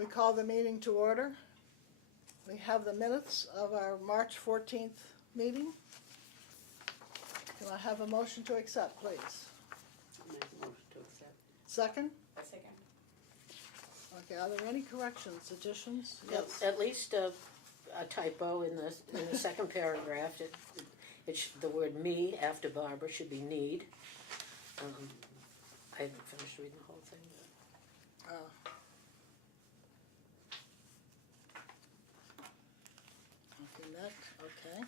We call the meeting to order. We have the minutes of our March 14th meeting. Do I have a motion to accept, please? I'll make a motion to accept. Second? A second. Okay, are there any corrections, additions? Yes. At least a typo in the second paragraph. The word "me" after Barbara should be "need." I haven't finished reading the whole thing. Okay, next, okay.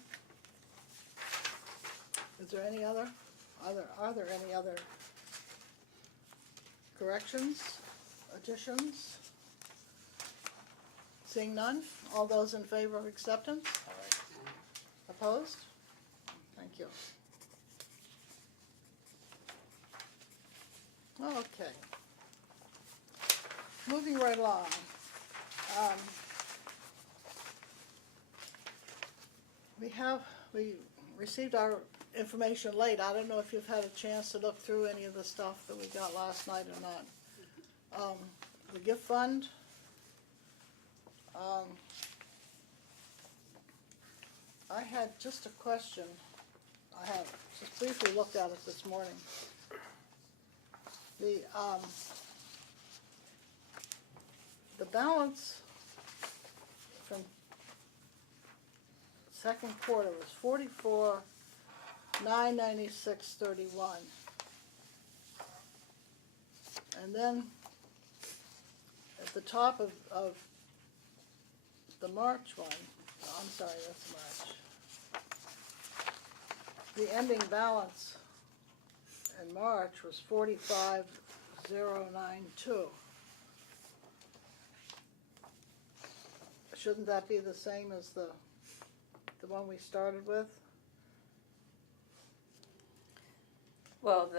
Is there any other, are there any other corrections, additions? Seeing none, all those in favor of acceptance? Opposed? Thank you. Okay. Moving right along. We received our information late. I don't know if you've had a chance to look through any of the stuff that we got last night or not. The gift fund. I had just a question. I have just briefly looked at it this morning. The balance from second quarter was $44,996.31, and then at the top of the March one, I'm sorry, that's March. The ending balance in March was 45,092. Shouldn't that be the same as the one we started with? Well,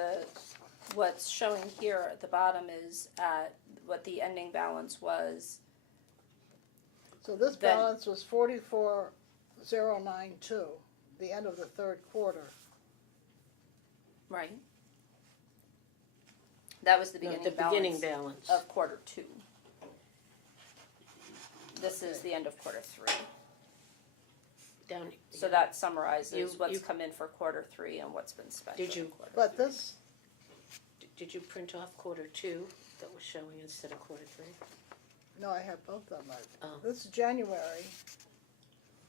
what's showing here at the bottom is what the ending balance was. So this balance was 44,092, the end of the third quarter. Right. That was the beginning balance of quarter two. This is the end of quarter three. So that summarizes what's come in for quarter three and what's been spent. Did you? But this. Did you print off quarter two that was showing instead of quarter three? No, I have both of them. Oh. This January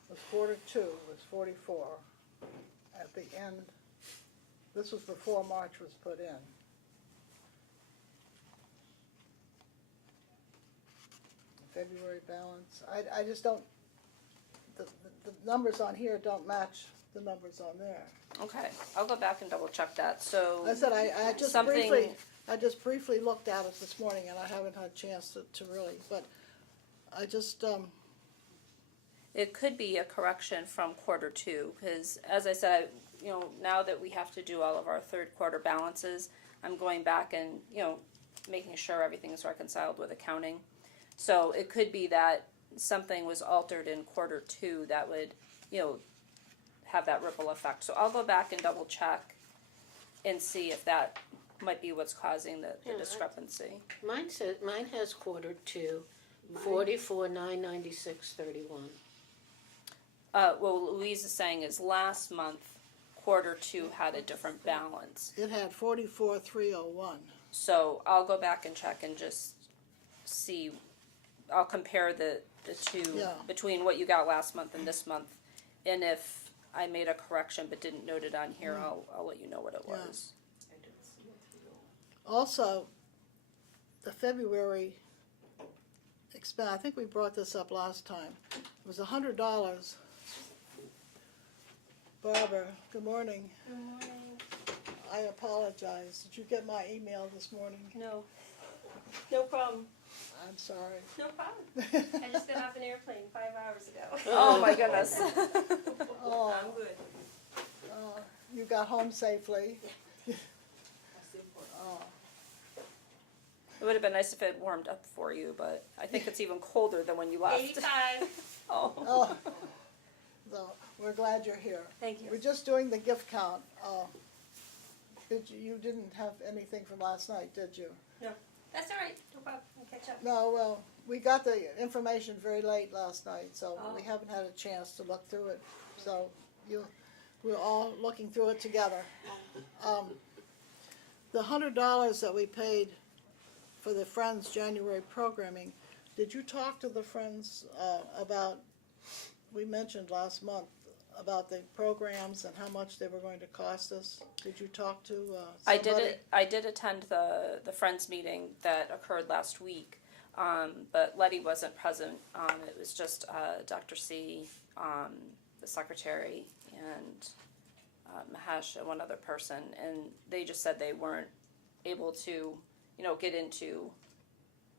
was quarter two, was 44. At the end, this was before March was put in. February balance. I just don't. The numbers on here don't match the numbers on there. Okay, I'll go back and double check that. So I said I just briefly looked at it this morning, and I haven't had a chance to really. But I just. It could be a correction from quarter two, because as I said, now that we have to do all of our third quarter balances, I'm going back and making sure everything is reconciled with accounting. So it could be that something was altered in quarter two that would, have that ripple effect. So I'll go back and double check and see if that might be what's causing the discrepancy. Mine has quarter two, 44,996.31. What Louise is saying is last month, quarter two had a different balance. It had 44,301. So I'll go back and check and just see. I'll compare the two between what you got last month and this month, and if I made a correction but didn't note it on here, I'll let you know what it was. Also, the February expense, I think we brought this up last time. It was $100. Barbara, good morning. Good morning. I apologize. Did you get my email this morning? No. No problem. I'm sorry. No problem. I just got off an airplane 5 hours ago. Oh my goodness. Oh, I'm good. you got home safely. It would have been nice if it warmed up for you, but I think it's even colder than when you left. 85. Oh. So we're glad you're here. Thank you. We're just doing the gift count. You didn't have anything from last night, did you? No. That's all right. No problem. We'll catch up. No, well, we got the information very late last night, so we Oh. haven't had a chance to look through it. So we're all looking through it together. The $100 that we paid for the Friends January programming, did you talk to the Friends about, we mentioned last month about the programs and how much they were going to cost us? Did you talk to somebody? I did attend the Friends meeting that occurred last week, but Letty wasn't present. It was just Dr. C, the secretary, and Mahesh and one other person, and they just said they weren't able to, get into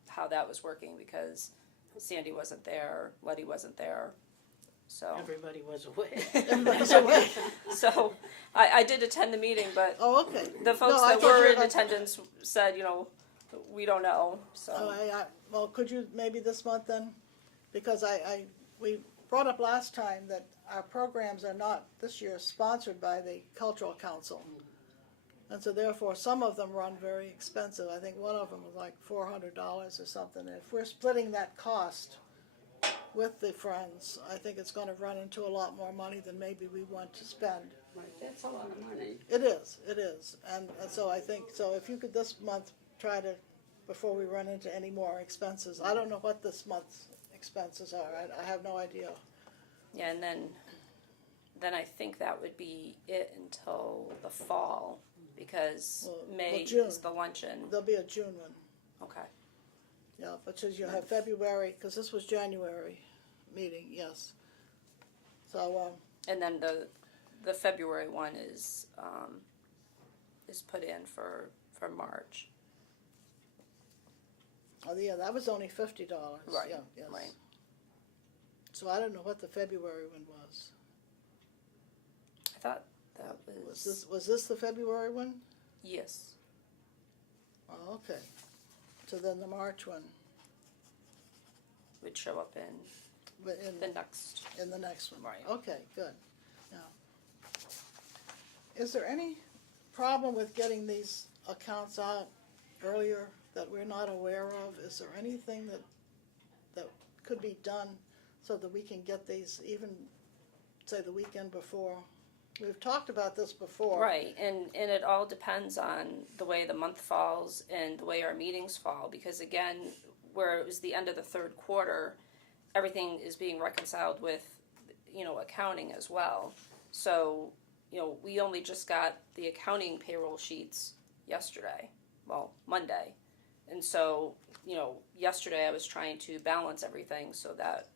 how that was working because Sandy wasn't there, Letty wasn't there, so. Everybody was away. Everybody's away. So, I did attend the meeting, but Oh, okay. the folks No, I that thought were you- in attendance said, we don't know, so. Oh, well, could you maybe this month then? Because we brought up last time that our programs are not this year sponsored by the Cultural Council. And so therefore, some of them run very expensive. I think one of them was like $400 or something. If we're splitting that cost with the Friends, I think it's going to run into a lot more money than maybe we want to spend. Right, that's a lot of money. It is. And so I think, so if you could this month try to, before we run into any more expenses, I don't know what this month's expenses are. I have no idea. Yeah, and then I think that would be it until the fall, because May June. is the luncheon. There'll be a June one. Okay. Yeah, but since you have February, because this was January meeting, yes. So, And then the February one is put in for March. oh yeah, that was only $50. Right, Yeah, yes. right. So I don't know what the February one was. I thought that was, Was this the February one? yes. Oh, okay. So then the March one, Would show up in but the next. in the next one. Right. Okay, good. Now, is there any problem with getting these accounts out earlier that we're not aware of? Is there anything that could be done so that we can get these even, say, the weekend before? We've talked about this before. Right, and it all depends on the way the month falls and the way our meetings fall, because again, where it was the end of the third quarter, everything is being reconciled with, accounting as well. So, we only just got the accounting payroll sheets yesterday, Monday. And so, yesterday I was trying to balance everything so that,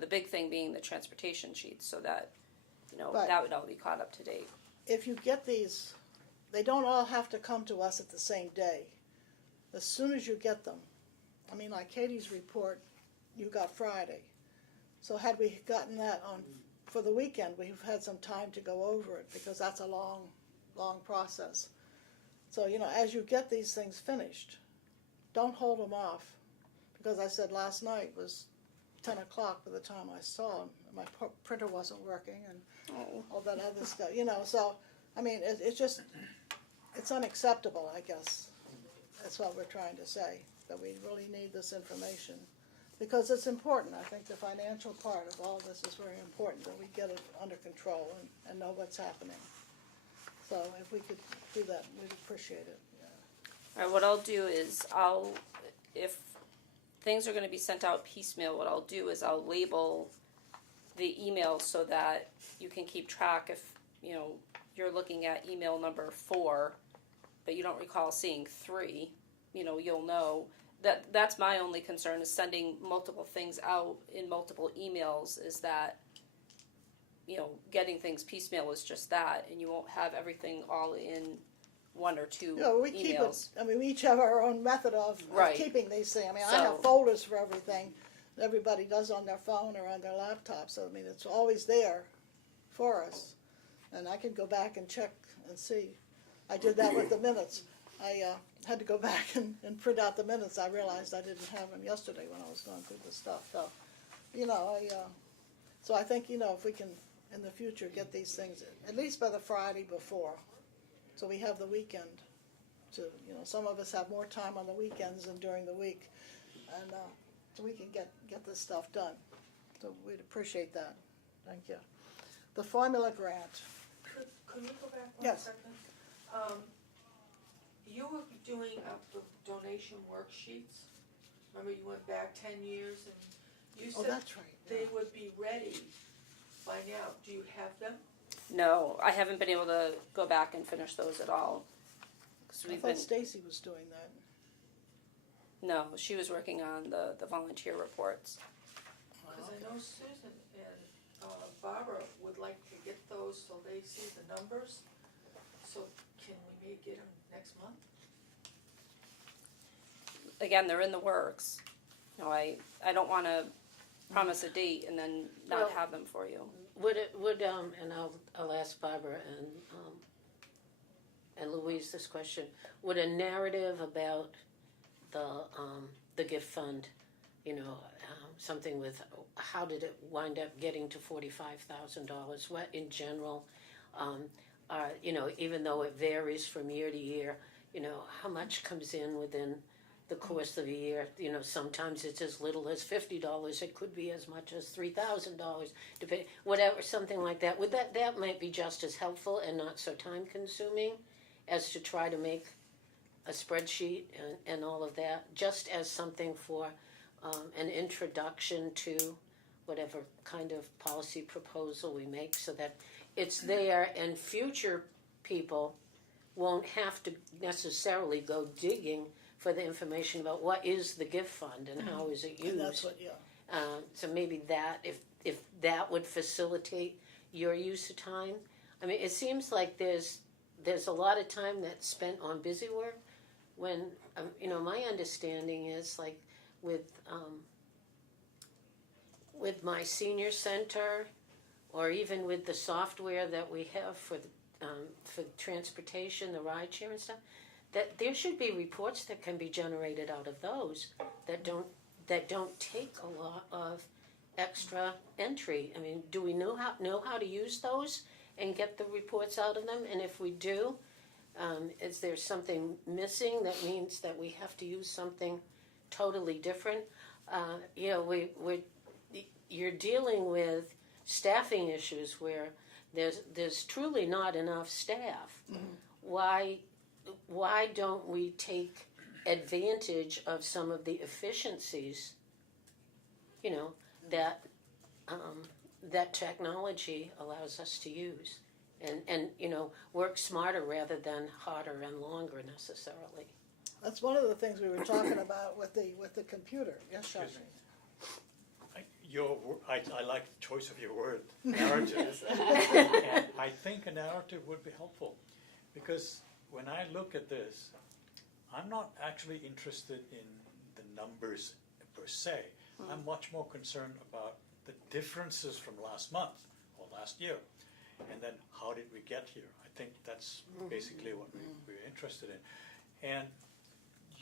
the big thing being the transportation sheets, so that, Right. that would all be caught up to date. If you get these, they don't all have to come to us at the same day. As soon as you get them, I mean, like Katie's report, you got Friday. So had we gotten that on for the weekend, we've had some time to go over it because that's a long, long process. So, as you get these things finished, don't hold them off, because I said last night was 10 o'clock by the time I saw them. My printer wasn't working and all that other stuff, so, I mean, it's unacceptable, I guess. That's what we're trying to say, that we really need this information. Because it's important. I think the financial part of all this is very important, that we get it under control and know what's happening. So if we could do that, we'd appreciate it. Yeah. All right, what I'll do is if things are going to be sent out piecemeal, what I'll do is I'll label the emails so that you can keep track if, you're looking at email number 4, but you don't recall seeing 3, you'll know. That's my only concern, is sending multiple things out in multiple emails, is that, getting things piecemeal is just that, and you won't have everything all in 1 or 2 We keep it, emails. we each have our own method of Right. keeping these things. I So- have folders for everything. Everybody does on their phone or on their laptop. So, it's always there for us. And I can go back and check and see. I did that with the minutes. I had to go back and print out the minutes. I realized I didn't have them yesterday when I was going through the stuff. So, so I think, if we can, in the future, get these things, at least by the Friday before, so we have the weekend to, some of us have more time on the weekends than during the week. And so we can get this stuff done. So we'd appreciate that. Thank you. The formula grant. Could we go back Yes. 1 second? You were doing up the donation worksheets. Remember you went back 10 years and you Oh, said that's right. they would be ready by now. Do you have them? No, I haven't been able to go back and finish those at all. 'Cause I we've thought been, Stacy was doing that. no, she was working on the volunteer reports. Because I know Susan and Barbara would like to get those so they see the numbers. So can we maybe get them next month? Again, they're in the works. You know, I don't want to promise a date and then not Well- have them for you. Would and I'll ask Barbara and Louise this question. Would a narrative about the gift fund, something with how did it wind up getting to $45,000? What in general, even though it varies from year to year, how much comes in within the course of a year? Sometimes it's as little as $50. It could be as much as $3,000. Whatever, something like that. Would that might be just as helpful and not so time consuming as to try to make a spreadsheet and all of that, just as something for an introduction to whatever kind of policy proposal we make, so that it's there and future people won't have to necessarily go digging for the information about what is the gift fund and how is it used. And that's what, So maybe that, if that would facilitate your use of time. I mean, it seems like there's a lot of time that's spent on busy work when, my understanding is like with my senior center or even with the software that we have for transportation, the ride share and stuff, that there should be reports that can be generated out of those that don't take a lot of extra entry. I mean, do we know how to use those and get the reports out of them? And if we do, is there something missing that means that we have to use something totally different? You're dealing with staffing issues where there's truly not enough staff. Mm-hmm. Why don't we take advantage of some of the efficiencies, that technology allows us to use, and work smarter rather than harder and longer necessarily. that's one of the things we were talking about with the computer. Yes, Shasha? Excuse I like the choice of your word, narrative. And I think a narrative would be helpful, because when I look at this, I'm not actually interested in the numbers per se. I'm much more concerned about the differences from last month or last year, and then how did we get here? I think that's basically what we're interested in. And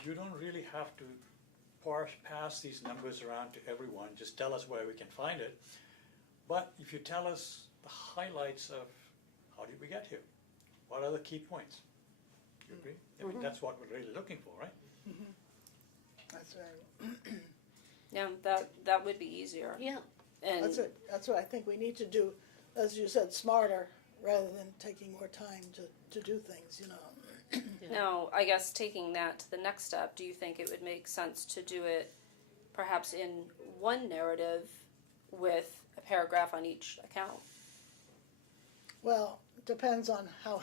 you don't really have to pass these numbers around to everyone. Just tell us where we can find it. But if you tell us the highlights of how did we get here, what are the key points? You agree? I mean, that's what we're really looking for, right? That's right. Yeah, that would be easier. Yeah. And That's what I think we need to do, as you said, smarter rather than taking more time to do things, now, I guess taking that to the next step, do you think it would make sense to do it perhaps in one narrative with a paragraph on each account? Well, depends on how,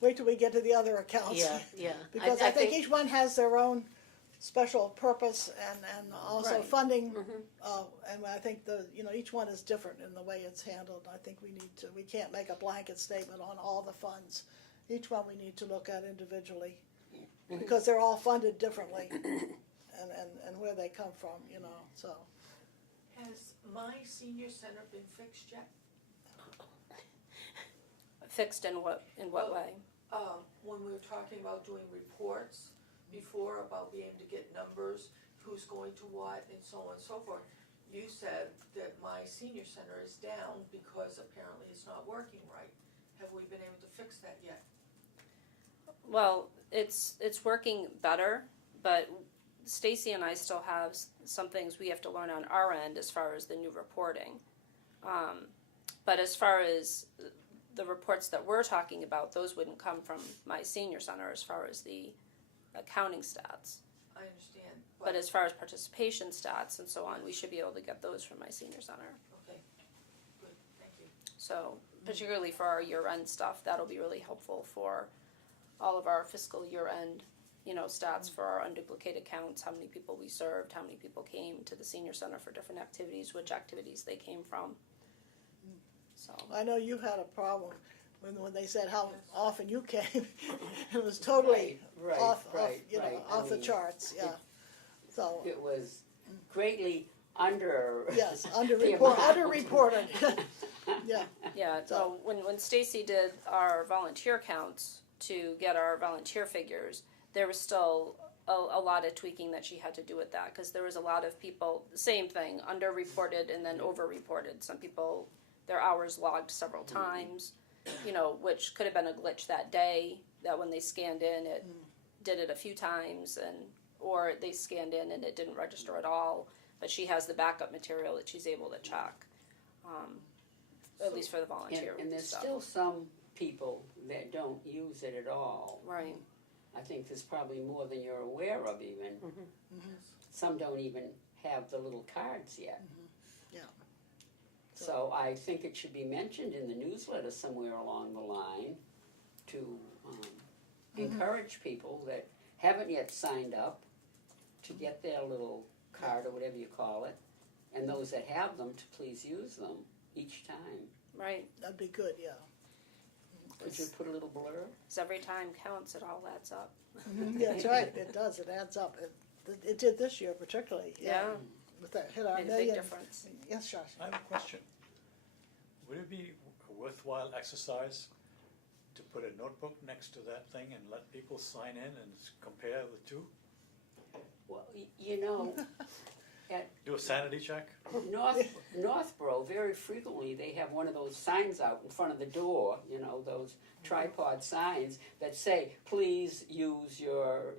wait till we get to the other accounts. Yeah. Because I think each one has their own special purpose and also Right. funding. And I think each one is different in the way it's handled. I think we can't make a blanket statement on all the funds. Each one we need to look at individually, because they're all funded differently, and where they come from, so. Has my senior center been fixed yet? Fixed in what way? When we were talking about doing reports before about being able to get numbers, who's going to what, and so on and so forth, you said that my senior center is down because apparently it's not working right. Have we been able to fix that yet? Well, it's working better, but Stacy and I still have some things we have to learn on our end as far as the new reporting. But as far as the reports that we're talking about, those wouldn't come from my senior center as far as the accounting stats. I understand, But as far as participation stats and so on, we should be able to get those from my senior center. okay, good, thank you. So particularly for our year-end stuff, that'll be really helpful for all of our fiscal year-end, stats for our unduplicated counts, how many people we served, how many people came to the senior center for different activities, which activities they came from. So, I know you had a problem when they said how often you came. It was totally Right, off right, right. I off the mean, charts, yeah. So, It was greatly under. yes, the amount. underreported. Yeah, yeah, so when Stacy did our volunteer counts to get our volunteer figures, there was still a lot of tweaking that she had to do with that, because there was a lot of people, same thing, underreported and then overreported. Some people, their hours logged several times, which could have been a glitch that day, that when they scanned in, it did it a few times, or they scanned in and it didn't register at all. But she has the backup material that she's able to check, at least for the volunteer And there's stuff. still some people that don't use it at all. Right. I think there's probably more than you're aware of even. Some don't even have the little cards yet. Yeah. So I think it should be mentioned in the newsletter somewhere along the line to encourage people that haven't yet signed up to get their little card or whatever you call it, and those that have them to please use them each time. Right. That'd be good, yeah. Could you put a little blurb? Because every time counts, it all adds up. Yeah, that's right, it does, it adds up. It did this year particularly, Yeah. With that, hit our Made a big million. difference. Yes, Josh? I have a question. Would it be a worthwhile exercise to put a notebook next to that thing and let people sign in and compare the two? Well, at Do a sanity check? Northborough, very frequently, they have one of those signs out in front of the door, those tripod signs that say, please use your,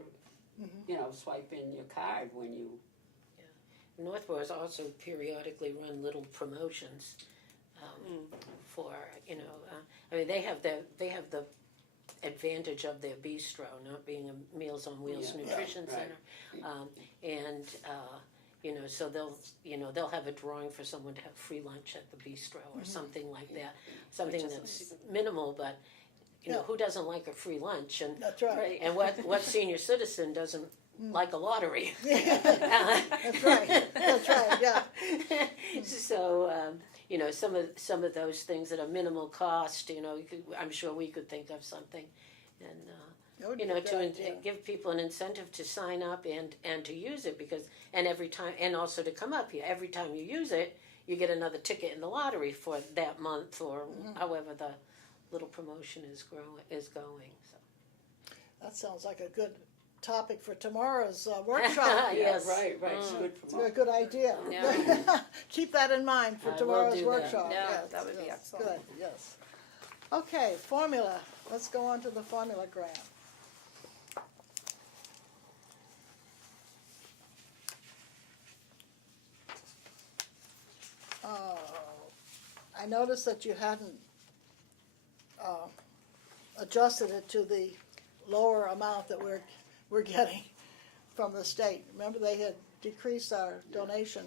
swipe in your card when you. Northborough's also periodically run little promotions for, I mean, they have the advantage of their bistro not being a Meals on Wheels Yeah, nutrition right. center, and so they'll have a drawing for someone to have free lunch at the bistro or something like that, something Which is that's minimal, but who doesn't like a free lunch? And That's right. and what senior citizen doesn't like a lottery? That's right, yeah. So, some of those things that are minimal cost, I'm sure we could think of something, and That would be a to good idea. give people an incentive to sign up and to use it, because every time, and also to come up here every time you use it, you get another ticket in the lottery for that month or however the little promotion is going. So. That sounds like a good topic for tomorrow's workshop. Yes. Right, it's good It's a very promotion. good idea. Yeah. Keep that in mind for I will tomorrow's do that. workshop. Yeah, Yes, that would be yes, excellent. Good, yes. Okay, formula. Let's go on to the formula grant. I noticed that you hadn't adjusted it to the lower amount that we're getting from the state. Remember, they had decreased our donation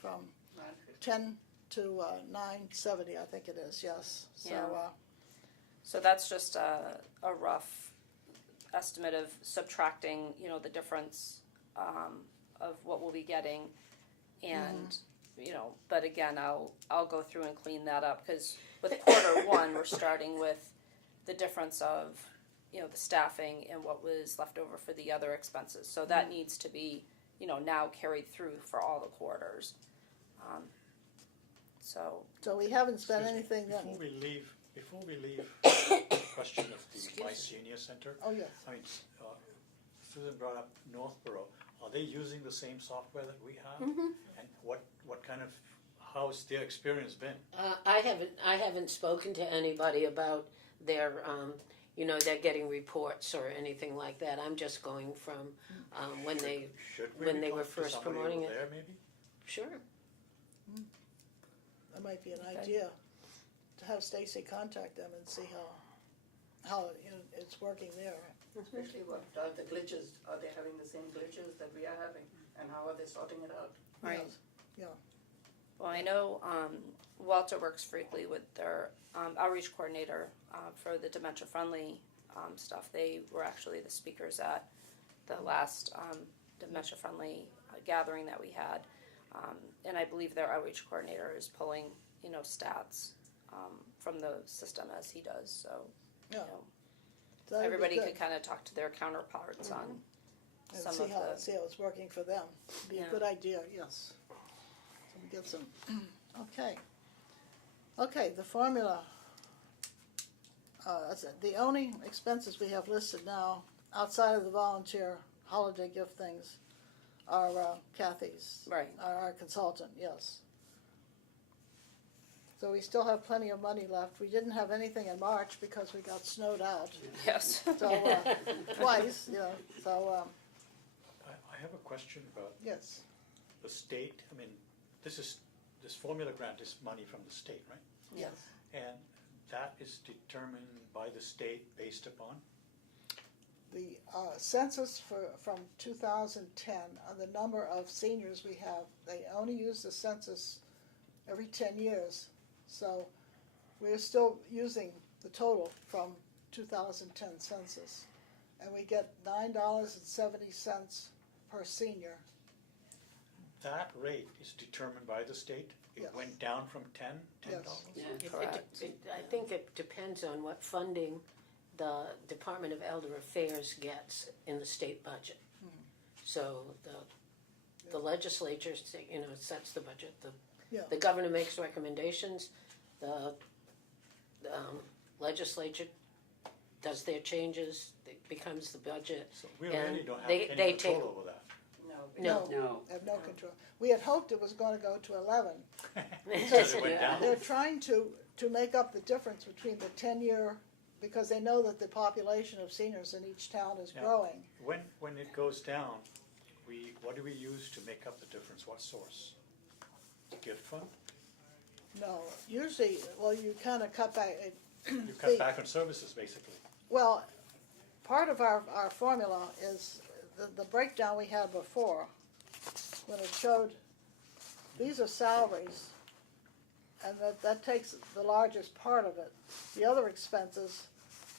from 10 to 970, I think it is. Yes. So Yeah. So that's just a rough estimate of subtracting, the difference of what we'll be getting, and but again, I'll go through and clean that up, because with quarter one, we're starting with the difference of the staffing and what was left over for the other expenses. So that needs to be now carried through for all the quarters. So we haven't spent Excuse me, anything then. Before we leave the question of the My Senior Center, Oh, yes. I mean, Susan brought up Northborough. Are they using the same software that we have? And what kind of, how's their experience been? I haven't spoken to anybody about their they're getting reports or anything like that. I'm just going from, when they were first promoting it. There, maybe? Sure. That might be an idea, to have Stacy contact them and see how it's working there. Especially what are the glitches, are they having the same glitches that we are having, and how are they sorting it out? Right. Yes. Well, I know Walter works frequently with their outreach coordinator for the dementia-friendly stuff. They were actually the speakers at the last dementia-friendly gathering that we had. And I believe their outreach coordinator is pulling, stats from the system as he does. So, Yeah. know, That'd be everybody good. could kind of talk to their counterparts on And some see of how the. see how it's working for them. Be a Yeah. good idea. Yes. So we get some. Okay. The formula. That's it. The only expenses we have listed now, outside of the volunteer holiday gift things, are Kathy's. Right. Our consultant. Yes. So we still have plenty of money left. We didn't have anything in March because we got snowed out. Yes. So twice. Yeah. So I have a question about yes. the state. I mean, this formula grant is money from the state, right? Yes. And that is determined by the state based upon? The census from 2010, the number of seniors we have, they only use the census every 10 years. So we're still using the total from 2010 census. And we get $9.70 per senior. That rate is determined by the state? It Yes. went down from $10? Yes. Yeah. Correct. I think it depends on what funding the Department of Elder Affairs gets in the state budget. So the legislature, sets the budget. Yeah. The governor makes recommendations. The legislature does their changes. It becomes the budget. So we And really don't have they any take- control over that. No. No. Have no control. We had hoped it was going to go to 11. Because it went down. They're trying to make up the difference between the 10-year, because they know that the population of seniors in each town is Yeah. growing. When it goes down, what do we use to make up the difference? What source? The gift fund? No, usually, well, you kind of cut back. You cut back on services, basically. Well, part of our formula is the breakdown we had before, when it showed, these are salaries, and that takes the largest part of it. The other expenses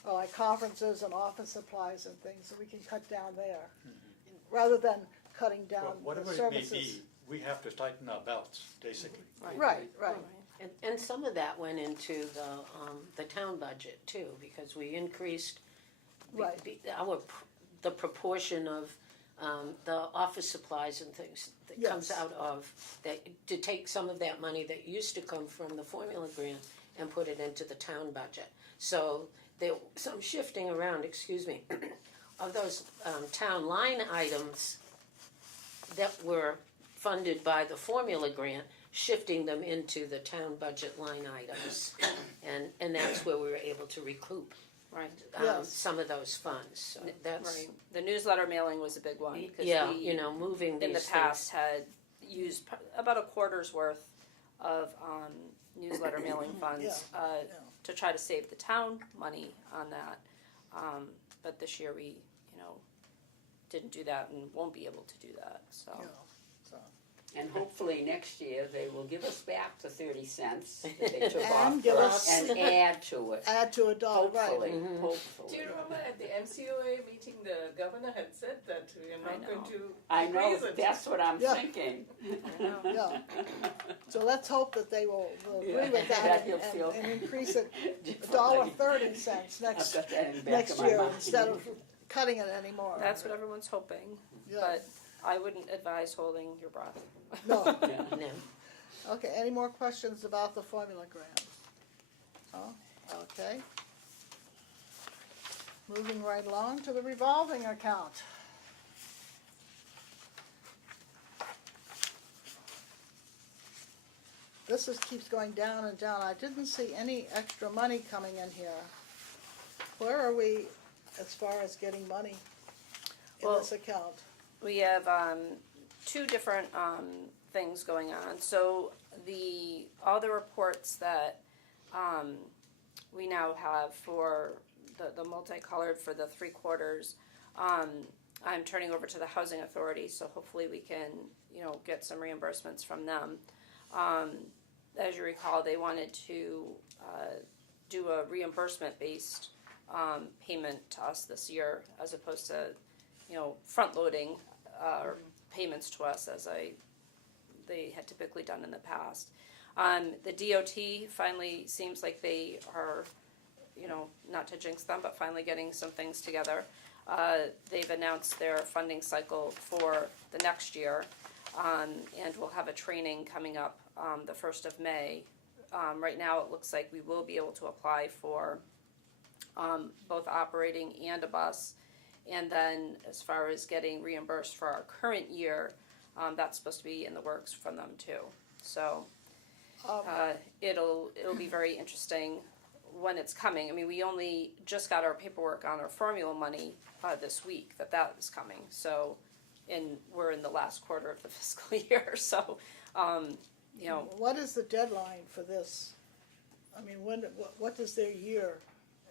are like conferences and office supplies and things, so we can cut down there, rather than cutting Well, down the whatever it may services. be, we have to tighten our belts, basically. Right. And some of that went into the town budget too, because we increased Right. the proportion of the office supplies and things that comes Yes. out of that, to take some of that money that used to come from the formula grant and put it into the town budget. So there some shifting around, of those town line items that were funded by the formula grant, shifting them into the town budget line items. And that's where we were able to recoup Right. Yes. some of those funds. So that's, Right. The newsletter mailing was a big one. 'Cause yeah, we, moving in the these past had used about a quarter's worth of newsletter mailing funds to try to save the town money on that. But this year we, didn't do that and won't be able to do that. So Yeah. So. And hopefully next year they will give us back the 30 cents that they took And off give for us- us and add to it. Add to $1, right? Hopefully, Do hopefully. you remember at the MCOA meeting, the governor had said that we are not going to I know, increase it? that's what I'm Yeah. thinking. Yeah. So let's hope that they will agree Yeah. with That that he'll feel and increase it differently. $1.30 I've next got that in the back next of my year mind. instead of cutting it anymore. that's what everyone's hoping. Yeah. But I wouldn't advise holding your breath. No. Yeah. no. Okay, any more questions about the formula grant? Oh, okay. Moving right along to the revolving account. This keeps going down and down. I didn't see any extra money coming in here. where are we as far as getting money in Well- this account? We have two different things going on. So all the reports that we now have for the multicolored for the 3/4, I'm turning over to the Housing Authority. So hopefully we can get some reimbursements from them. As you recall, they wanted to do a reimbursement based payment to us this year, as opposed to front loading payments to us as they had typically done in the past. The DOT finally seems like they are, not to jinx them, but finally getting some things together. They've announced their funding cycle for the next year, and we'll have a training coming up the 1st of May. Right now it looks like we will be able to apply for both operating and a bus. And then as far as getting reimbursed for our current year, that's supposed to be in the works from them too. So it'll be very interesting when it's coming. I mean, we only just got our paperwork on our formula money this week that is coming. So we're in the last quarter of the fiscal year. So What is the deadline for this? I mean, what is their year?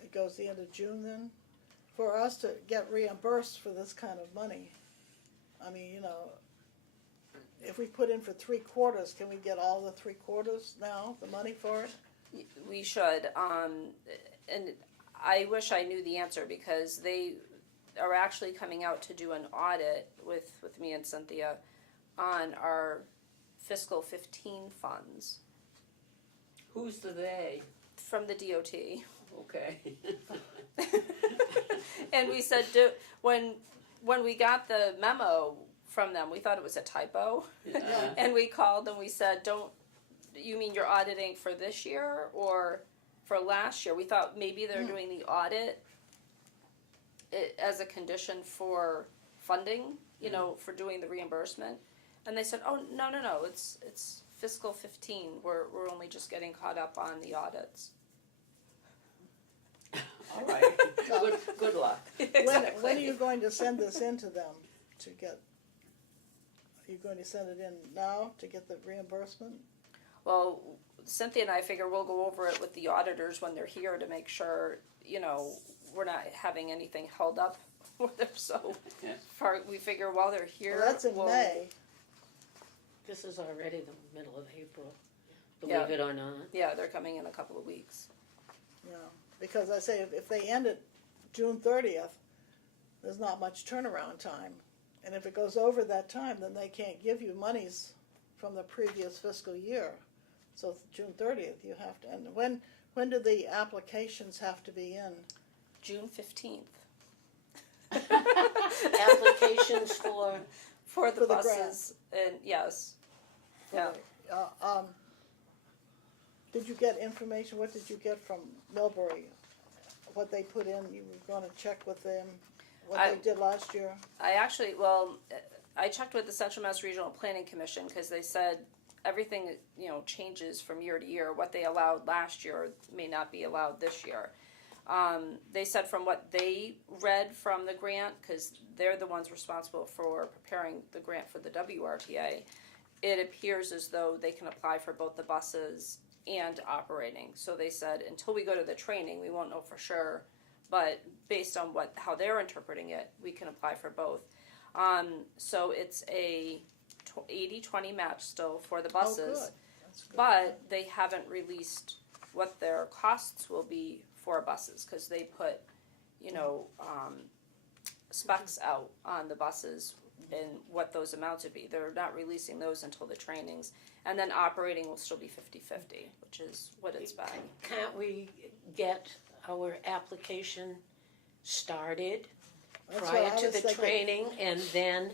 It goes the end of June then? For us to get reimbursed for this kind of money, I mean, if we put in for 3/4, can we get all the 3/4 now, the money for it? we should. And I wish I knew the answer, because they are actually coming out to do an audit with me and Cynthia on our fiscal 15 funds Who's the they? from the DOT. Okay. And we said, when we got the memo from them, we thought it was a typo. Yeah. And we called and we said, you mean you're auditing for this year or for last year? We thought maybe they're doing the audit as a condition for funding, for doing the reimbursement. And they said, oh, no, it's fiscal 15. We're only just getting caught up on the audits. All right. Good luck. Exactly. When are you going to send this in to them to get? Are you going to send it in now to get the reimbursement? Well, Cynthia and I figure we'll go over it with the auditors when they're here to make sure, we're not having anything held up with them. So Yeah. we figure while they're here, Well, that's in May. This is already the middle of April, Yeah. believe it or not. Yeah, they're coming in a couple of weeks. Yeah, because I say if they end it June 30th, there's not much turnaround time. And if it goes over that time, then they can't give you monies from the previous fiscal year. So June 30th, you have to, and when do the applications have to be in? June 15th. Applications for, For the For the buses, and yes. Yeah. Did you get information, what did you get from Millbury? What they put in, you were gonna check with them, what I- they did last year? I checked with the Central Mass Regional Planning Commission, because they said everything, changes from year to year. What they allowed last year may not be allowed this year. They said from what they read from the grant, because they're the ones responsible for preparing the grant for the WRTA, it appears as though they can apply for both the buses and operating. So they said until we go to the training, we won't know for sure, but based on how they're interpreting it, we can apply for both. So it's a 80-20 match still for the buses. Oh, good. That's good. But they haven't released what their costs will be for buses, because they put, specs out on the buses and what those amounts would be. They're not releasing those until the trainings. And then operating will still be 50-50, which is what it's been. can't we get our application started That's what prior I to was the thinking. training, and then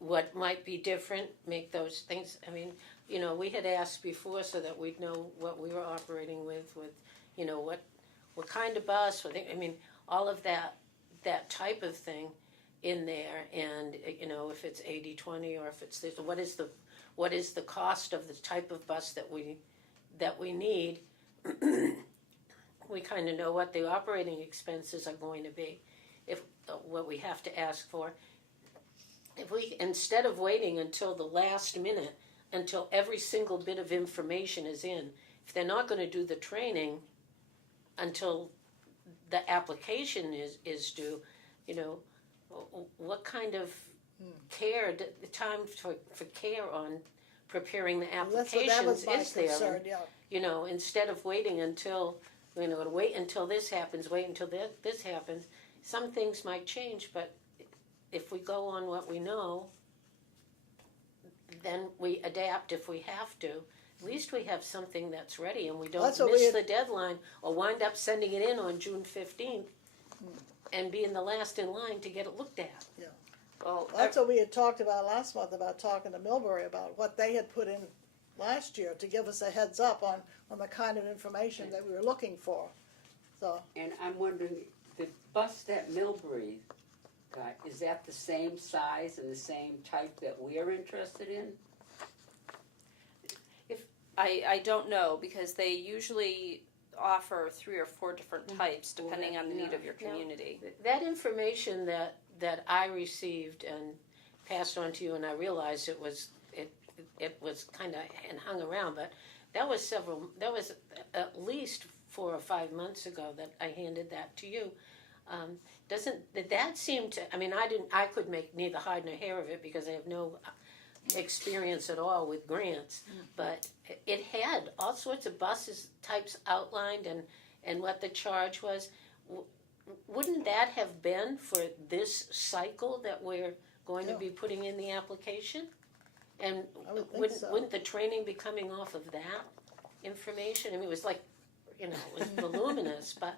what might be different, make those things, I mean, we had asked before so that we'd know what we were operating with, what kind of bus, all of that type of thing in there, and, if it's 80-20 or if it's this, what is the cost of the type of bus that we need, we kind of know what the operating expenses are going to be, if, what we have to ask for. If we, instead of waiting until the last minute, until every single bit of information is in, if they're not gonna do the training until the application is due, you know, what kind of care, the time for care on preparing the That applications was my is there? concern, yeah. You know, instead of waiting until, you know, to wait until this happens, wait until this happens, some things might change, but if we go on what we know, then we adapt if we have to. At least we have something that's ready and we don't That's what miss we had- the deadline or wind up sending it in on June 15th and being the last in line to get it looked at. Well, That's what we had talked about last month, about talking to Millbury about what they had put in last year to give us a heads up on the kind of information that we were looking for. So, And I'm wondering, the bus that Millbury got, is that the same size and the same type that we're interested in? I don't know, because they usually offer 3 or 4 different types depending on the need of your Now, community. That information that I received and passed on to you, and I realized it was kind of and hung around, but that was at least 4 or 5 months ago that I handed that to you. Did that seem to? I mean, I could make neither hide nor hair of it because I have no experience at all with grants, but it had all sorts of buses types outlined and what the charge was. Wouldn't that have been for this cycle that we're going to be putting in the application? And I would think so. wouldn't the training be coming off of that information? I mean, it was like, you know, it was voluminous, but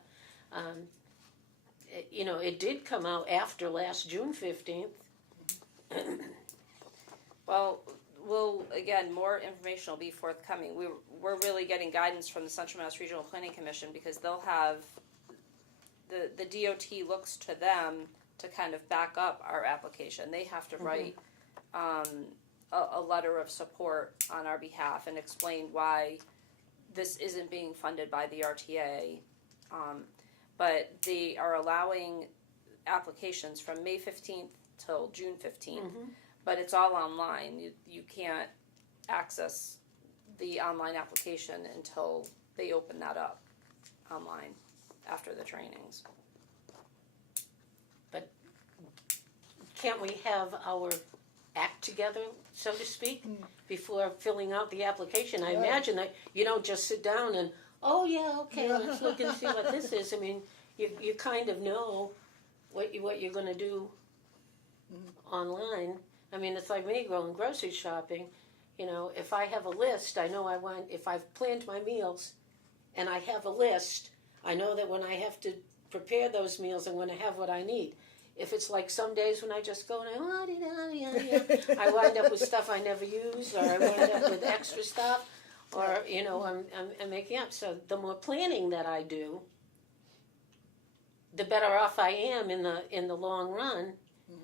you know, it did come out after last June 15th. Well, again, more information will be forthcoming. We're really getting guidance from the Central Mass Regional Planning Commission because they'll have, the DOT looks to them to kind of back up our application. They have to write a letter of support on our behalf and explain why this isn't being funded by the RTA. But they are allowing applications from May 15th till June 15th. But it's all online. You can't access the online application until they open that up online after the trainings. But can't we have our act together, so to speak, before filling out the application? I imagine that you don't just sit down and, oh yeah, okay, let's look and see what this is. I mean, you kind of know what you're going to do online. I mean, it's like me going grocery shopping. You know, if I have a list, I know if I've planned my meals and I have a list, I know that when I have to prepare those meals, I'm going to have what I need. If it's like some days when I just go and I wind up with stuff I never use, or I wind up with extra stuff, or, you know, I'm making up. So the more planning that I do, the better off I am in the long run.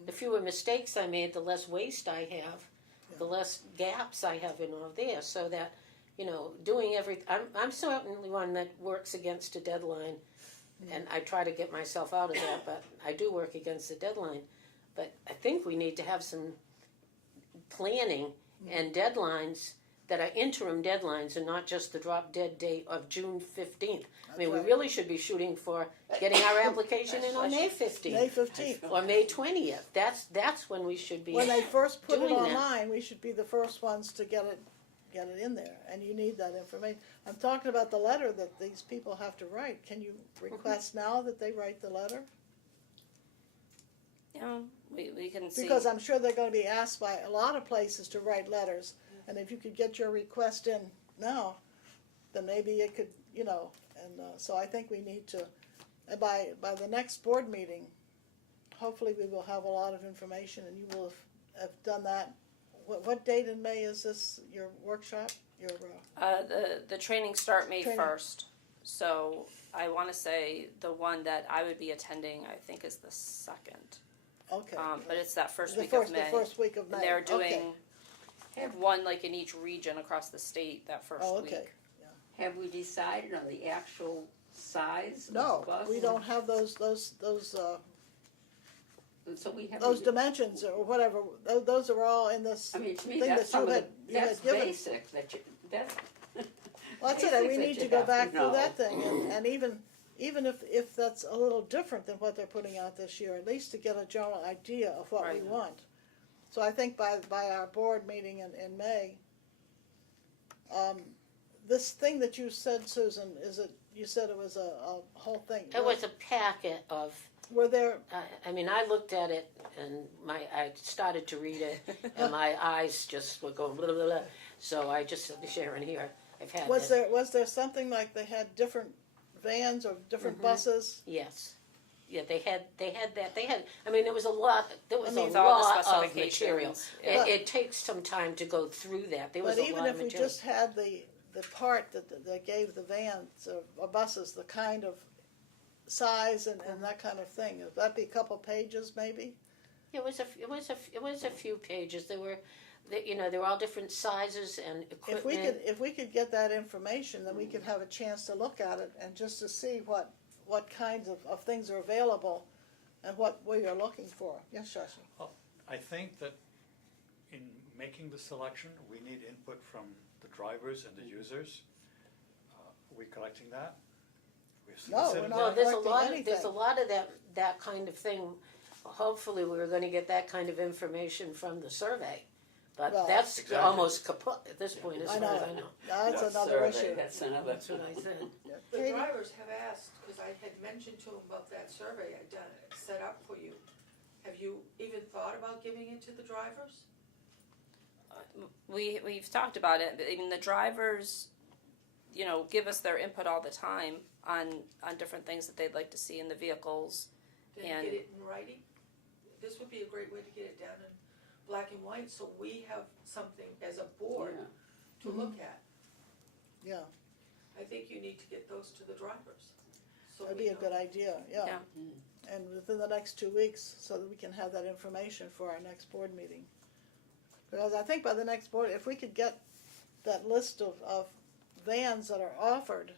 The fewer mistakes I made, the less waste I have, the less gaps I have in all there. So that, you know, I'm certainly one that works against a deadline, and I try to get myself out of that, but I do work against the deadline. But I think we need to have some planning and deadlines that are interim deadlines and not just the drop dead date of June 15th. I mean, we really should be shooting for getting our application in on May 15th. May 15th. Or May 20th. That's when we should be. When they first put it doing that. online, we should be the first ones to get it in there, and you need that information. I'm talking about the letter that these people have to write. Can you request now that they write the letter? You know, we can see. Because I'm sure they're going to be asked by a lot of places to write letters, and if you could get your request in now, then maybe it could, you know, and so I think we need to, by the next board meeting, hopefully we will have a lot of information, and you will have done that. What date in May is this, your workshop? Your the trainings start May Training. 1st. So I want to say the one that I would be attending, I think, is the 2nd. Okay. But it's that first The week first- of May. the first week of May, And they're doing, okay. they have one like in each region across the state that first Oh, week. okay. Have we decided on the actual size No, of bus? we don't have those So we have. dimensions or whatever, those are all in this I mean, to me, thing that's that some you of had, the, you that's had given. basic, that's. Well, that's it, we basics that need you to go have back through know. that thing, and even if that's a little different than what they're putting out this year, at least to get a general idea of what we Right. want. So I think by our board meeting in May, this thing that you said, Susan, you said it was a whole thing. It was a packet of, Were there, I mean, I looked at it and I started to read it and my eyes just were going blah, blah, blah. So I just said to Sharon here, I've had was that. there something like they had different vans or different buses? Yes. Yeah, they had that. I mean, there was a lot, there was I mean, a all the lot of specifications, material. yeah. It takes some time to go through that. There was But a even lot if of we material. just had the part that gave the vans or buses the kind of size and that kind of thing, would that be a couple pages maybe? It was a few pages. There were all different sizes and equipment. If we could get that information, then we could have a chance to look at it and just to see what kinds of things are available and what we are looking for. Yes, Shashi? I think that in making the selection, we need input from the drivers and the users. Are we collecting that? We've No, solicited we're that? not. Well, there's collecting a lot of that kind of thing. Hopefully, we're going to get that kind of information from the survey, but Well, that's Exactly. almost kaput at this point, as I far as know. I know. That's What another survey? issue. That's another. That's what I said. The Katie? drivers have asked, because I had mentioned to them about that survey I'd done, set up for you. Have you even thought about giving it to the drivers? We've talked about it, but I mean the drivers, give us their input all the time on different things that they'd like to see in the vehicles. Then And- get it in writing? This would be a great way to get it down in black and white, so we have something as a board Yeah. to look at. Yeah, I think you need to get those to the drivers. So that'd we be a know. good idea, yeah. Yeah. And within the next 2 weeks, so that we can have that information for our next board meeting. Because I think by the next board, if we could get that list of vans that are offered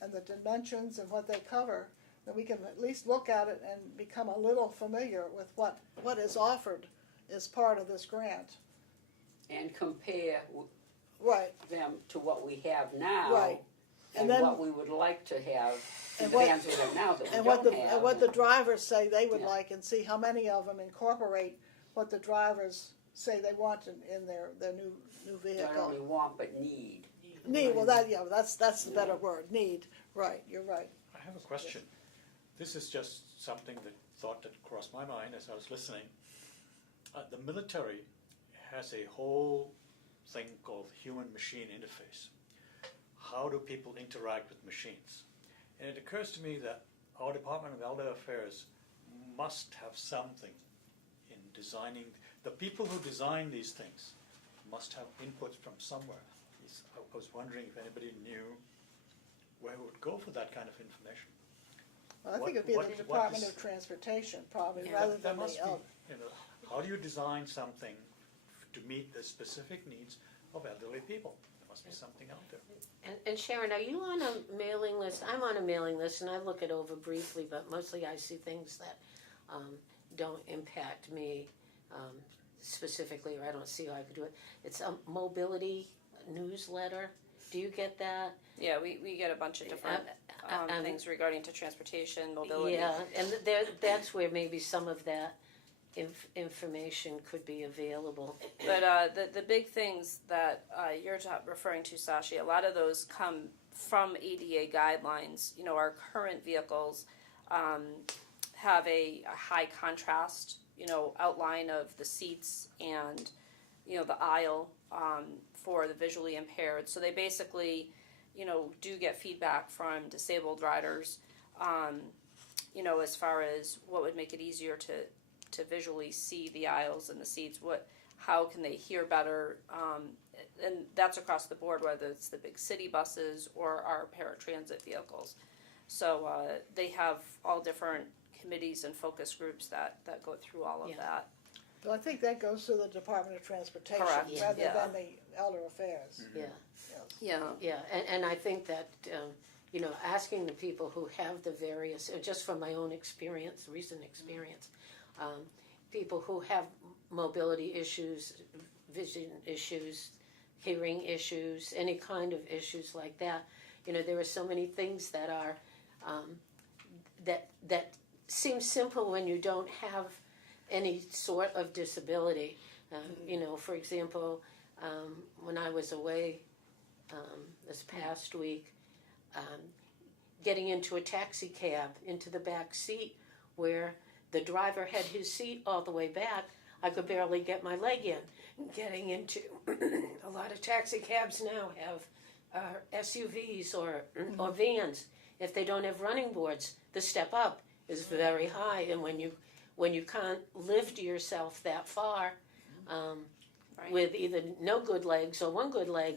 and the dimensions and what they cover, then we can at least look at it and become a little familiar with what is offered as part of this grant. And compare Right, them to what we have now. Right. And And then- what we would like to have, in And the what- vans we have now that we and don't what have. and what the drivers say they would Yeah. like, and see how many of them incorporate what the drivers say they want in their new Not vehicle. only want, but need. Need, well, that's the better word, need, right, you're right. I have a question. This is just something that crossed my mind as I was listening. The military has a whole thing called human-machine interface. How do people interact with machines? And it occurs to me that our Department of Elder Affairs must have something in designing. The people who design these things must have input from somewhere. I was wondering if anybody knew where it would go for that kind of information. Well, I What- think it'd be what- the what Department is- of Transportation probably, Yeah. rather There than must the be, elder. how do you design something to meet the specific needs of elderly people? There must be something out there. And Sharon, are you on a mailing list? I'm on a mailing list, and I look it over briefly, but mostly I see things that don't impact me specifically, or I don't see how I could do it. It's a mobility newsletter. Do you get that? Yeah, we get a bunch of different things regarding to transportation, mobility. Yeah, and that's where maybe some of that information could be available. But the big things that you're referring to, Sashi, a lot of those come from ADA guidelines. Our current vehicles have a high contrast, outline of the seats and, the aisle for the visually impaired. So they basically, do get feedback from disabled riders, as far as what would make it easier to visually see the aisles and the seats, how can they hear better, and that's across the board, whether it's the big city buses or our paratransit vehicles. So they have all different committees and focus groups that go through all of Yeah. that. So I think that goes through the Department of Transportation Correct, rather yeah. than the Elder Affairs. Yeah, Yes. Yeah. yeah, and I think that asking the people who have the various, just from my own experience, recent experience, people who have mobility issues, vision issues, hearing issues, any kind of issues like that. There are so many things that are that seem simple when you don't have any sort of disability. For example, when I was away this past week, getting into a taxi cab, into the back seat where the driver had his seat all the way back, I could barely get my leg in. Getting into a lot of taxi cabs now have SUVs or vans. If they don't have running boards, the step up is very high, and when you can't lift yourself that far, Right. with either no good legs or one good leg,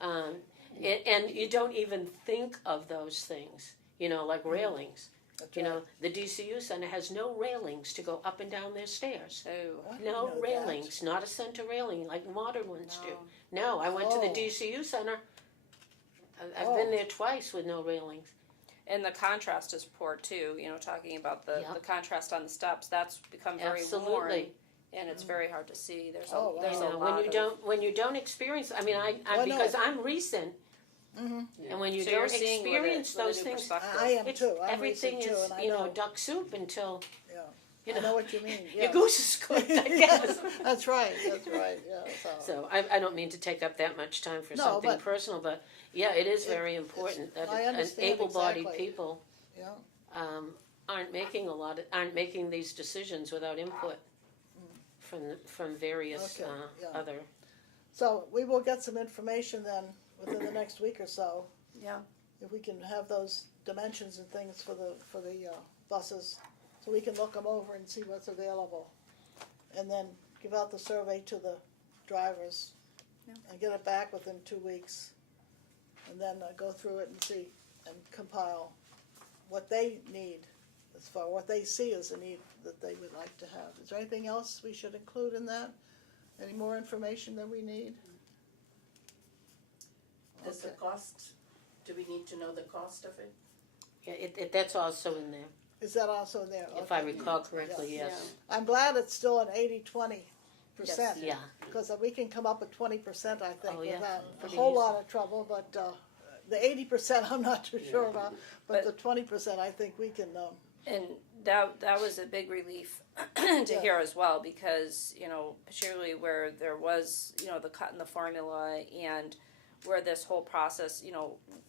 and you don't even think of those things, like railings. That's You right. know, the DCU Center has no railings to go up and down their stairs. Oh, I didn't No know that. railings, not a center railing like modern ones no. do. No, I went to the Oh. DCU Center. I've been there twice with no railings. And the contrast is poor too, talking about the contrast on the steps, that's become very worn. Absolutely. And it's very hard to see, there's Oh, wow. there's a lot When you don't experience, I mean, I know. because I'm recent, and when you So don't you're seeing with experience with a those new things, perspective. I am it's, too. I'm everything recent is too, and I know. duck soup until I know what you mean. your Yes. goose is cooked. I guess. That's right. That's right. Yeah. So I don't mean to take up that much time for No, something but personal, but yeah, it is very it's- important that I understand able-bodied exactly. people Yeah. aren't making these decisions without input from various Okay, yeah. other. So we will get some information then within the next week or so. Yeah. If we can have those dimensions and things for the buses, so we can look them over and see what's available, and then give out the survey to the drivers, and get it back within 2 weeks, and then go through it and see and compile what they need as far what they see as a need that they would like to have. Is there anything else we should include in that? Any more information that we need? Does the Okay. cost, do we need to know the cost of it? Yeah, that's also in there, Is that also there? if I Okay. recall correctly. Yes. I'm glad it's still an 80-20%. Yeah. Because we can come up with 20%, I think, Oh, yeah. without a Pretty whole easy. lot of trouble, but the 80% I'm not too sure about, but But- the 20% I think we can, And that was a big relief to Yeah. hear as well, because particularly where there was the cut in the formula, and where this whole process,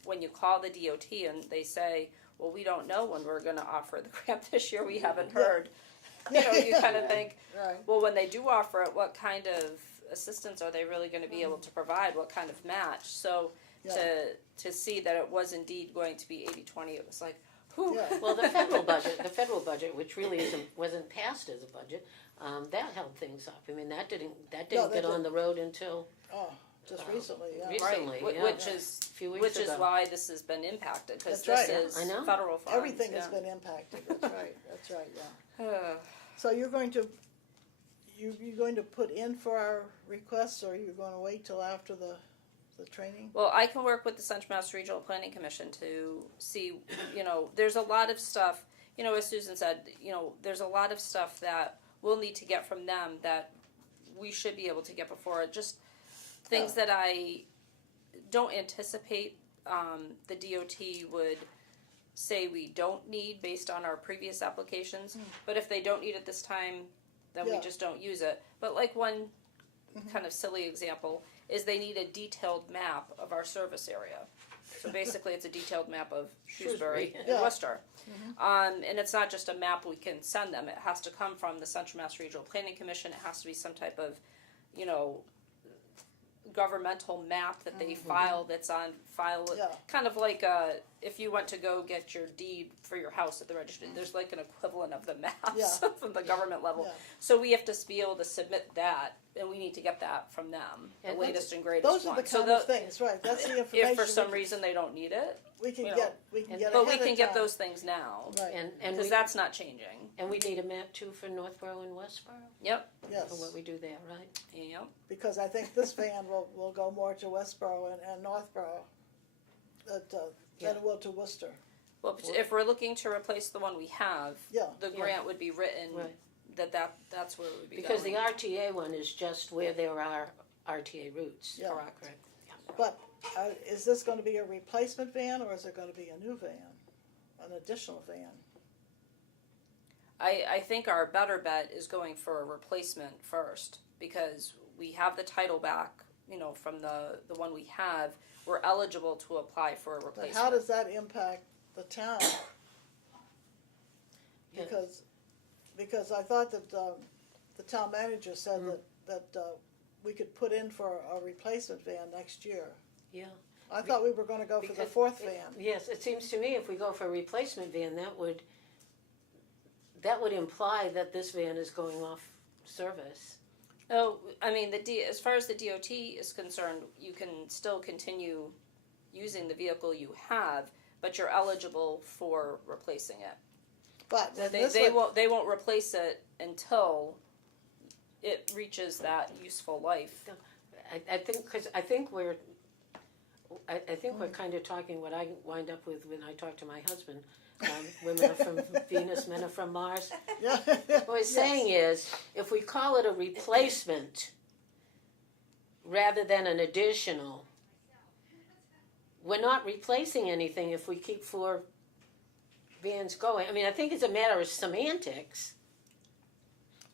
when you call the DOT and they say, well, we don't know when we're going to offer the grant this year, we haven't heard. You kind of think, right, well, when they do offer it, what kind of assistance are they really going to be able to provide? What kind of match? So Yeah. to see that it was indeed going to be 80-20, it was like, whew. yeah. Well, the federal budget, which really wasn't passed as a budget, that held things up. I mean, that didn't that get on didn't. the road until Oh, just recently, yeah. recently, Right, yeah. which is a few weeks which is ago. why this has been impacted, because That's this right. is I know. federal funds. Everything has yeah. been impacted, that's right, yeah. Uh, So you're going to put in for our requests, or you're going to wait till after the training? Well, I can work with the Central Mass Regional Planning Commission to see, there's a lot of stuff, as Susan said, there's a lot of stuff that we'll need to get from them that we should be able to get before it. Just things that I don't anticipate the DOT would say we don't need based on our previous applications. But if they don't need it this time, then we Yeah. just don't use it. But like one kind of silly example is they need a detailed map of our service area. So basically it's a detailed map of Shrewsbury and Yeah. Worcester. And it's not just a map we can send them. It has to come from the Central Mass Regional Planning Commission. It has to be some type of, governmental map that they file that's on file. Yeah. Kind of like if you went to go get your deed for your house at the registry, there's like an equivalent of the maps Yeah. from the government level. Yeah. So we have to be able to submit that, and we need to get that from them, the And latest and greatest Those are one. the So kind of things, right, that's the information. if for some reason they don't need it, We can you know, get ahead but we of can get time. those things now, Right, And because we that's not changing. and we need a map too for Northborough and Westborough Yep. yes. for what we do there, right? Yep. Because I think this van will go more to Westboro and Northboro. But than Yeah. it will to Worcester. Well, if we're looking to replace the one we have, Yeah. the grant would be written Right. that's where it would be Because going. the RTA one is just where there are RTA routes. Yeah. Correct. But is this going to be a replacement van, or is it going to be a new van, an additional van? I think our better bet is going for a replacement first, because we have the title back, from the one we have. We're eligible to apply for a But replacement. how does that impact the town? Yeah. Because I thought that the town manager said that we could put in for a replacement van next year. Yeah. I thought we were going to go for the Because fourth van. Yes, it seems to me if we go for a replacement van, that would imply that this van is going off service. Oh, I mean, as far as the DOT is concerned, you can still continue using the vehicle you have, but you're eligible for replacing it. But when They won't replace it until it reaches that useful life. I think we're kind of talking what I wind up with when I talk to my husband. Women are from Venus, men are from Mars. Yeah. What he's saying is, if we call it a replacement rather than an additional, we're not replacing anything if we keep 4 vans going. I mean, I think it's a matter of semantics,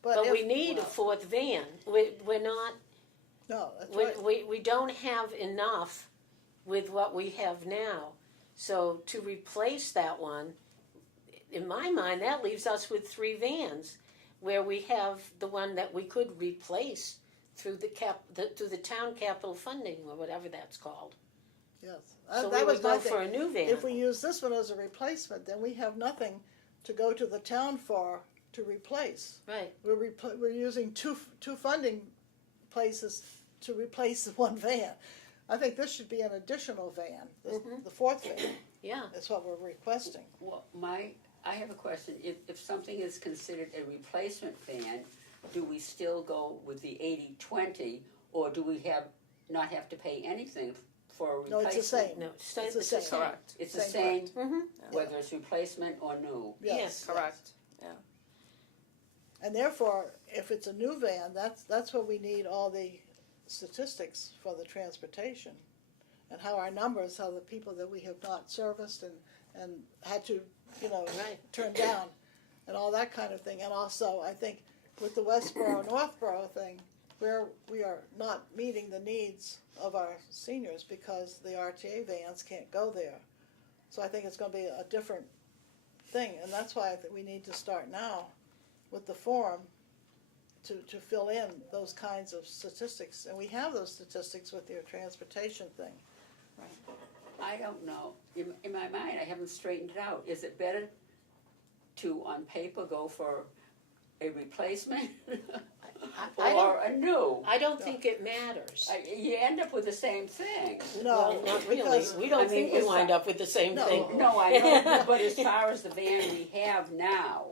but we need a 4th van. We're not. No, that's right. We don't have enough with what we have now. So to replace that one, in my mind, that leaves us with 3 vans, where we have the one that we could replace through through the town capital funding or whatever that's called. Yes. So That we was would my go thing. for a new van. If we use this one as a replacement, then we have nothing to go to the town for to replace. Right. We're using two funding places to replace the one van. I think this should be an additional van, the 4th van. Yeah. That's what we're requesting. Well, I have a question. If something is considered a replacement van, do we still go with the 80-20, or do we not have to pay anything for a No, replacement? it's the same. No, It's the same. Correct. It's the Same, same, Mm-hmm. whether it's replacement or new. Yes. Correct. And therefore, if it's a new van, that's where we need all the statistics for the transportation, and how our numbers, how the people that we have not serviced and had to, Right. turn down, and all that kind of thing. And also, I think with the Westboro, Northboro thing, where we are not meeting the needs of our seniors because the RTA vans can't go there. So I think it's going to be a different thing, and that's why I think we need to start now with the form to fill in those kinds of statistics. And we have those statistics with your transportation thing. I don't know. In my mind, I haven't straightened it out. Is it better to, on paper, go for a replacement I or a new? I don't think it matters. You end up with the same thing. No, Well, not really. because We don't I mean, think we it's wind not- up with the same No. thing. No, I know, but as far as the van we have now,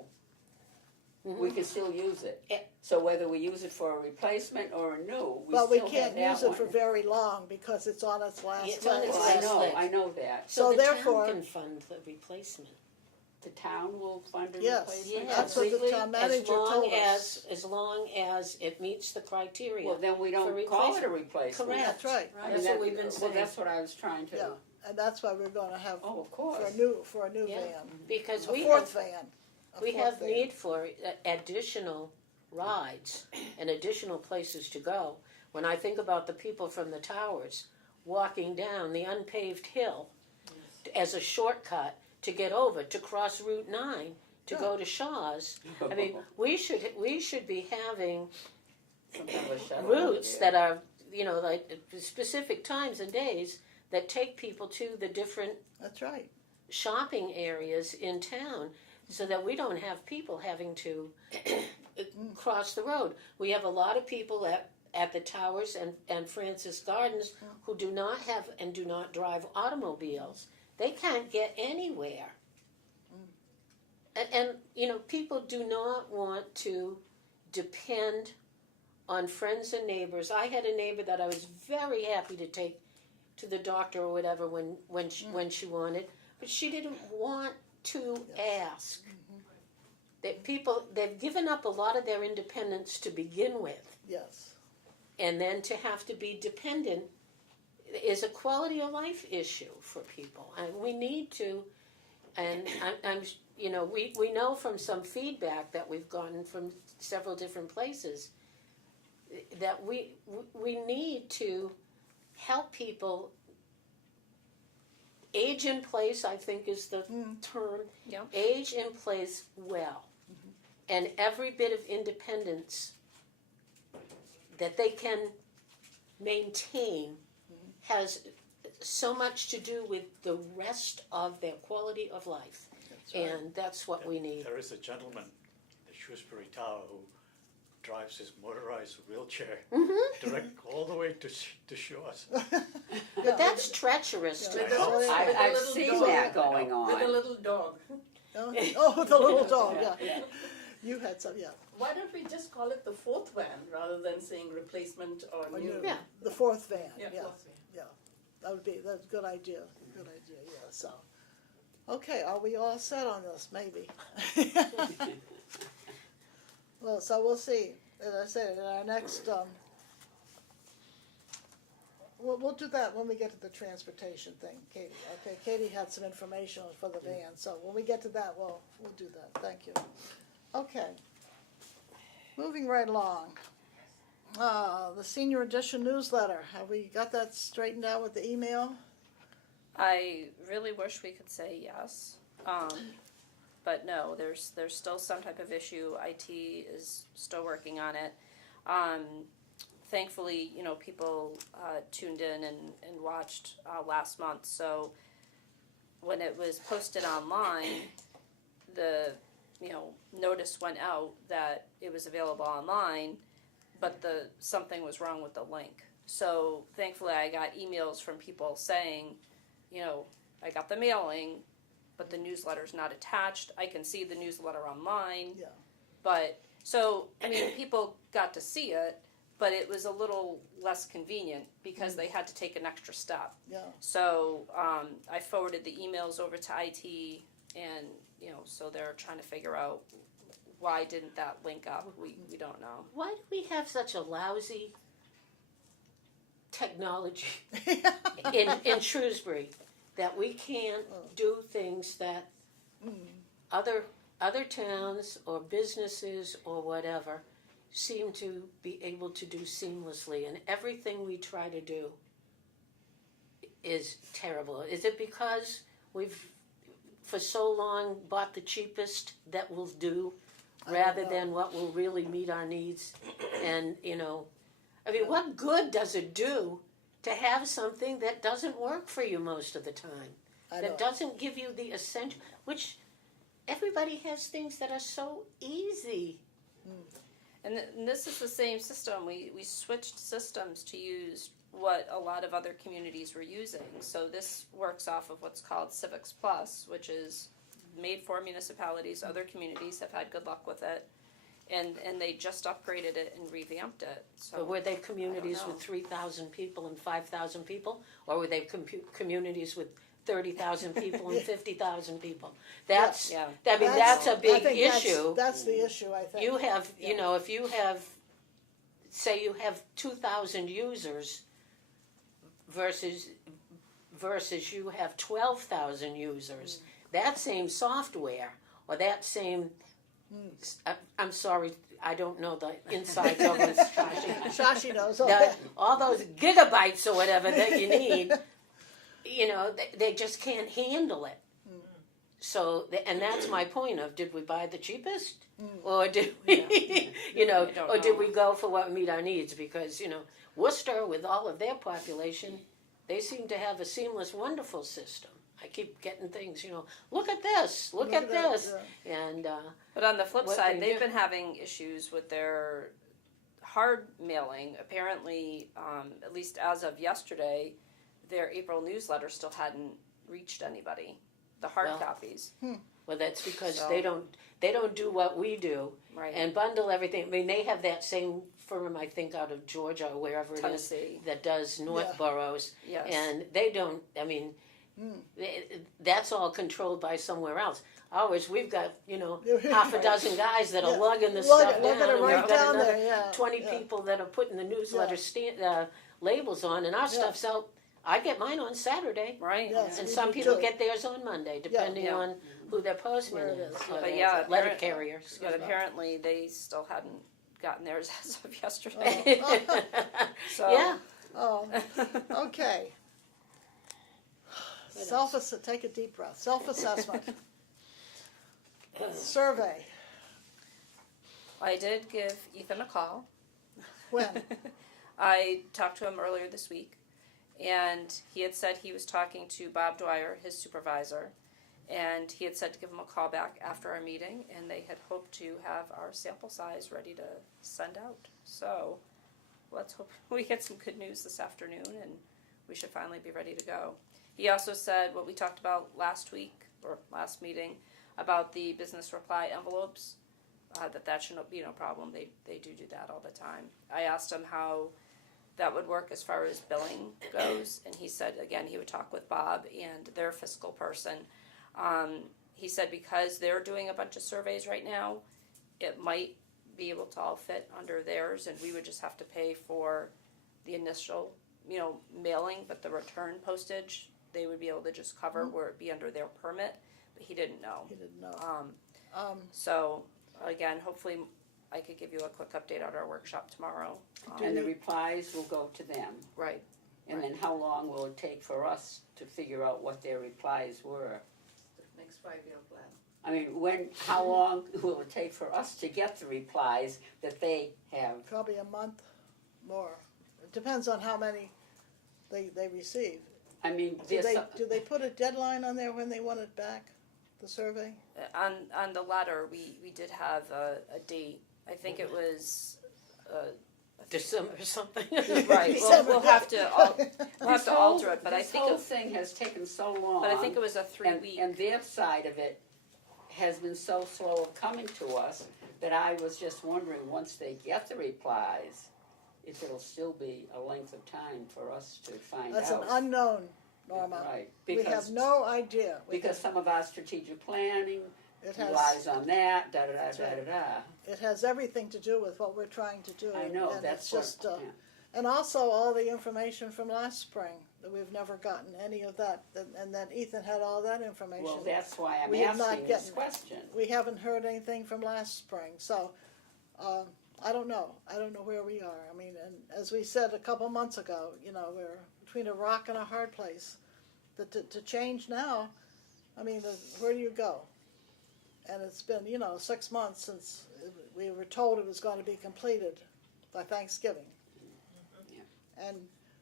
we can still use it. Yeah. So whether we use it for a replacement or a new, we but we still can't have use that it for one. very long because it's on its last It's on leg. its Well, last I know that. So the therefore- town can fund the replacement. The town will fund a Yes. replacement? That's what the town manager told us. As long as it meets the criteria. Well, then we don't For call it a replacement. Correct. That's right. I mean, That's what we've been Well, saying. that's what I was trying to. Yeah, and that's why we're going to have Oh, of for course. a new Yeah. van, Because a we fourth have, van. a we fourth have van. need for additional rides and additional places to go. When I think about the people from the towers walking down the unpaved hill as a shortcut to get over, to cross Route 9, to go to Shaw's. I mean, we should be having Some kind of a shuttle routes there. that are, like specific times and days that take people to the different That's right. shopping areas in town, so that we don't have people having to cross the road. We have a lot of people at the towers and Francis Gardens who do not have and do not drive automobiles. They can't get anywhere. And people do not want to depend on friends and neighbors. I had a neighbor that I was very happy to take to the doctor or whatever when she wanted, but she didn't want to ask. They've given up a lot of their independence to begin with, Yes. and then to have to be dependent is a quality of life issue for people, and we need to. And I'm we know from some feedback that we've gotten from several different places that we need to help people age in place, I think is the term. Yeah. Age in place well. And every bit of independence that they can maintain has so much to do with the rest of their quality of life. That's right. And that's what we need. There is a gentleman, the Shrewsbury Tower, who drives his motorized wheelchair direct all the way to shores. But that's treacherous Yeah. too. Oh, yeah. I've little seen dog. that going With a on. little dog. Oh, the little dog, yeah. You had some, yeah. Why don't we just call it the fourth van rather than saying replacement or Or new? new. Yeah. The fourth van, Yeah, yeah. fourth van. That's a good idea, yeah, so. Okay, are we all set on this, maybe? Well, so we'll see, as I said, in our next, we'll do that when we get to the transportation thing, Katie, okay? Katie had some information for the van, so when we get to that, we'll do that, thank you. Okay, moving right along. The senior edition newsletter, have we got that straightened out with the email? I really wish we could say yes, but no. There's still some type of issue. IT is still working on it. Thankfully, people tuned in and watched last month. So when it was posted online, the notice went out that it was available online, but something was wrong with the link. So thankfully, I got emails from people saying, I got the mailing, but the newsletter's not attached. I can see the newsletter online. Yeah. But, so, people got to see it, but it was a little less convenient because they had to take an extra step. Yeah, So, I forwarded the emails over to IT and, so they're trying to figure out why didn't that link up. We don't know. Why do we have such a lousy technology in Shrewsbury that we can't do things that other towns or businesses or whatever seem to be able to do seamlessly, and everything we try to do is terrible? Is it because we've for so long bought the cheapest that will do rather than what will really meet our needs? And what good does it do to have something that doesn't work for you most of the time? That doesn't give you the essential, which everybody has things that are so easy. And this is the same system. We switched systems to use what a lot of other communities were using. So this works off of what's called Civics Plus, which is made for municipalities. Other communities have had good luck with it. And they just upgraded it and revamped it. So But were they communities I don't with 3,000 people and 5,000 people? Or were they communities with 30,000 people and 50,000 people? That's, Yeah. I mean, that's a big I think issue. That's the issue, I think. You have, if you have, say you have 2,000 users versus you have 12,000 users, that same software or that same, I'm sorry, I don't know the insides of this, Shashi knows. all those gigabytes or whatever that you need, they just can't handle it. So, and that's my point of, did we buy the cheapest? Or did we, or did we go for what meet our needs? Because, Worcester, with all of their population, they seem to have a seamless, wonderful system. I keep getting things, look at this, look at that, this. And, But on the flip what side, they they've do. been having issues with their hard mailing. Apparently, at least as of yesterday, their April newsletter still hadn't reached anybody, the hard Well. copies. Well, that's because So- they don't do what we do right, and bundle everything. I mean, they have that same firm, I think, out of Georgia or wherever it is, Tennessee, that does North Yeah. Boroughs. yes. And they don't, I mean, that's all controlled by somewhere else. Ours, we've got, half a dozen guys that are Yeah. lugging the Lug stuff it down. and right we've got down another there, yeah. 20 yeah. people that are putting the newsletter labels on, and our stuff's out. I get mine on Saturday, Right. Yes, and we some do people too. get theirs on Monday, depending Yeah. on who their postman Where it is. is. or But their yeah, letter apparent- carrier. excuse But me. apparently they still hadn't gotten theirs as of yesterday. So Yeah. Oh, okay. Take a deep breath. Self-assessment. Survey. I did give Ethan a call. When? I talked to him earlier this week, and he had said he was talking to Bob Dwyer, his supervisor, and he had said to give him a call back after our meeting, and they had hoped to have our sample size ready to send out. So let's hope we get some good news this afternoon, and we should finally be ready to go. He also said what we talked about last week, or last meeting, about the business reply envelopes. That shouldn't be no problem. They do that all the time. I asked him how that would work as far as billing goes, and he said again he would talk with Bob and their fiscal person. He said because they're doing a bunch of surveys right now, it might be able to all fit under theirs, and we would just have to pay for the initial, mailing, but the return postage they would be able to just cover where it be under their permit. But he didn't know. He didn't know. So again, hopefully I could give you a quick update at our workshop tomorrow. And the replies will go to them. Right. And then how long will it take for us to figure out what their replies were? Next 5-year plan. I mean, how long will it take for us to get the replies that they have? Probably a month more. It depends on how many they receive. I mean, Do they put a deadline on there when they want it back, the survey? On the letter, we did have a date. I think it was December something. right. Well, we'll have to alter it, but I this think whole thing has taken so long. but I think it was a 3-week. And their side of it has been so slow of coming to us that I was just wondering, once they get the replies, if it'll still be a length of time for us to find That's an out. unknown, Norma. Right, We have because, no idea. because some of our strategic planning It relies has, on that, da-da-da, That's right. da-da-da. it has everything to do with what we're trying to do. I know, and that's it's what, just, yeah. and also all the information from last spring, that we've never gotten any of that, and then Ethan had all that information. Well, that's why I'm We have not asking this gotten- question. We haven't heard anything from last spring, so, I don't know where we are. I mean, and as we said a couple months ago, we're between a rock and a hard place. To change now, I mean, where do you go? And it's been, 6 months since we were told it was going to be completed by Thanksgiving. Yeah. And,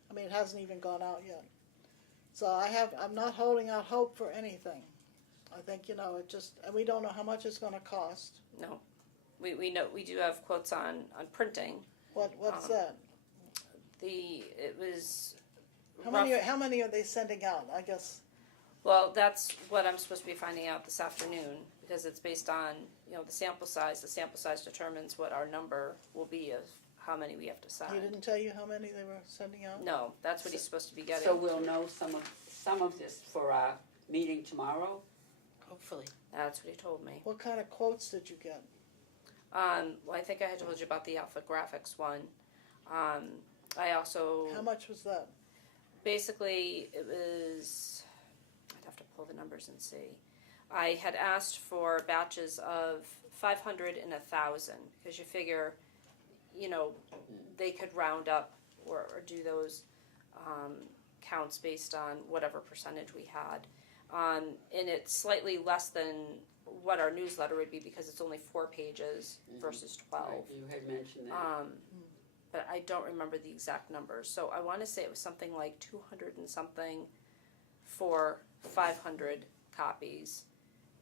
I mean, it hasn't even gone out yet. So I'm not holding out hope for anything. I think, it just, and we don't know how much it's going to cost. No, we know we do have quotes on printing. What's that? It was How many are they sending out? I guess. well, that's what I'm supposed to be finding out this afternoon because it's based on the sample size. The sample size determines what our number will be of how many we have to send. He didn't tell you how many they were sending out? No, that's what he's supposed to be getting. So we'll know some of this for our meeting tomorrow? Hopefully. That's what he told me. What kind of quotes did you get? Well, I think I had told you about the Alpha Graphics one. I also How much was that? basically it was. I'd have to pull the numbers and see. I had asked for batches of 500 and 1,000 because you figure, they could round up or do those counts based on whatever percentage we had. And it's slightly less than what our newsletter would be because it's only 4 pages versus 12. Right, you had mentioned that. But I don't remember the exact numbers. So I want to say it was something like 200 and something for 500 copies,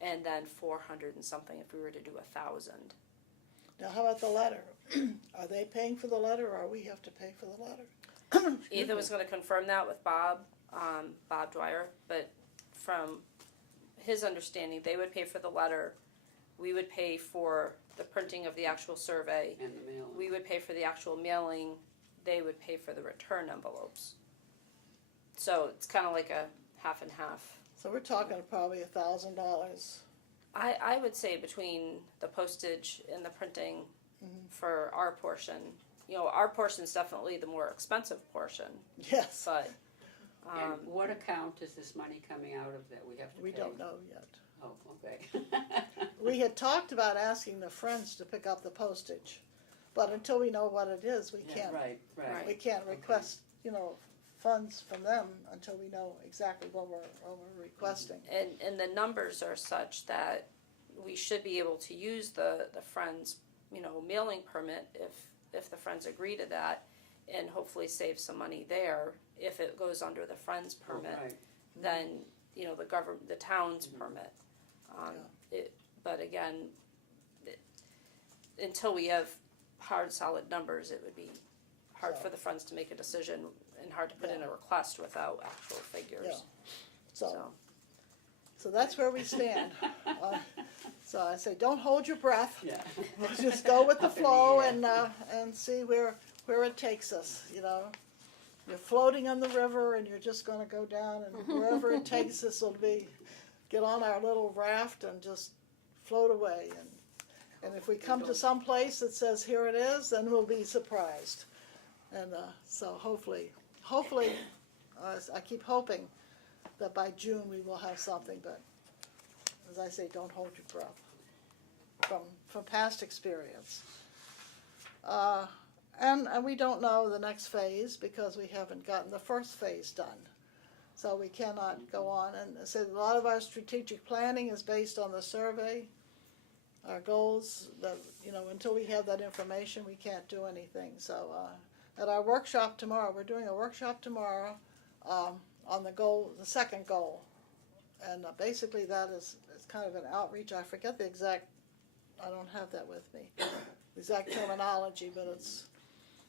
and then 400 and something if we were to do 1,000. Now, how about the letter? Are they paying for the letter, or we have to pay for the letter? Ethan was going to confirm that with Bob Dwyer, but from his understanding, they would pay for the letter, we would pay for the printing of the actual survey, And the mailing. we would pay for the actual mailing, they would pay for the return envelopes. So it's kind of like a half and half. So we're talking probably $1,000. I would say between the postage and the printing for our portion, you know, our portion is definitely the more expensive portion, Yes, but And what account is this money coming out of that we have to we pay? don't know yet. Oh, okay. We had talked about asking the Friends to pick up the postage, but until we know what it is, we can't, Right, right. we can't request, you know, funds from them until we know exactly what we're requesting. and the numbers are such that we should be able to use the Friends, you know, mailing permit if the Friends agree to that, and hopefully save some money there. If it goes under the Friends permit, Right. then, you know, the town's permit. But again, until we have hard, solid numbers, it would be hard So- for the Friends to make a decision and hard to put in a request without actual figures. Yeah. So, So that's where we stand. So I say, don't hold your breath. Yeah. Just go with the Up in the flow air. and see where it takes us, you know. You're floating on the river and you're just gonna go down, and wherever it takes us will be, get on our little raft and just float away. And if we come to some place that says, here it is, then we'll be surprised. And so hopefully, I keep hoping that by June we will have something, but as I say, don't hold your breath from past experience. And we don't know the next phase because we haven't gotten the first phase done. So we cannot go on, and so a lot of our strategic planning is based on the survey. Our goals, that, you know, until we have that information, we can't do anything. So at our workshop tomorrow, we're doing a workshop tomorrow on the goal, the second goal. And basically that is kind of an outreach. I forget the exact, I don't have that with me, the exact terminology, but it's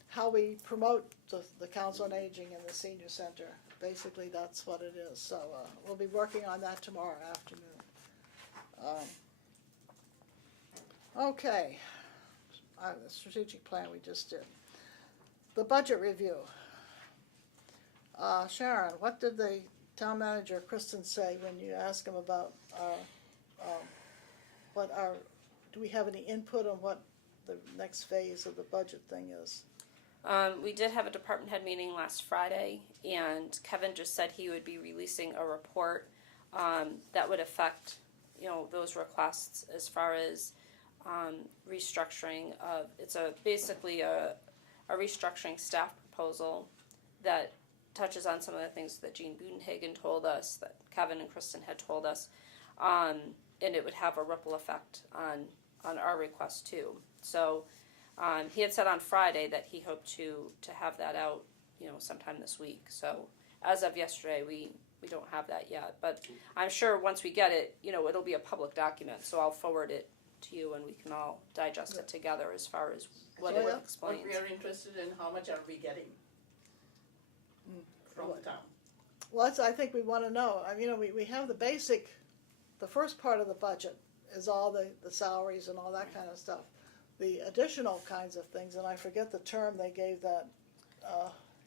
how we promote the Council on Aging and the Senior Center. Basically, that's what it is. So we'll be working on that tomorrow afternoon. Okay, the strategic plan we just did. The budget review. Sharon, what did the town manager, Kristen, say when you asked him about do we have any input on what the next phase of the budget thing is? we did have a department head meeting last Friday, and Kevin just said he would be releasing a report that would affect, you know, those requests as far as restructuring of, it's basically a restructuring staff proposal that touches on some of the things that Jean Budenhagen told us, that Kevin and Kristen had told us, and it would have a ripple effect on our request too. So he had said on Friday that he hoped to have that out, you know, sometime this week. So as of yesterday, we don't have that yet, but I'm sure once we get it, you know, it'll be a public document, so I'll forward it to you and we can all digest it together as far as what it So, yeah. What explains. we are interested in, how much are we getting from the town? Well, that's, I think we want to know. I mean, you know, we have the basic, the first part of the budget is all the salaries and all that kind of stuff. The additional kinds of things, and I forget the term they gave that,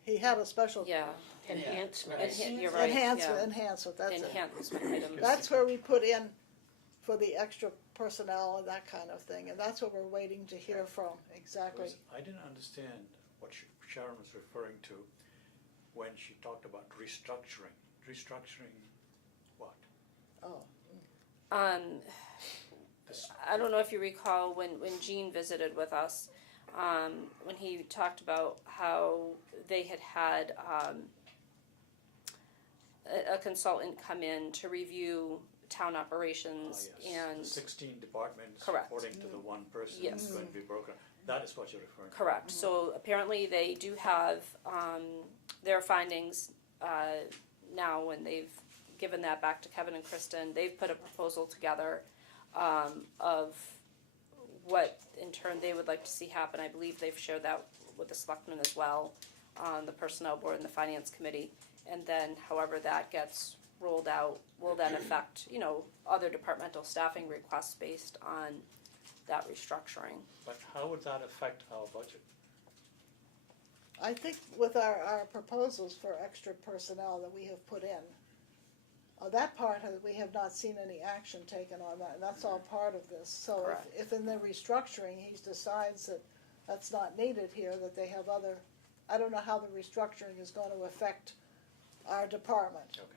he had a special. Yeah, Enhancement. you're right, Enhancement, yeah. enhancement, that's it. Enhancement items. That's where we put in for the extra personnel and that kind of thing, and that's what we're waiting to hear from, exactly. I didn't understand what Sharon was referring to when she talked about restructuring. Restructuring what? Oh, This, I don't know if you recall when Gene visited with us, when he talked about how they had a consultant come in to review town operations and 16 departments Correct. reporting to the one person Yes. is going to be broken. That is what you're referring to. correct. So apparently they do have their findings now, when they've given that back to Kevin and Kristen. They've put a proposal together of what in turn they would like to see happen. I believe they've shared that with the selectmen as well, on the personnel board and the finance committee. And then however that gets rolled out will then affect, other departmental staffing requests based on that restructuring. But how would that affect our budget? I think with our proposals for extra personnel that we have put in, that part, we have not seen any action taken on that, and that's all part of this. So Correct. if in the restructuring, he decides that that's not needed here, that they have other, I don't know how the restructuring is gonna affect our department. Okay.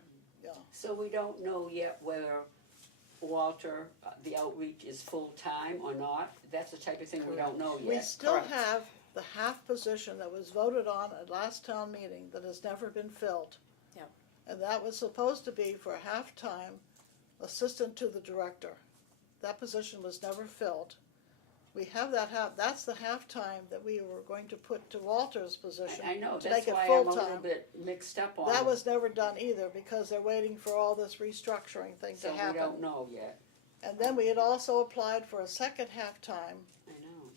Yeah, So we don't know yet whether Walter, the outreach is full-time or not? That's the type of thing we don't know yet. we still Correct. have the half position that was voted on at last town meeting that has never been filled. Yep. And that was supposed to be for a half-time assistant to the director. That position was never filled. We have that's the half-time that we were going to put to Walter's position I know, to that's make it why I'm a little full-time. bit mixed up on it. That was never done either, because they're waiting for all this restructuring thing So to we happen. don't know yet. And then we had also applied for a second half-time I know.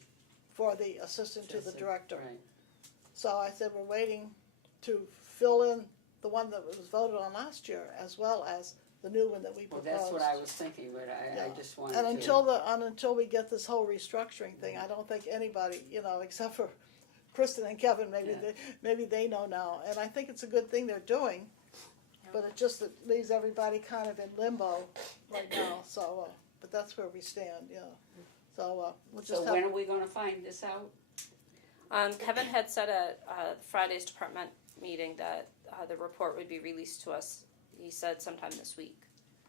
for the assistant to the director. Right. So I said, we're waiting to fill in the one that was voted on last year, as well as the new one that we Well, proposed. that's what I was thinking, but I Yeah. just wanted And to. until we get this whole restructuring thing, I don't think anybody, except for Kristen and Kevin, maybe they know now. And I think it's a good thing they're doing, but it just leaves everybody kind of in limbo right now. So, but that's where we stand. Yeah. So we'll just So when are we gonna find this out? Kevin had said at Friday's department meeting that the report would be released to us. He said sometime this week.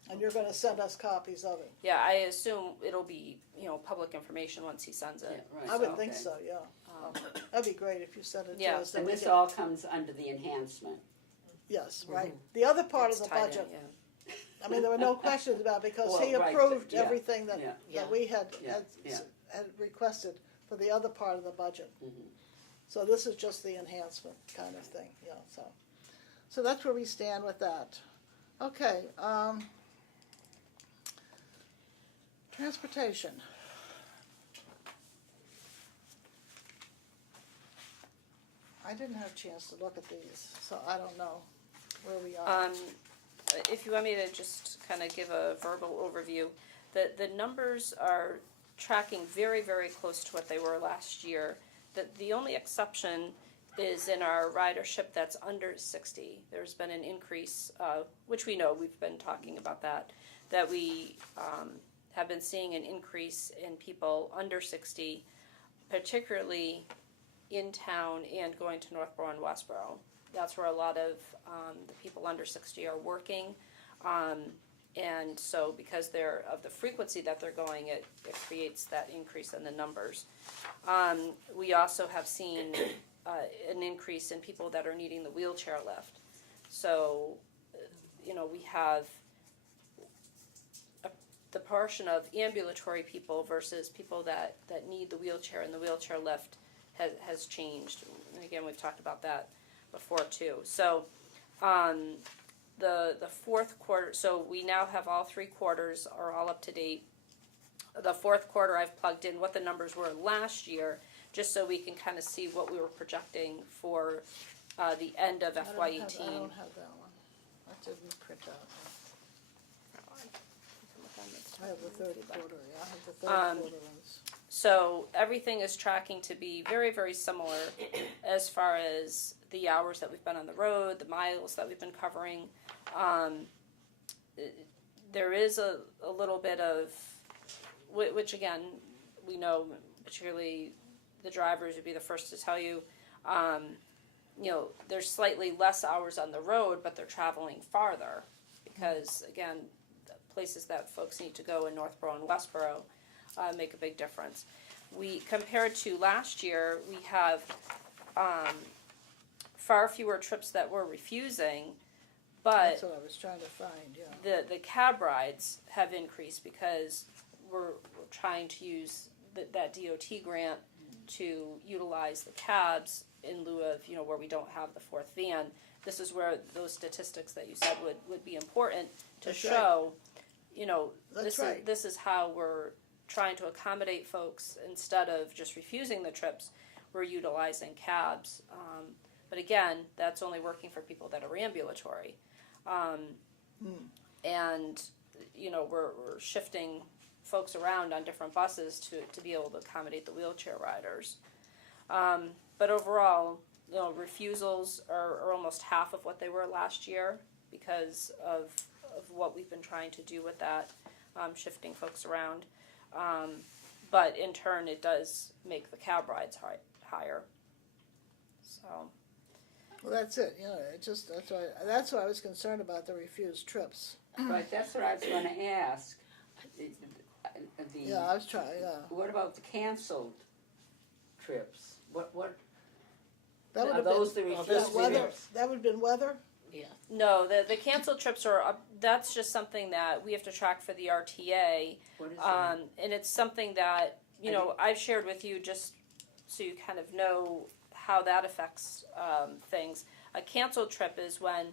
And you're going to send us copies of it. Yeah, I assume it'll be public information once he sends it. Yeah, right. I would Okay. think so. Yeah. Um, That'd be great if you sent it Yeah. to us. then And we this can- all comes under the enhancement. Yes, right. The other part of it's the tied in, budget, yeah. I mean, there were no questions about it, because Well, he right, approved yeah, everything that, yeah. Yeah. that we had, Yeah, had, yeah. had requested for the other part of the budget. Mhm. So this is just the enhancement kind of thing, so that's where we stand with that. Okay, transportation. I didn't have a chance to look at these, so I don't know where we are. If you want me to just kind of give a verbal overview, the numbers are tracking very, very close to what they were last year. The only exception is in our ridership that's under 60. There's been an increase, which we know, we've been talking about that we have been seeing an increase in people under 60, particularly in town and going to Northborough and Westborough. That's where a lot of the people under 60 are working. And so because they're of the frequency that they're going, it creates that increase in the numbers. We also have seen an increase in people that are needing the wheelchair lift. So, we have the portion of ambulatory people versus people that need the wheelchair and the wheelchair lift has changed. And again, we've talked about that before too. So, the fourth quarter, so we now have all 3 quarters are all up to date. The fourth quarter I've plugged in what the numbers were last year, just so we can kind of see what we were projecting for the end of FY18. I don't have that one. I didn't print out. I have the third quarter, I have the third quarter ones. So everything is tracking to be very, very similar as far as the hours that we've been on the road, the miles that we've been covering. There is a little bit of, which again, we know, particularly the drivers would be the first to tell you, there's slightly less hours on the road, but they're traveling farther because, again, the places that folks need to go in Northborough and Westborough make a big difference. Compared to last year, we have far fewer trips that we're refusing, but That's what I was trying to find, yeah. the cab rides have increased because we're trying to use that DOT grant to utilize the cabs in lieu of, where we don't have the fourth van. This is where those statistics that you said would be important to That's show, That's right. this is how we're trying to accommodate folks. Instead of just refusing the trips, we're utilizing cabs. But again, that's only working for people that are ambulatory. And, we're shifting folks around on different buses to be able to accommodate the wheelchair riders. But overall, refusals are almost half of what they were last year because of what we've been trying to do with that, shifting folks around. But in turn, it does make the cab rides higher. So. Well, that's it, that's why I was concerned about the refused trips. Right, that's what I was gonna ask. Yeah, I was trying, What about the canceled trips? What, That would are have those been, the Oh, refused weather, trips? that would have been weather? No, the canceled trips are that's just something that we have to track for the RTA, What is that? and it's something that I've shared with you just so you kind of know how that affects things. A canceled trip is when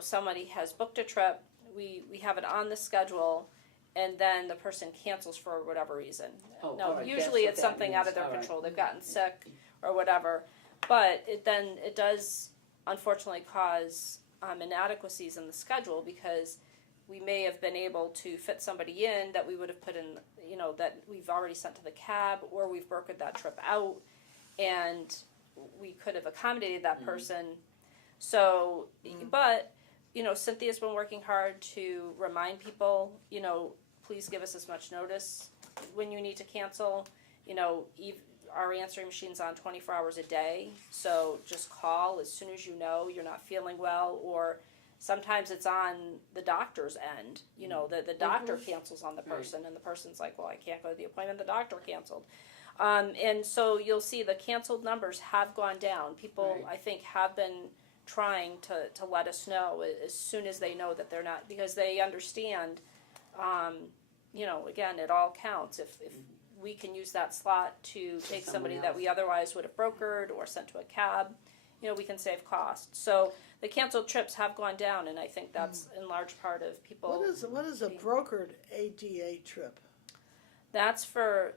somebody has booked a trip, we have it on the schedule, and then the person cancels for whatever reason. Oh, Now, all right, that's usually what it's that something out of means. their All right. control. They've gotten sick or whatever, but it does unfortunately cause inadequacies in the schedule because we may have been able to fit somebody in that we would have put in, that we've already sent to the cab, or we've brokered that trip out, and we could have accommodated that person. So, but, Cynthia's been working hard to remind people, please give us as much notice when you need to cancel. Our answering machine's on 24 hours a day, so just call as soon as you know you're not feeling well, or sometimes it's on the doctor's end. The doctor cancels on the person, and the person's like, well, I can't go to the appointment, the doctor canceled. And so you'll see the canceled numbers have gone down. People, Right. I think, have been trying to let us know as soon as they know that they're not, because they understand, again, it all counts. If we can use that slot to take somebody someone that we otherwise would have brokered or sent to a cab, we can save costs. So the canceled trips have gone down, and I think that's in large part of people. What is a brokered ADA trip? That's for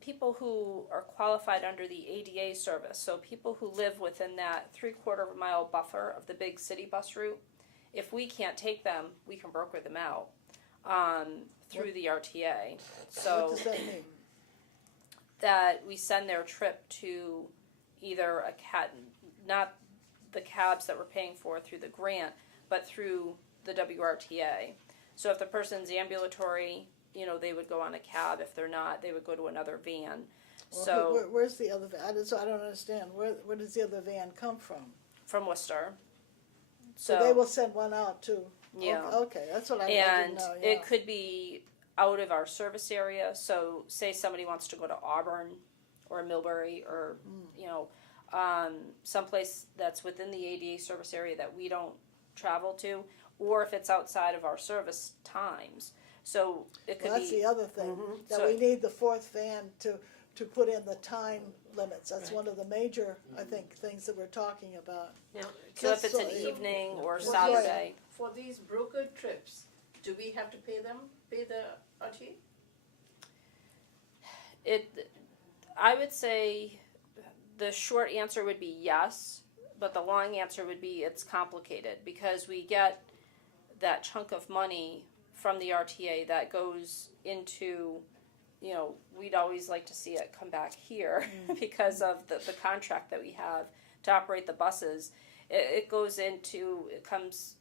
people who are qualified under the ADA service. So people who live within that 3/4 mile buffer of the big city bus route. If we can't take them, we can broker them out through the RTA. So What does that mean? that we send their trip to either a cab, not the cabs that we're paying for through the grant, but through the WRTA. So if the person's ambulatory, they would go on a cab. If they're not, they would go to another van. Well, So where's the other van? I don't understand. Where does the other van come from? from Worcester. So they will send one out too? Yeah. Okay, that's what I And didn't know, yeah. it could be out of our service area. So say somebody wants to go to Auburn or Millbury or, someplace that's within the ADA service area that we don't travel to, or if it's outside of our service times. So it could Well, that's be. the other thing, that So- we need the fourth van to put in the time limits. That's one of the major, I think, things that we're talking about. So if it's an That's- evening or Right. Saturday. For these brokered trips, do we have to pay the RTA? I would say the short answer would be yes, but the long answer would be it's complicated because we get that chunk of money from the RTA that goes into, we'd always like to see it come back here because of the contract that we have to operate the buses. It comes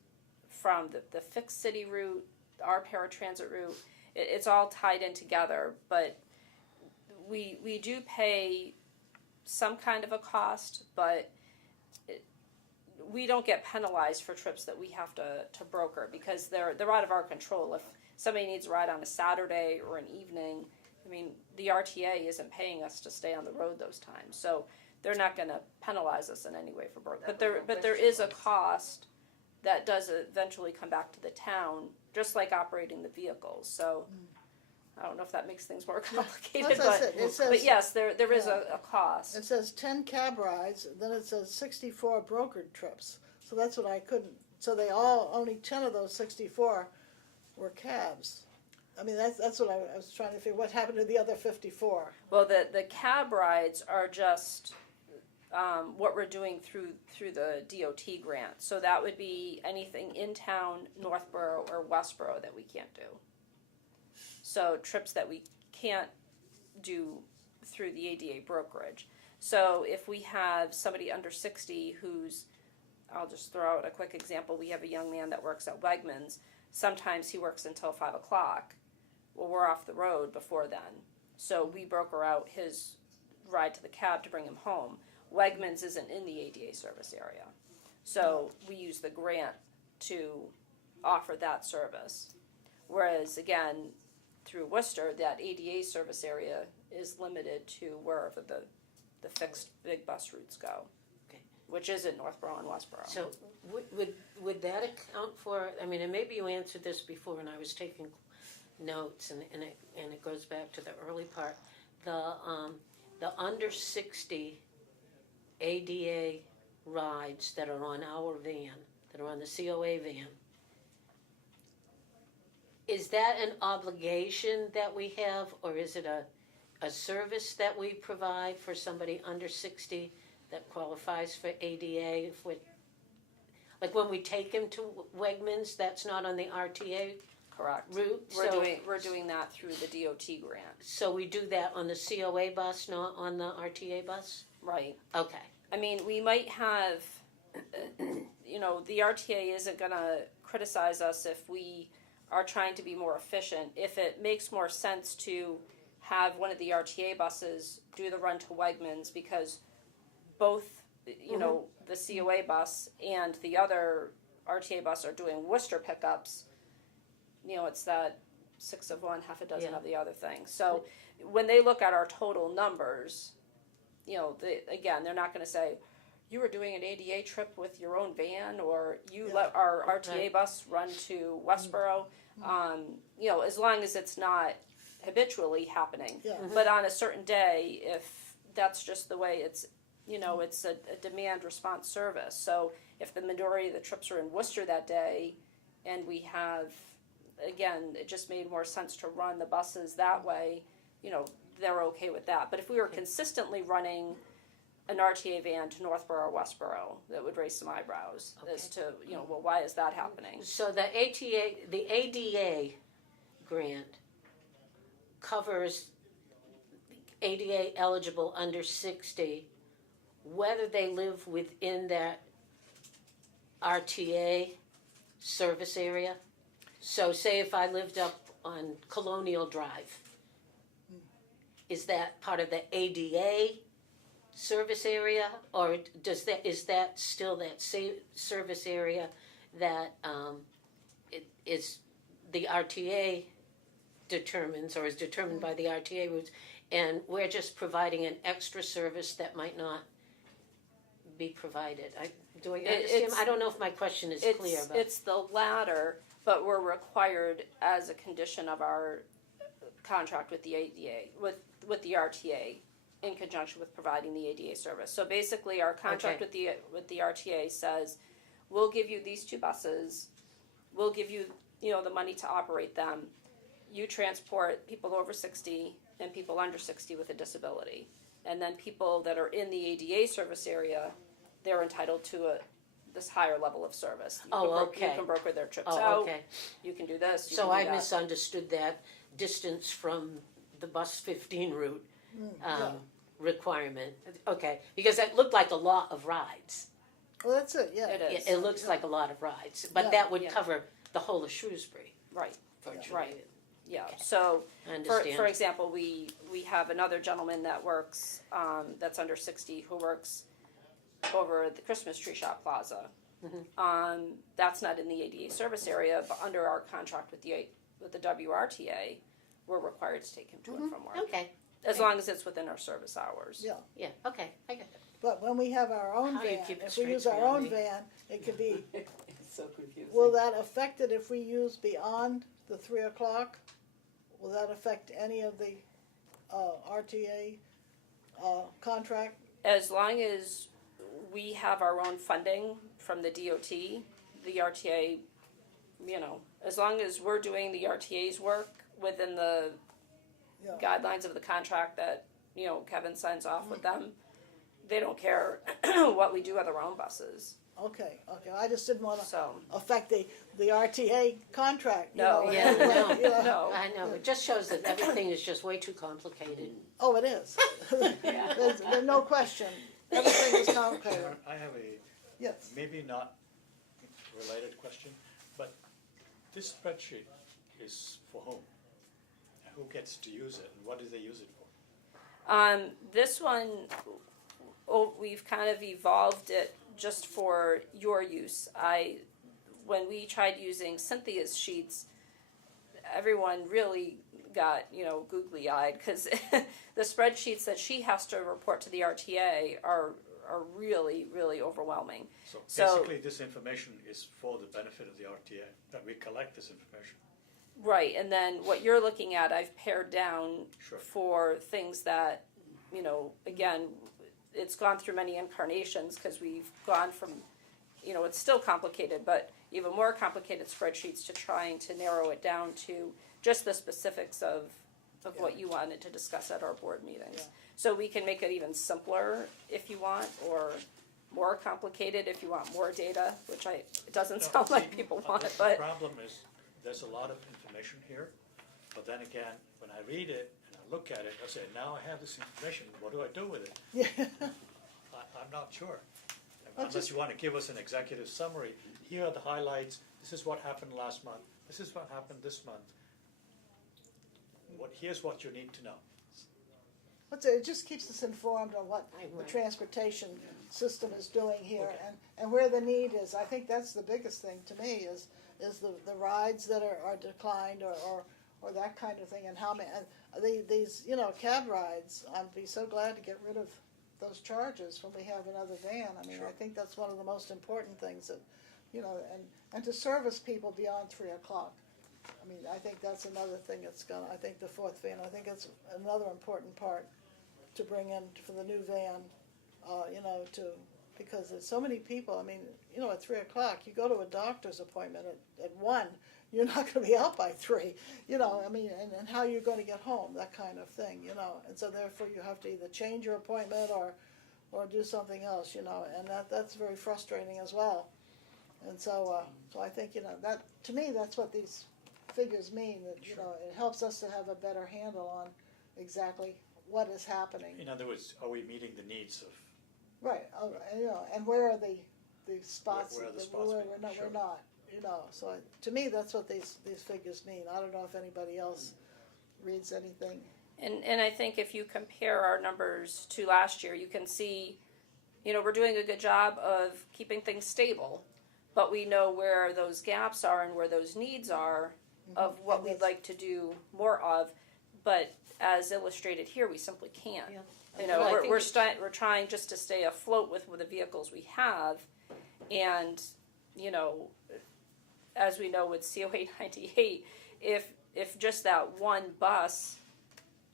from the fixed city route, our paratransit route. It's all tied in together, but we do pay some kind of a cost, but we don't get penalized for trips that we have to broker because they're out of our control. If somebody needs a ride on a Saturday or an evening, the RTA isn't paying us to stay on the road those times, so they're not going to penalize us in any way for broker. But there is a cost that does eventually come back to the town, just like operating the vehicles. So I don't know if that makes things more complicated, That's it. It says- but yes, there is a cost. It says 10 cab rides, then it says 64 brokered trips. So that's what I couldn't, so only 10 of those 64 were cabs. That's what I was trying to figure, what happened to the other 54? Well, the cab rides are just what we're doing through the DOT grant. So that would be anything in town, Northborough or Westborough that we can't do. So trips that we can't do through the ADA brokerage. So if we have somebody under 60 who's, I'll just throw out a quick example. We have a young man that works at Wegmans. Sometimes he works until 5 o'clock. Well, we're off the road before then. So we broker out his ride to the cab to bring him home. Wegmans isn't in the ADA service area. So we use the grant to offer that service. Whereas, again, through Worcester, that ADA service area is limited to wherever the fixed big bus routes go. Okay. Which is in Northborough and Westborough. So would that account for, I mean, and maybe you answered this before when I was taking notes, and it goes back to the early part, the under 60 ADA rides that are on our van, that are on the COA van, is that an obligation that we have, or is it a service that we provide for somebody under 60 that qualifies for ADA? If we, like when we take him to Wegmans, that's not on the RTA Correct. route? We're doing that through the DOT grant. So we do that on the COA bus, not on the RTA bus? Right. Okay. I mean, we might have, the RTA isn't going to criticize us if we are trying to be more efficient. If it makes more sense to have one of the RTA buses do the run to Wegmans, because both, the COA bus and the other RTA bus are doing Worcester pickups, it's that 6 of one, half a dozen Yeah. of the other thing. So when they look at our total numbers, they're not going to say, you were doing an ADA trip with your own van, or you let our RTA Right. bus run to Westborough. As long as it's not habitually happening. Yeah. But on a certain day, if that's just the way it's a demand response service. So if the majority of the trips are in Worcester that day, and we have, again, it just made more sense to run the buses that way, they're okay with that. But if we were consistently running an RTA van to Northborough or Westborough, that would raise some eyebrows as to, well, why is that happening? So the ADA grant covers ADA eligible under 60, whether they live within that RTA service area. So say if I lived up on Colonial Drive, is that part of the ADA service area, or is that still that same service area that it is the RTA determines, or is determined by the RTA routes, and we're just providing an extra service that might not be provided? Do I understand? I don't know if my question is clear. But It's the latter, but we're required as a condition of our contract with the ADA, with the RTA, in conjunction with providing the ADA service. So basically, our contract with the RTA says, we'll give you these 2 buses, we'll give you the money to operate them. You transport people over 60 and people under 60 with a disability, and then people that are in the ADA service area, they're entitled to this higher level of service. You can broker their trips out. Okay. You can do this. You So can do I that. misunderstood that distance from the bus 15 route requirement. Okay, because it looked like a lot of rides. Well, that's it, yeah. It is. It looks like a lot of rides, but Yeah. that would Yeah. cover the whole of Shrewsbury, Right. virtually. Right. Yeah. Okay. So I understand. For example, we have another gentleman that works that's under 60 who works over at the Christmas Tree Shop Plaza. That's not in the ADA service area, but under our contract with the WRTA, we're required to take him to and from work. Okay. As long as it's within our service hours. Yeah. Yeah. Okay. I got it. But when we have our own How do you van, keep it if we straight use our around own me? van, it could be, It's so confusing. will that affect it if we use beyond the 3 o'clock? Will that affect any of the RTA contract? As long as we have our own funding from the DOT, the RTA, as long as we're doing the RTA's work within the Yeah. guidelines of the contract that, Kevin signs off with them, they don't care what we do with our own buses. Okay, I just didn't wanna So, affect the RTA contract, you No. know. Yeah, no. you know. no. I know, it just shows that everything is just way too complicated. Oh, it is. There's no question. Everything is complicated. I have a Yes. maybe not related question, but this spreadsheet is for whom? Who gets to use it, and what do they use it for? This one, we've kind of evolved it just for your use. When we tried using Cynthia's sheets, everyone really got, googly eyed, because the spreadsheets that she has to report to the RTA are really, really overwhelming. So basically, this information is for the benefit of the RTA, that we collect this information. Right, and then what you're looking at, I've pared down Sure. for things that, again, it's gone through many incarnations, because we've gone from, it's still complicated, but even more complicated spreadsheets to trying to narrow it down to just the specifics of what you wanted to discuss at our board meetings. Yeah. So we can make it even simpler if you want, or more complicated if you want more data, which it doesn't No, sound like see, people want it, the but. problem is, there's a lot of information here, but then again, when I read it and I look at it, I say, now I have this information, what do I do with it? Yeah. I'm not sure. Well, Unless just- you want to give us an executive summary, here are the highlights, this is what happened last month, this is what happened this month. Here's what you need to know. It just keeps us informed on what the Right. transportation system is doing here and where the need is. I think that's the biggest thing to me is the rides that are declined or that kind of thing, and how many, and these, cab rides, I'd be so glad to get rid of those charges when we have another van. I mean, Sure. I think that's one of the most important things that, and to service people beyond 3 o'clock. I mean, I think that's another thing I think the fourth van, I think it's another important part to bring in for the new van, because there's so many people, I mean, at 3 o'clock, you go to a doctor's appointment at 1, you're not gonna be out by 3, I mean, and how you're gonna get home, that kind of thing, and so therefore you have to either change your appointment or do something else, and that's very frustrating as well. And so I think, that, to me, that's what these figures mean, that, it helps us to have a better handle on exactly what is happening. In other words, are we meeting the needs of, Right, and where are the spots Where are the that spots we're we- not, sure. we're not, so to me, that's what these figures mean. I don't know if anybody else reads anything. And I think if you compare our numbers to last year, you can see, we're doing a good job of keeping things stable, but we know where those gaps are and where those needs are of what And we'd that's- like to do more of, but as illustrated here, we simply can't. Yeah. You Well, I know, think we're trying just to stay afloat with the vehicles we have, and, as we know with COA 98, if just that one bus,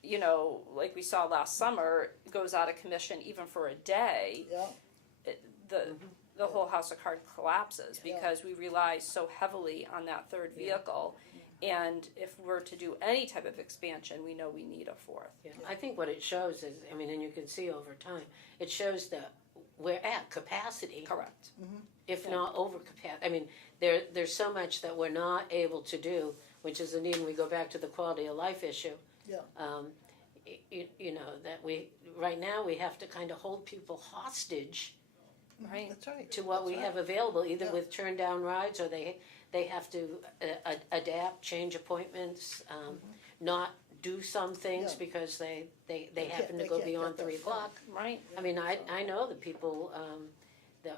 like we saw last summer, goes out of commission even for a day, Yeah, the whole house of cards collapses, Yeah. because we rely so heavily on that third vehicle. And if we're to do any type of expansion, we know we need a fourth. Yeah, I think what it shows is, and you can see over time, it shows that we're at capacity, Correct. if not over capacity. There's so much that we're not able to do, which is the need, and we go back to the quality of life issue. Yeah. That right now we have to kind of hold people hostage Right. that's right. to what we That's right. have available, either Yeah. with turn down rides, or they have to adapt, change appointments, not do some things Yeah. because they can't- happen to they go can't beyond get 3 that o'clock. Right. I know the people that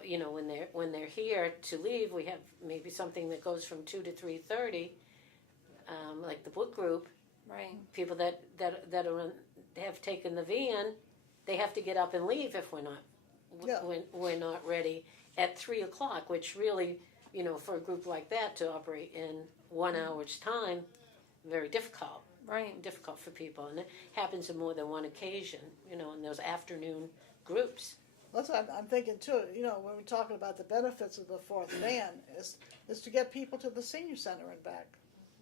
when they're here to leave, we have maybe something that goes from 2 to 3:30, like the book group. Right. People that have taken the van, they have to get up and leave if we're not Yeah. when we're not ready at 3 o'clock, which really, for a group like that to operate in 1 hour's time, very difficult. Right. Difficult for people, and it happens on more than one occasion, in those afternoon groups. That's what I'm thinking too, when we're talking about the benefits of the fourth van, is to get people to the senior center and back.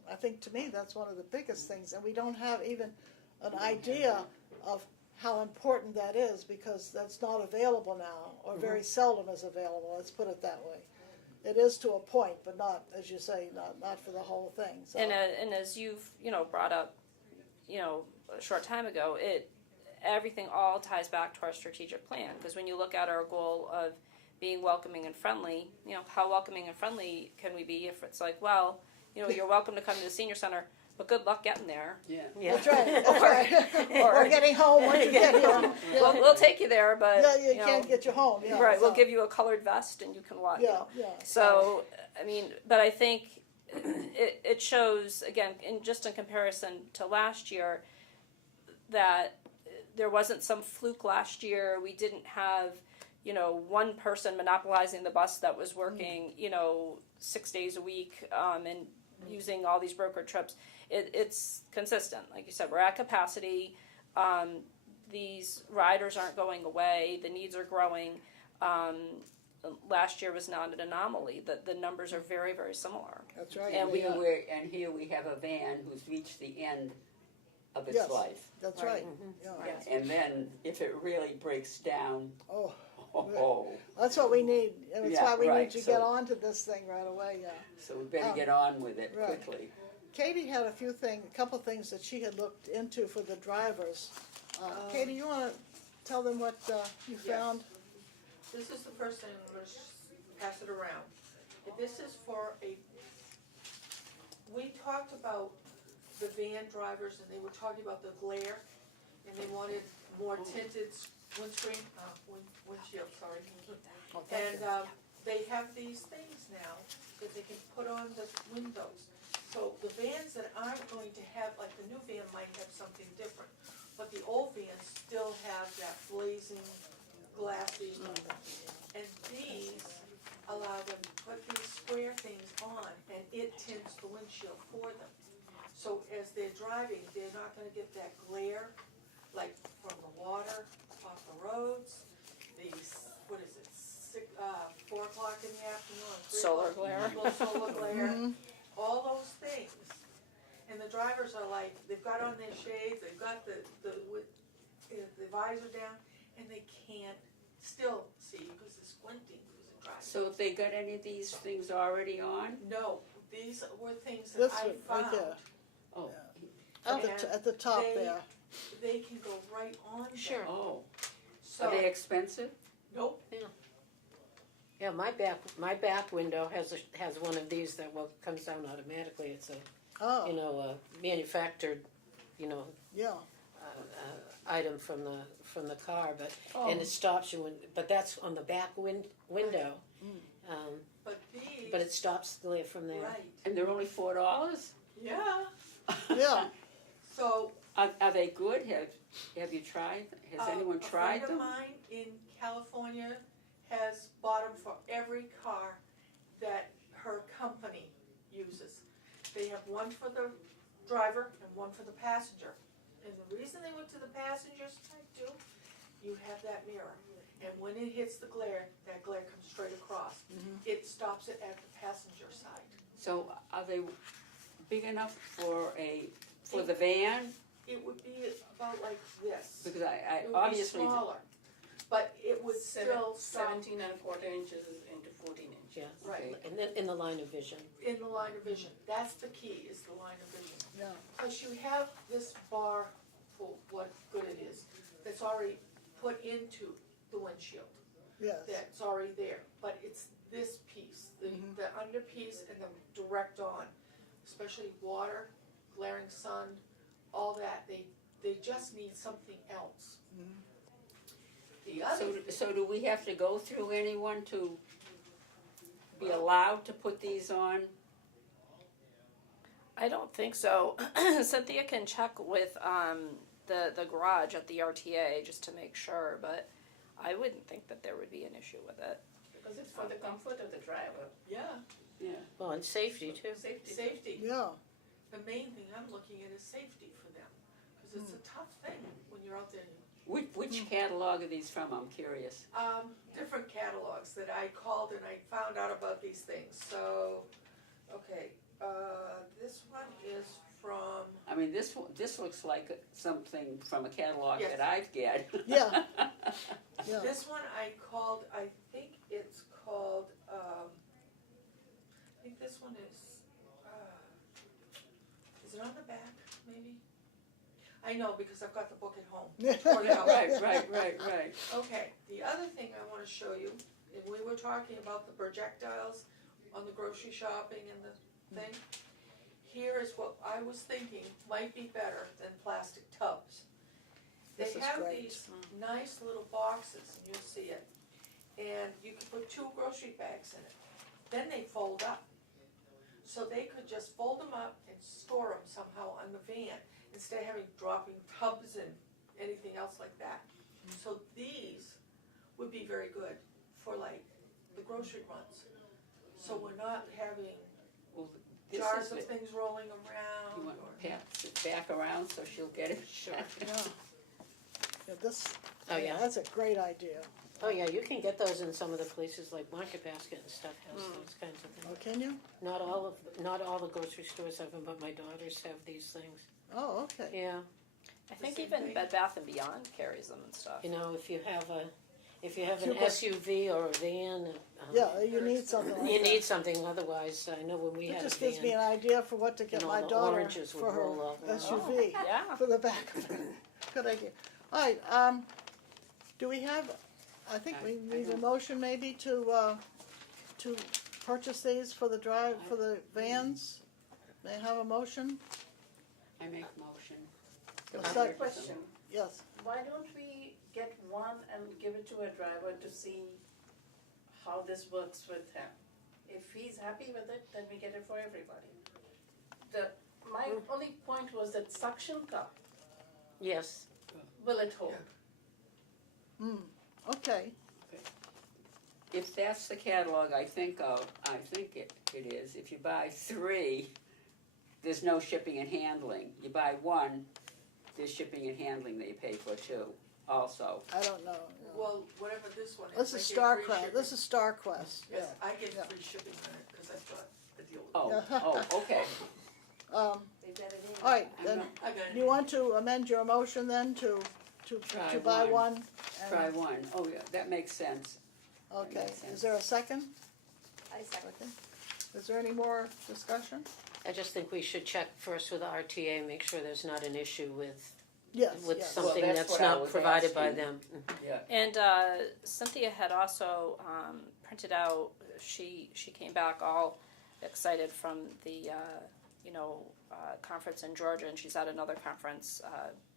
I think to me, that's one of the biggest things, and we don't have even an idea of how important that is, because that's not available now, or very seldom is available, let's put it that way. It is to a point, but not, as you say, not for the whole thing, so. And as you've, brought up, a short time ago, everything all ties back to our strategic plan, because when you look at our goal of being welcoming and friendly, how welcoming and friendly can we be if it's like, well, you're welcome to come to the senior center, but good luck getting there. Yeah. Yeah. That's right, that's right. Or getting home once you get here. Yeah. We'll take you there, but Yeah, you can't get you home, yeah. right, we'll so. give you a colored vest and you can walk. Yeah, yeah. So, but I think it shows, again, just in comparison to last year, that there wasn't some fluke last year. We didn't have, one person monopolizing the bus that was working, 6 days a week, and using all these brokered trips. It's consistent. Like you said, we're at capacity. These riders aren't going away. The needs are growing. Last year was not an anomaly. The numbers are very, very similar. That's right. And yeah. here we have a van who's reached the end of its Yes. life. That's right, yeah. And then if it really breaks down, Oh, that's what we need, and that's Yeah, why we right, need to so- get onto this thing right away, yeah. so we better get on with it right. quickly. Katie had a couple things that she had looked into for the drivers. Katie, you wanna tell them what, you Yes. found? This is the first thing, I'm gonna pass it around. This is for we talked about the van drivers, and they were talking about the glare, and they wanted more tinted windshield, sorry. And, they have these things now that they can put on the windows. So the vans that aren't going to have, like the new van might have something different, but the old vans still have that blazing, glassy. And these allow them to put these square things on, and it tints the windshield for them. So as they're driving, they're not gonna get that glare, like from the water off the roads, these, 4 o'clock in the afternoon, or 3 Solar o'clock, glare. little solar glare, all those things. And the drivers are like, they've got on their shades, they've got the visor down, and they can't still see because they're squinting because they're driving. So if they got any of these things already on? No, these were things that This I one, right found. there. Oh, At the top they- there. They can go right on them. Sure. oh. So, Are they expensive? nope, Yeah, my back window has one of these that comes down automatically. It's a Oh, a manufactured yeah, item from the car, but Oh. and it stops you but that's on the back window. but these. But it stops the glare from there. Right, And they're only $4? yeah, yeah. so. Are they good? Have you tried? Has anyone tried A them? friend of mine in California has bought them for every car that her company uses. They have one for the driver and one for the passenger. And the reason they went to the passenger side too, you have that mirror. And when it hits the glare, that glare comes straight across. It stops it at the passenger side. So are they big enough for the van? It would be about like this. Because I It would obviously. be smaller, but it would still stop 17 1/4 inches into 14 inches. Yeah. Right. And then in the line of vision. in the line of vision. That's the key, is the line of vision. Yeah. Plus you have this bar, for what good it is, that's already put into the windshield. Yes. That's already there, but it's this piece, the under piece and the direct on. Especially water, glaring sun, all that, they just need something else. The other, So do we have to go through anyone to be allowed to put these on? I don't think so. Cynthia can check with the garage at the RTA just to make sure, but I wouldn't think that there would be an issue with it. Because it's for the comfort of the driver, yeah, Yeah. Well, and safety too. safety. safety. Yeah. The main thing I'm looking at is safety for them, because it's a tough thing when you're out there. Which catalog are these from? I'm curious. Different catalogs that I called and I found out about these things, so, okay, this one is from, I mean, this looks like something from a catalog Yes. that I've get. Yeah. Yeah. this one I called, I think it's called, I think this one is it on the back, maybe? I know, because I've got the book at home. Tore it out. Right. Okay, the other thing I wanna show you, and we were talking about the projectiles on the grocery shopping and the thing. Here is what I was thinking might be better than plastic tubs. They This is have great. these nice little boxes, and you'll see it, and you can put 2 grocery bags in it. Then they fold up. So they could just fold them up and store them somehow on the van, instead of having dropping tubs and anything else like that. So these would be very good for like the grocery runs. So we're not having Well, this jars is of it. things rolling You around want or. to pass it back around so she'll get it? Sure. Yeah, this, Oh, yeah. that's a great idea. Oh, yeah, you can get those in some of the places like Market Basket and stuff has those kinds of Oh, things. can you? Not all the grocery stores have them, but my daughters have these things. Oh, okay. Yeah, I think same even thing. Bed Bath and Beyond carries them and stuff. you know, if you have an Cuba- SUV or a van, Yeah, you need something like that. you need something. Otherwise, I know when we It had just a gives me van, an idea for what to get and all my the daughter oranges would for her roll over. SUV, Yeah. for the back of it. Good idea. All right, do we have, I think we I need a don't- motion maybe to purchase these for the drive, for the vans? May I have a motion? I make motion. A I have a second. question. Yes. Why don't we get one and give it to a driver to see how this works with him? If he's happy with it, then we get it for everybody. My only point was that suction cup, Yes, will it hold? Okay, If that's the catalog I think it is, if you buy 3, there's no shipping and handling. You buy 1, there's shipping and handling that you pay for too, also. I don't know. Well, whatever this one is. This I is get free StarCraft, shipping. this is StarQuest, yeah. Yes, I get yeah. free shipping on it, cause I've got a deal with it. Oh, okay. They get it in. All right, I'm then, not- I got it. you want to amend your motion then to Try buy one. one? and- Try 1. Oh, yeah, that makes sense. Okay, makes sense. is there a second? I second. Okay. Is there any more discussion? I just think we should check first with the RTA, make sure there's not an issue with Yes, with yes. something Well, that's that's what I not was provided by asking. them. Yeah. And Cynthia had also printed out. She came back all excited from the conference in Georgia, and she's at another conference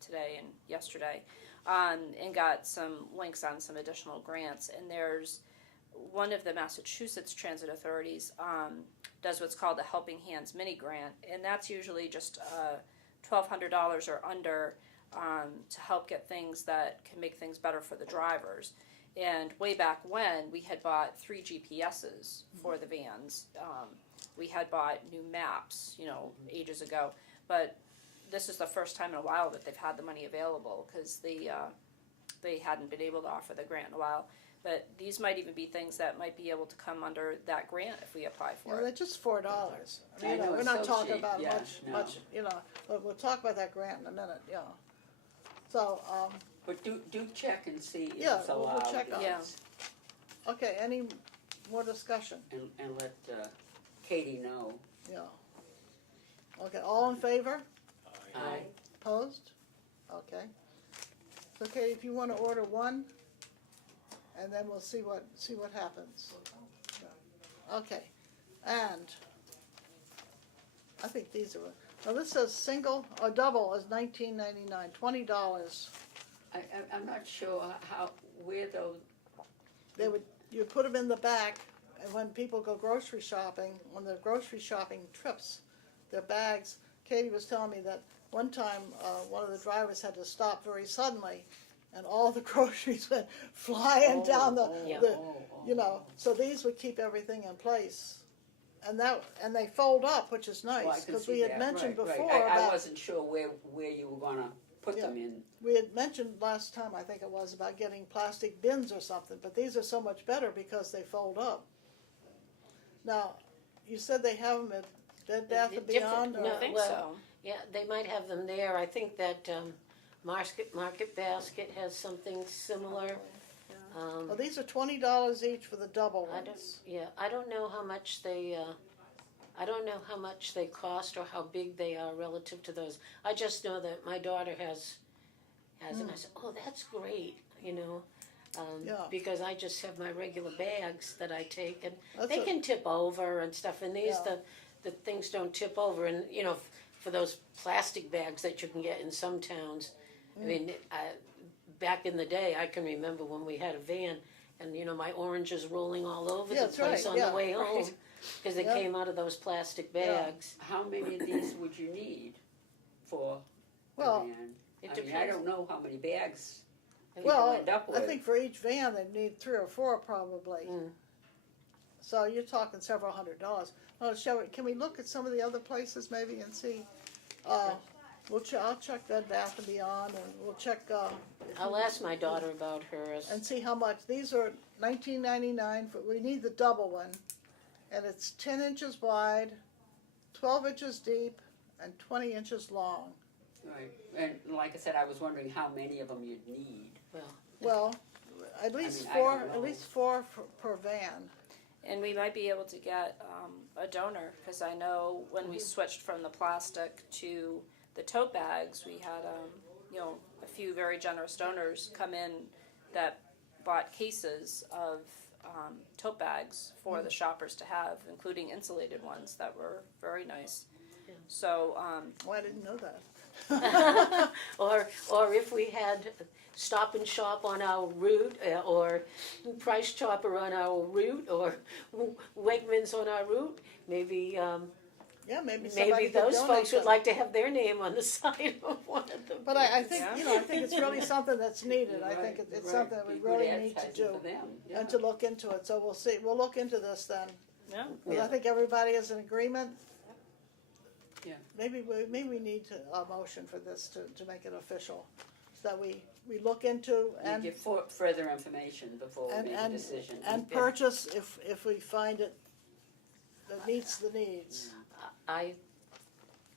today and yesterday, and got some links on some additional grants. And there's one of the Massachusetts transit authorities does what's called the Helping Hands mini grant, and that's usually just $1,200 or under. To help get things that can make things better for the drivers. And way back when, we had bought 3 GPSs for the vans. We had bought new maps, ages ago. But this is the first time in a while that they've had the money available because they hadn't been able to offer the grant in a while. But these might even be things that might be able to come under that grant if we apply for Yeah, it. they're just $4. I mean, I know, we're it's not so talking cheap. about Yeah, much, no. but we'll talk about that grant in a minute, yeah. So, But do check and see if Yeah, it's we'll allowed. check on it. Yeah. okay, any more discussion? And let Katie know. Yeah. Okay, all in favor? Aye. Opposed? Okay. So Katie, if you wanna order one, and then we'll see what happens. Okay, and I think these are, now this says single or double is $19.99, $20. I'm not sure where those, You put them in the back, and when people go grocery shopping, on their grocery shopping trips, their bags, Katie was telling me that one time, one of the drivers had to stop very suddenly, and all the groceries went flying down Yeah. so these would keep everything in place. And they fold up, which is well, I nice, can because see we had that. mentioned Right, before right. I about, wasn't sure where you were gonna put them in. we had mentioned last time, I think it was, about getting plastic bins or something, but these are so much better because they fold up. Now, you said they have them at Bed Bath and Different- Beyond? or- no, I think well, so. Yeah, they might have them there. I think that Market Basket has something similar. Well, these are $20 each for the double I don't, ones. yeah, I don't know how much they, I don't know how much they cost or how big they are relative to those. I just know that my daughter has, and I said, oh, that's great, you know. Yeah. Because I just have my regular bags that I take, and That's they a- can tip over and stuff. And these, Yeah. the things don't tip over. And you know, for those plastic bags that you can get in some towns, I mean, back in the day, I can remember when we had a van, and you know, my oranges rolling all over Yeah, the that's place right, on yeah, the way home right. because they Yeah. came out of those plastic Yeah. bags. How many of these would you need for Well, a van? It I mean, I depends. don't know how many bags people Well, end up I with. think for each van, they need 3 or 4 probably. Mm. So you're talking several $100s. Well, shall we, can we look at some of the other places maybe and see? I'll check Bed Bath and Beyond, and we'll check, if I'll you- ask my daughter about hers. and see how much. These are $19.99 for, we need the double one. And it's 10 inches wide, 12 inches deep, and 20 inches long. Right, and like I said, I was wondering how many of them you'd need. Well, at least mean, I four, don't at know. least four per van. And we might be able to get a donor, because I know when we switched from the plastic to the tote bags, we had a few very generous donors come in that bought cases of tote bags for the shoppers to have, including insulated ones that were very nice. Yeah. So Oh, I didn't know that. or if we had Stop and Shop on our route, or Price Chopper on our route, or Wegmans on our route, maybe Yeah, maybe somebody maybe could those donate folks would them. like to have their name on the side of one of them. But I think, Yeah. I think it's really something that's needed. I think Right, it's right. something that we Be good really need to advertising do. for them, yeah. And to look into it, so we'll see, we'll look into this then. yeah. 'Cause Yeah. I think everybody is in agreement. Yeah. Maybe we need a motion for this to make it official, so that we look into You and, get further information before we and, make a and, decision. and Yeah. purchase if we find it that meets the needs. I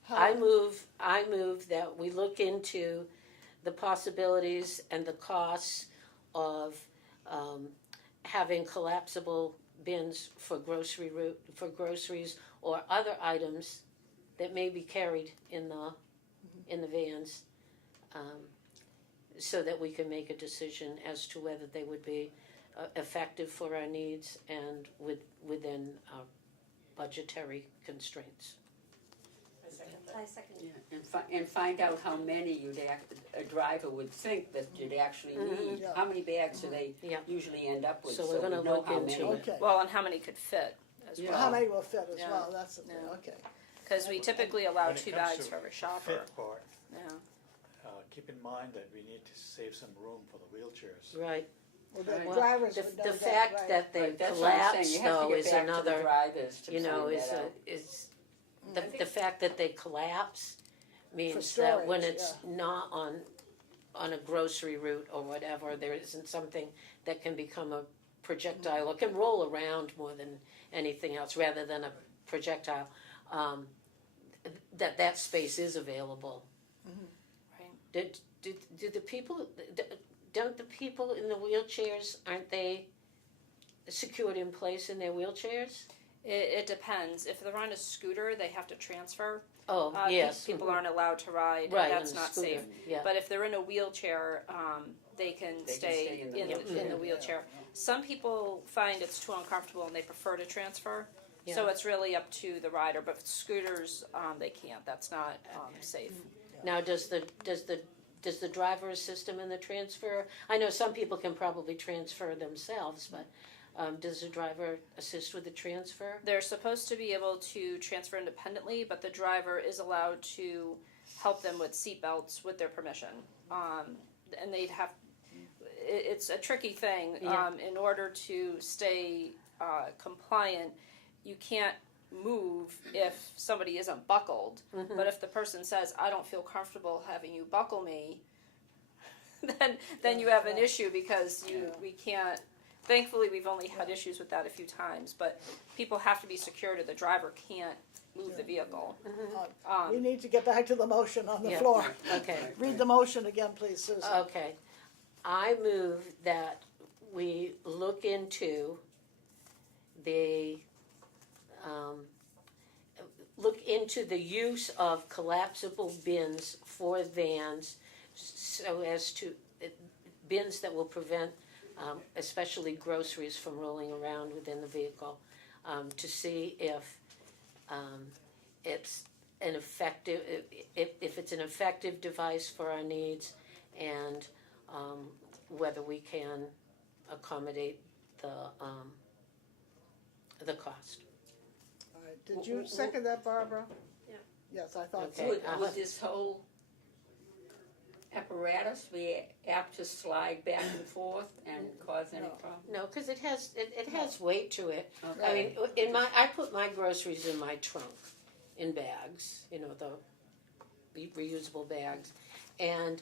How- move that we look into the possibilities and the costs of having collapsible bins for groceries or other items that may be carried in the vans, so that we can make a decision as to whether they would be effective for our needs and within our budgetary constraints. I second that. I second. Yeah, and find out how many a driver would think that you'd actually need. Yeah. How many bags do they Yeah. usually end up with? So we're we gonna know look how into many. it. Okay, Well, and how many could fit as Yeah. well, well? how many will fit as Yeah. well, that's the thing, Yeah. okay. Because we typically allow When it 2 comes bags to for every shopper. Fit part, Yeah. keep in mind that we need to save some room for the wheelchairs. Right. Well, the Right. drivers The, would know the that, fact right. that they Right, that's what I'm saying. collapse You have to though get is back to the another, drivers to you know, find is that out. the fact that they collapse means For that when storage, it's not on a grocery route or whatever, there isn't something that can become a projectile or can roll around more than anything else, rather than a projectile. That space is available. Right. Do the people? Don't the people in the wheelchairs, aren't they secured in place in their wheelchairs? It depends. If they're on a scooter, they have to transfer. Oh, yes. People aren't allowed to ride, Right, and that's on a not scooter, safe. yeah. But if they're in a wheelchair, they can stay in in the the wheelchair. wheelchair. Some people find it's too uncomfortable and they prefer to transfer. So Yeah. it's really up to the rider. But with scooters, they can't. That's not safe. Now, does the driver assist them in the transfer? I know some people can probably transfer themselves, but does the driver assist with the transfer? They're supposed to be able to transfer independently, but the driver is allowed to help them with seat belts with their permission. And they'd have. It's a tricky thing. Yeah. In order to stay compliant, you can't move if somebody isn't buckled. But if the person says, "I don't feel comfortable having you buckle me," then you have an issue because we can't thankfully, we've only had issues with that a few times, but people have to be secured, or the driver can't move the vehicle. We need to get back to the motion on the Yeah. floor. Okay, Read the motion again, please, Susan. okay. I move that we look into the, use of collapsible bins for vans, so as to, bins that will prevent, especially groceries from rolling around within the vehicle, to see if, it's an effective, if it's an effective device for our needs, and whether we can accommodate the cost. All right, did you second that, Barbara? Yeah. Yes, I thought so. Okay. Would this whole apparatus be apt to slide back and forth and cause any No. problem? No, because it has weight to it. Okay. I mean, I put my groceries in my trunk, in bags, the reusable bags, and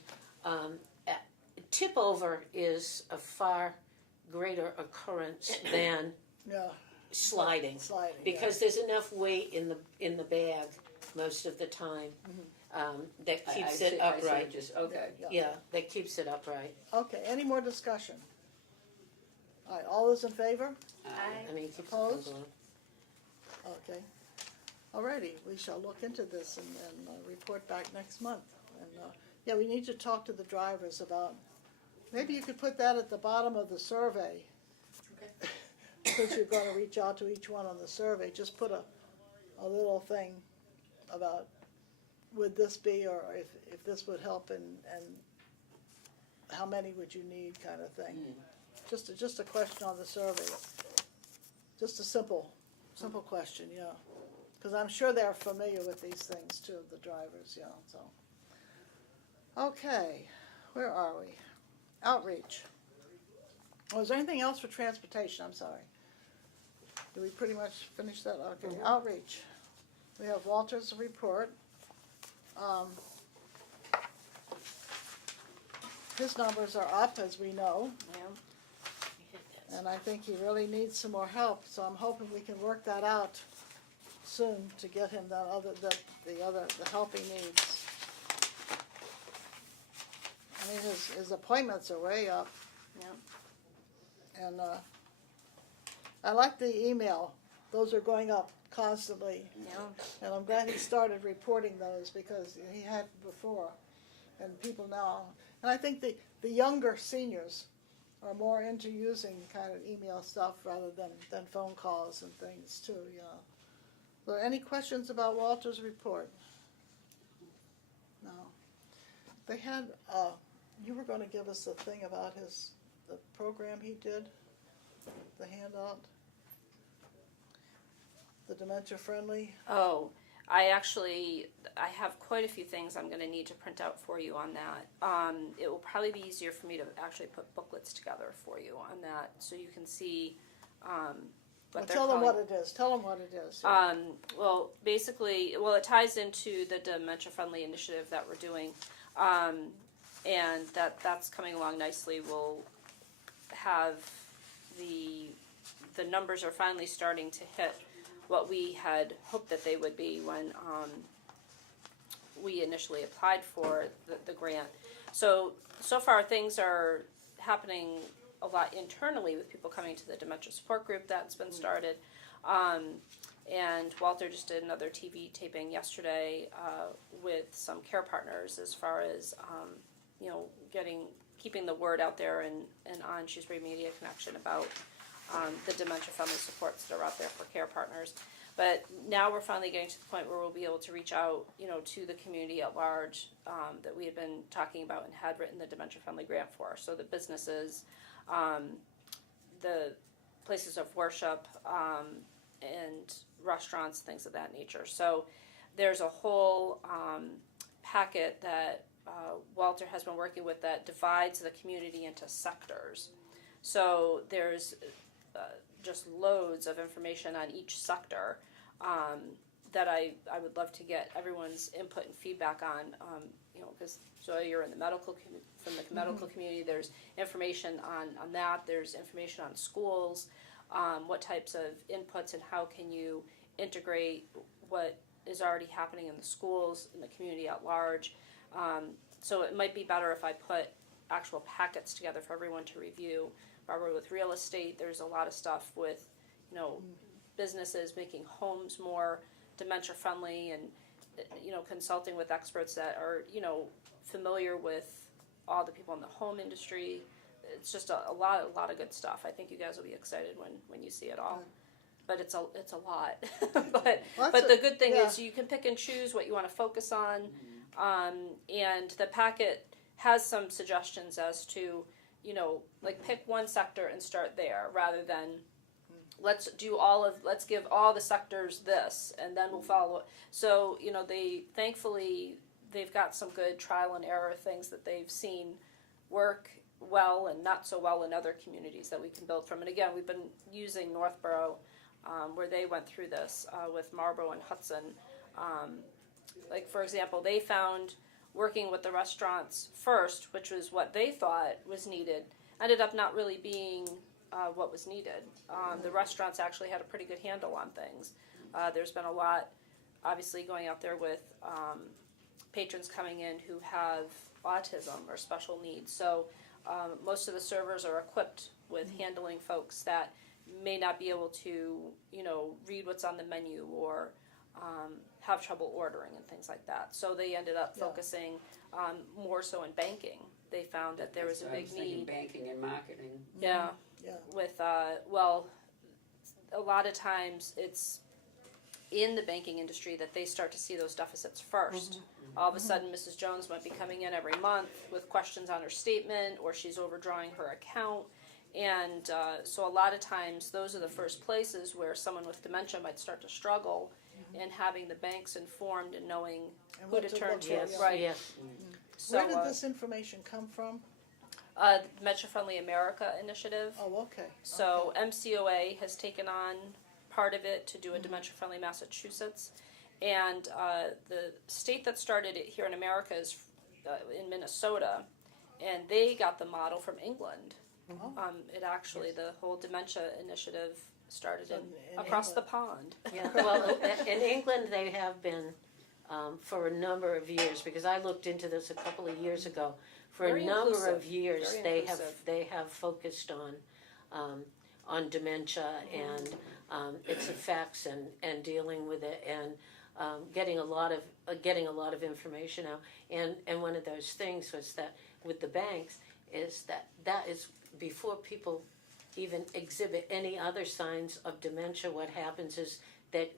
tip over is a far greater occurrence than Yeah, sliding, sliding. because there's enough weight in the bag most of the time, that keeps it upright. Okay. Yeah, that keeps it upright. Yeah. Okay, any more discussion? All right, all those in favor? I mean, keeps it from Opposed? going. Okay. Alrighty, we shall look into this and report back next month. And, yeah, we need to talk to the drivers about, maybe you could put that at the bottom of the survey. Okay. Since you're gonna reach out to each one on the survey, just put a little thing about, would this be, or if this would help, and how many would you need, kind of thing. Just a question on the survey. Just a simple question, yeah. Because I'm sure they're familiar with these things too, the drivers, yeah, so. Okay, where are we? Outreach. Oh, is there anything else for transportation? I'm sorry. Did we pretty much finish that? Okay, outreach. We have Walter's report. His numbers are up, as we know, and I think he really needs some more help, so I'm hoping we can work that out soon to get him the help he needs. I mean, his appointments are way up. Yeah. And I like the email. Those are going up constantly. Yeah. And I'm glad he started reporting those, because he had before. And people now, and I think the younger seniors are more into using kind of email stuff rather than phone calls and things too, yeah. So any questions about Walter's report? No. They had, you were gonna give us a thing about the program he did, the handout, the dementia friendly. Oh, I have quite a few things I'm gonna need to print out for you on that. It will probably be easier for me to actually put booklets together for you on that, so you can see, what they're Tell them calling. what it is, tell them what it is. Well, basically, it ties into the dementia-friendly initiative that we're doing, and that's coming along nicely. We'll have the numbers are finally starting to hit what we had hoped that they would be when we initially applied for the grant. So far things are happening a lot internally with people coming to the dementia support group that's been started. And Walter just did another TV taping yesterday with some care partners as far as keeping the word out there and on Shrewsbury Media Connection about the dementia-friendly supports that are out there for care partners. But now we're finally getting to the point where we'll be able to reach out, to the community at large that we had been talking about and had written the dementia-friendly grant for. So the businesses, the places of worship, and restaurants, things of that nature. So there's a whole packet that Walter has been working with that divides the community into sectors. So there's just loads of information on each sector that I would love to get everyone's input and feedback on, because Zoe, you're in the from the medical community, there's information on that, there's information on schools, what types of inputs and how can you integrate what is already happening in the schools, in the community at large. So it might be better if I put actual packets together for everyone to review. Barbara, with real estate, there's a lot of stuff with, businesses making homes more dementia friendly, and consulting with experts that are familiar with all the people in the home industry. It's just a lot of good stuff. I think you guys will be excited when you see it all. But it's a lot. but the good thing is you can pick and choose what you want to focus on, and the packet has some suggestions as to pick one sector and start there rather than let's give all the sectors this and then we'll follow it. So they've got some good trial and error things that they've seen work well and not so well in other communities that we can build from. And again, we've been using Northborough, where they went through this with Marlborough and Hudson. For example, they found working with the restaurants first, which was what they thought was needed, ended up not really being what was needed. The restaurants actually had a pretty good handle on things. There's been a lot, obviously, going out there with patrons coming in who have autism or special needs. So most of the servers are equipped with handling folks that may not be able to, read what's on the menu or have trouble ordering and things like that. So they ended up focusing more so in banking. They found that there was a big need. Banking and marketing. Yeah. With a lot of times it's in the banking industry that they start to see those deficits first. All of a sudden, Mrs. Jones might be coming in every month with questions on her statement, or she's overdrawing her account. And so a lot of times those are the first places where someone with dementia might start to struggle in having the banks informed and knowing who to turn to. Yes, Right. yes. So, Where did this information come from? The Dementia Friendly America initiative. Oh, okay. So MCOA has taken on part of it to do a Dementia Friendly Massachusetts. And the state that started it here in America is in Minnesota. And they got the model from England. It actually, the whole dementia initiative started in across England. the pond. Yeah, well, in England, they have been, for a number of years, because I looked into this a couple of years ago, for Very a number inclusive. of years, Very inclusive. they have focused on dementia and its effects and dealing with it and getting a lot of information out. And one of those things was that with the banks is that is before people even exhibit any other signs of dementia. What happens is that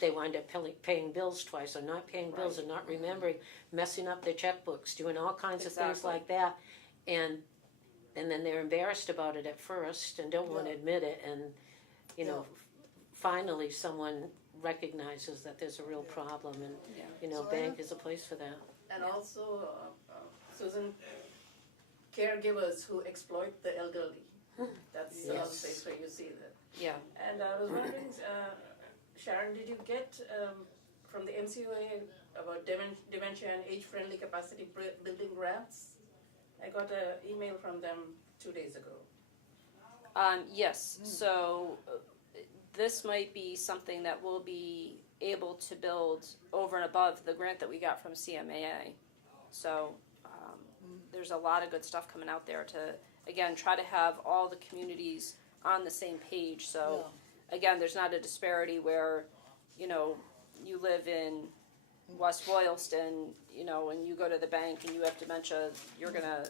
they wind up paying bills twice, or not paying bills, or not remembering, messing up their checkbooks, doing all kinds of things like that, and then they're embarrassed about it at first and don't want to admit it, and finally someone recognizes that there's a real problem, and bank is a place for that. And also, Susan, caregivers who exploit the elderly. That's another place where you see that. Yeah. And I was wondering, Sharon, did you get from the MCOA about dementia and age-friendly capacity building grants? I got an email from them 2 days ago. Yes. So this might be something that we'll be able to build over and above the grant that we got from CMAA. So there's a lot of good stuff coming out there to, again, try to have all the communities on the same page. So again, there's not a disparity where, you live in West Boylston, and you go to the bank and you have dementia, you're gonna,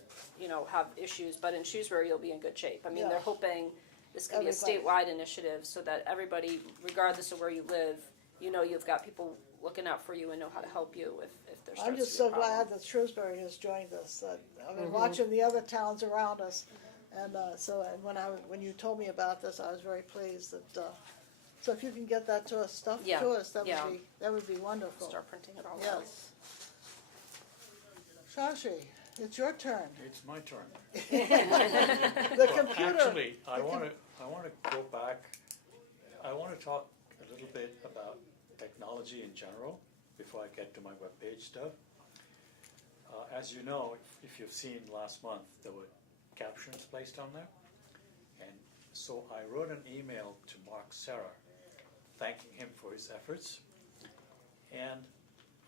have issues. But in Shrewsbury, you'll be in good shape. I mean, they're hoping this can be a statewide initiative so that everybody, regardless of where you live, you've got people looking out for you and know how to help you if there's. I'm just so glad that Shrewsbury has joined us. I've been watching the other towns around us, and when you told me about this, I was very pleased that. So if you can get that to us, that would be wonderful. Start printing it all out. Yes. Shashi, it's your turn. It's my turn. The computer. Actually, I want to go back. I want to talk a little bit about technology in general before I get to my webpage stuff. As you know, if you've seen last month, there were captions placed on there. And so I wrote an email to Mark Serra thanking him for his efforts. And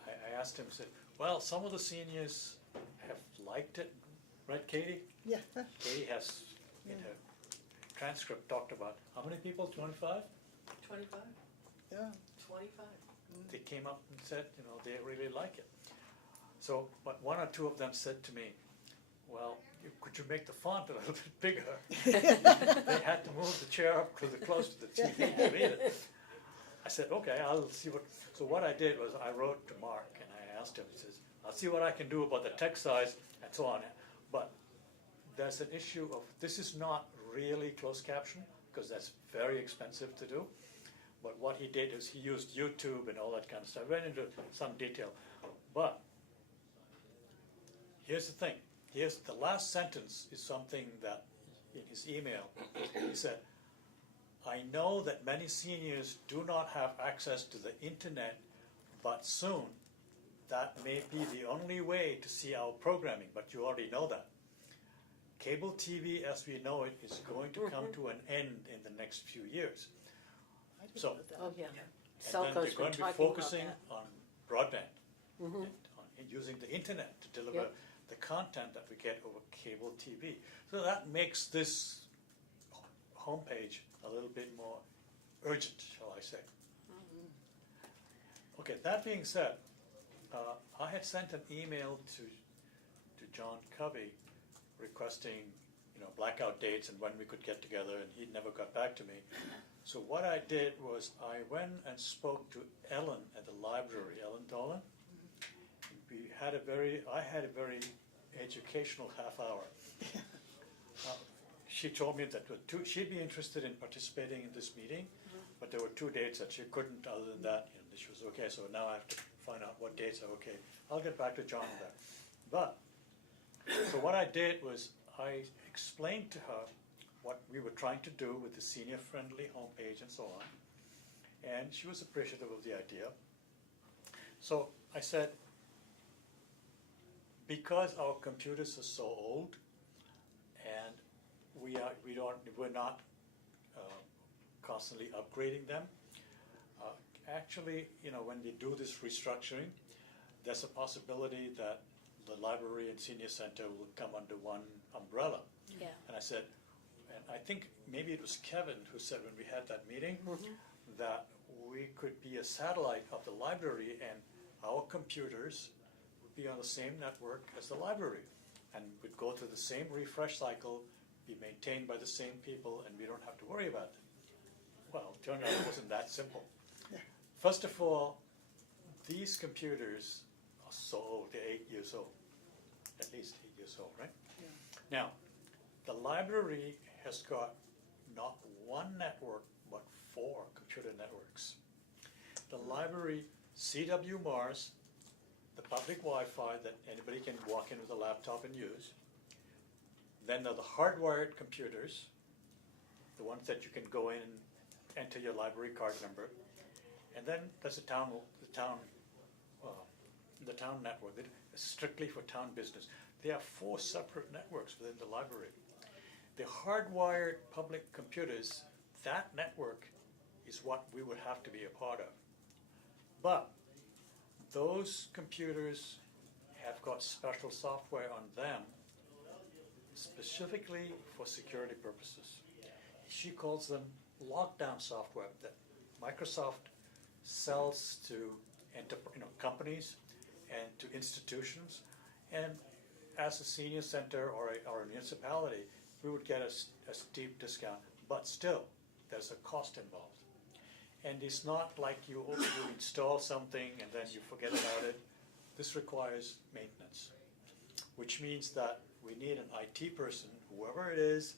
I asked him, said, well, some of the seniors have liked it, right, Katie? Yeah. Katie has, in her transcript, talked about, how many people, 25? 25? Yeah. 25. They came up and said, they really like it. So, but one or two of them said to me, well, could you make the font a little bit bigger? They had to move the chair up close to the TV to read it. I said, okay, I'll see what. So what I did was I wrote to Mark and I asked him, he says, I'll see what I can do about the text size and so on. But there's an issue of, this is not really closed caption because that's very expensive to do. But what he did is he used YouTube and all that kind of stuff. I went into some detail. But here's the thing. Here's the last sentence is something that in his email, he said, I know that many seniors do not have access to the internet, but soon that may be the only way to see our programming, but you already know that. Cable TV as we know it is going to come to an end in the next few years. I didn't So- know that. Oh, yeah. And then Selco's they're been going to be talking about focusing that. on broadband, Mhm. and on using the internet to deliver Yep. the content that we get over cable TV. So that makes this homepage a little bit more urgent, shall I say. Okay, that being said, I had sent an email to John Covey requesting, blackout dates and when we could get together, and he never got back to me. So what I did was I went and spoke to Ellen at the library, Ellen Dolan. I had a very educational half hour. She told me that she'd be interested in participating in this meeting, but there were 2 dates that she couldn't. Other than that, she was okay. So now I have to find out what dates are okay. I'll get back to John on that. But so what I did was I explained to her what we were trying to do with the senior-friendly homepage and so on, and she was appreciative of the idea. So I said, because our computers are so old, and we're not constantly upgrading them. Actually, when we do this restructuring, there's a possibility that the library and senior center will come under one umbrella. Yeah. And I said, and I think maybe it was Kevin who said when we had that meeting that we could be a satellite of the library and our computers would be on the same network as the library and would go through the same refresh cycle, be maintained by the same people, and we don't have to worry about them. Well, it turned out it wasn't that simple. First of all, these computers are so old, they're 8 years old, at least 8 years old, right? Yeah. Now, the library has got not one network, but 4 computer networks. The library, CW Mars, the public Wi-Fi that anybody can walk in with a laptop and use. Then there are the hardwired computers, the ones that you can go in and enter your library card number. And then there's the town network that is strictly for town business. There are 4 separate networks within the library. The hardwired public computers, that network is what we would have to be a part of. But those computers have got special software on them specifically for security purposes. She calls them lockdown software that Microsoft sells to companies and to institutions. And as a senior center or a municipality, we would get a steep discount. But still, there's a cost involved. And it's not like you install something and then you forget about it. This requires maintenance, which means that we need an IT person, whoever it is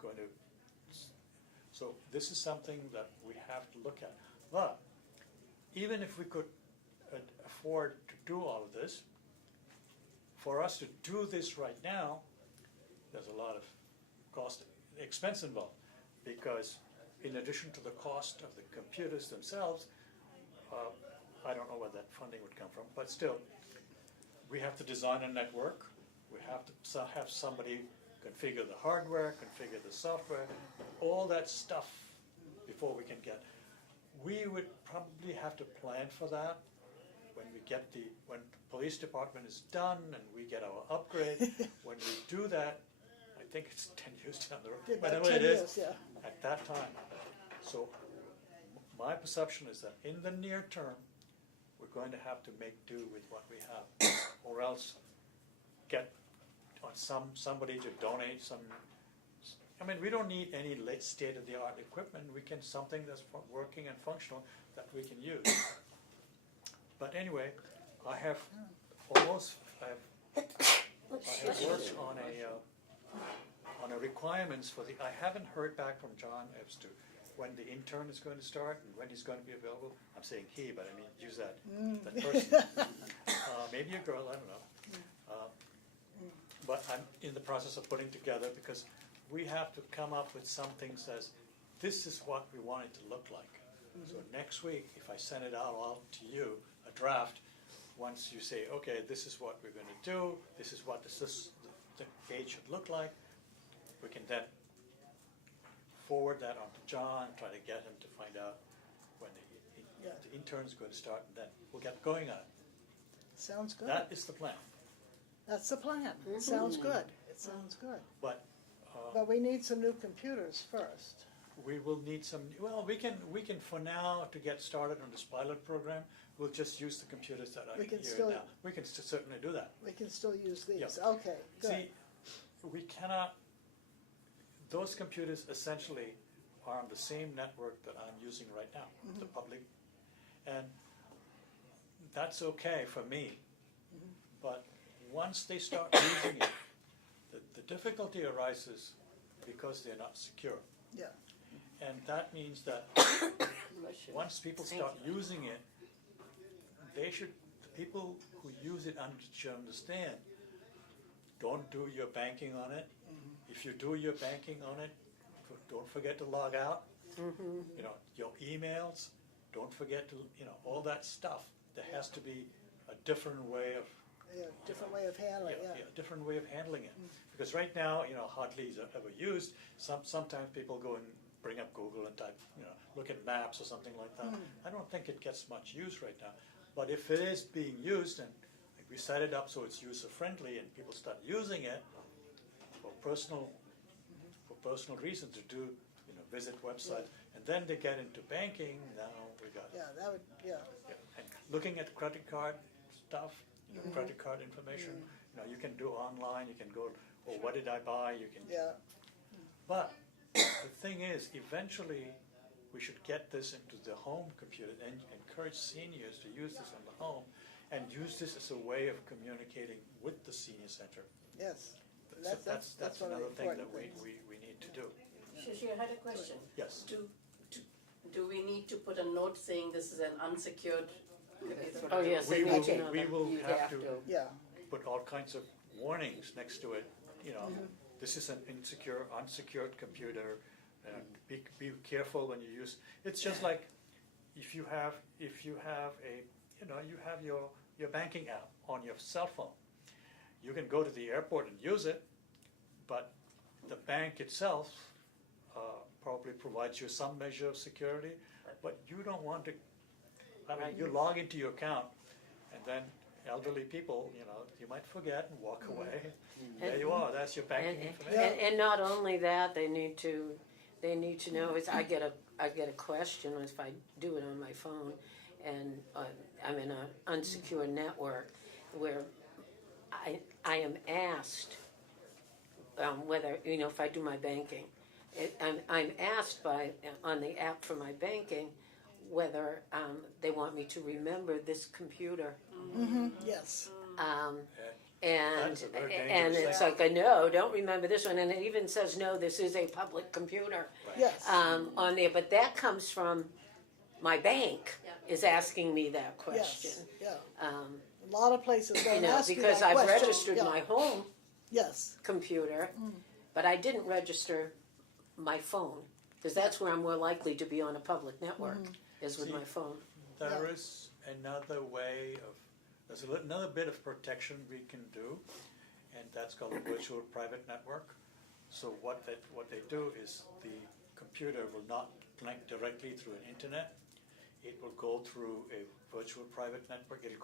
going to. So this is something that we have to look at. But even if we could afford to do all of this, for us to do this right now, there's a lot of expense involved, because in addition to the cost of the computers themselves, I don't know where that funding would come from, but still, we have to design a network. We have to have somebody configure the hardware, configure the software, all that stuff before we can get. We would probably have to plan for that when when the police department is done and we get our upgrade. When we do that, I think it's 10 years down the road, About whenever 10 it is, years, yeah. at that time. So my perception is that in the near term, we're going to have to make do with what we have, or else get on somebody to donate some. I mean, we don't need any state-of-the-art equipment. We can something that's working and functional that we can use. But anyway, I have worked on a requirements for I haven't heard back from John as to when the intern is going to start and when he's going to be available. I'm saying he, but I mean use that person. Maybe a girl, I don't know. But I'm in the process of putting together, because we have to come up with something that says this is what we want it to look like. So next week, if I send it out to you, a draft, once you say, okay, this is what we're going to do, this is what the page should look like, we can then forward that on to John, try to get him to find out when the intern is going to start, and then we'll get going on it. Sounds good. That is the plan. That's the plan. It sounds good. It sounds good. But But we need some new computers first. we will need some. Well, we can for now, to get started on this pilot program, we'll just use the computers that are We can here still- now. We can certainly do that. We can still use these. Yeah. Okay, good. See, we cannot. Those computers essentially are on the same network that I'm using right now, the public, and that's okay for me. But once they start using it, the difficulty arises because they're not secure. Yeah. And that means that once people start using it, the people who use it should understand, don't do your banking on it. If you do your banking on it, don't forget to log out. You know, your emails, don't forget to, all that stuff. There has to be a different way of Different way of handling it, yeah. different way of handling it. Because right now, hardly is ever used. Sometimes people go and bring up Google and type, look at maps or something like that. I don't think it gets much use right now. But if it is being used, and we set it up so it's user friendly, and people start using it for personal reasons to do, visit websites, and then they get into banking. Now we got and looking at credit card stuff. Credit card information, you can do online, you can go, what did I buy, you can. Yeah. But the thing is, eventually, we should get this into the home computer and encourage seniors to use this on the home and use this as a way of communicating with the senior center. Yes. So that's one of the another thing that important we need to do. Shishi, I had a question. Yes. Do we need to put a note saying this is an unsecured? Oh, yes, they need to know We that. will You have to Yeah. put all kinds of warnings next to it, this is an unsecured computer, and be careful when you use. It's just like if you have your banking app on your cell phone. You can go to the airport and use it, but the bank itself probably provides you some measure of security, but you don't want to. I mean, you log into your account, and then elderly people, you might forget and walk away. There you are. That's your banking information. And not only that, they need to know. I get a question if I do it on my phone, and I'm in an unsecured network where I am asked whether if I do my banking, I'm asked on the app for my banking whether they want me to remember this computer. Yes. And is a very and dangerous it's thing. like, no, don't remember this one. And it even says, no, this is a public computer Yes. on there. But that comes from my bank is asking me that question. Yes. Yeah. A lot of places don't ask you Because that I've question. registered Yeah. my home Yes. computer, but I didn't register my phone, because that's where I'm more likely to be on a public network, is with See, my phone. there is another way of, there's another bit of protection we can do, and that's called a virtual private network. So what they do is the computer will not connect directly through an internet. It will go through a virtual private network. It'll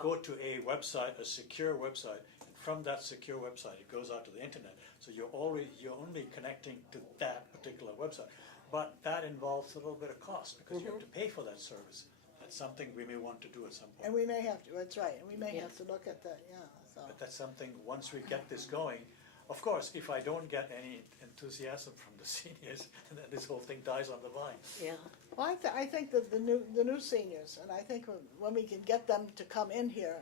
go to a website, a secure website. And from that secure website, it goes out to the internet. So you're only connecting to that particular website. But that involves a little bit of cost because you have to pay for that service. That's something we may want to do at some point. And we may have to, that's right, and we may Yeah. have to look at that, yeah, so. But that's something, once we get this going, of course, if I don't get any enthusiasm from the seniors, then this whole thing dies on the vine. Yeah. Well, I think that the new seniors, and I think when we can get them to come in here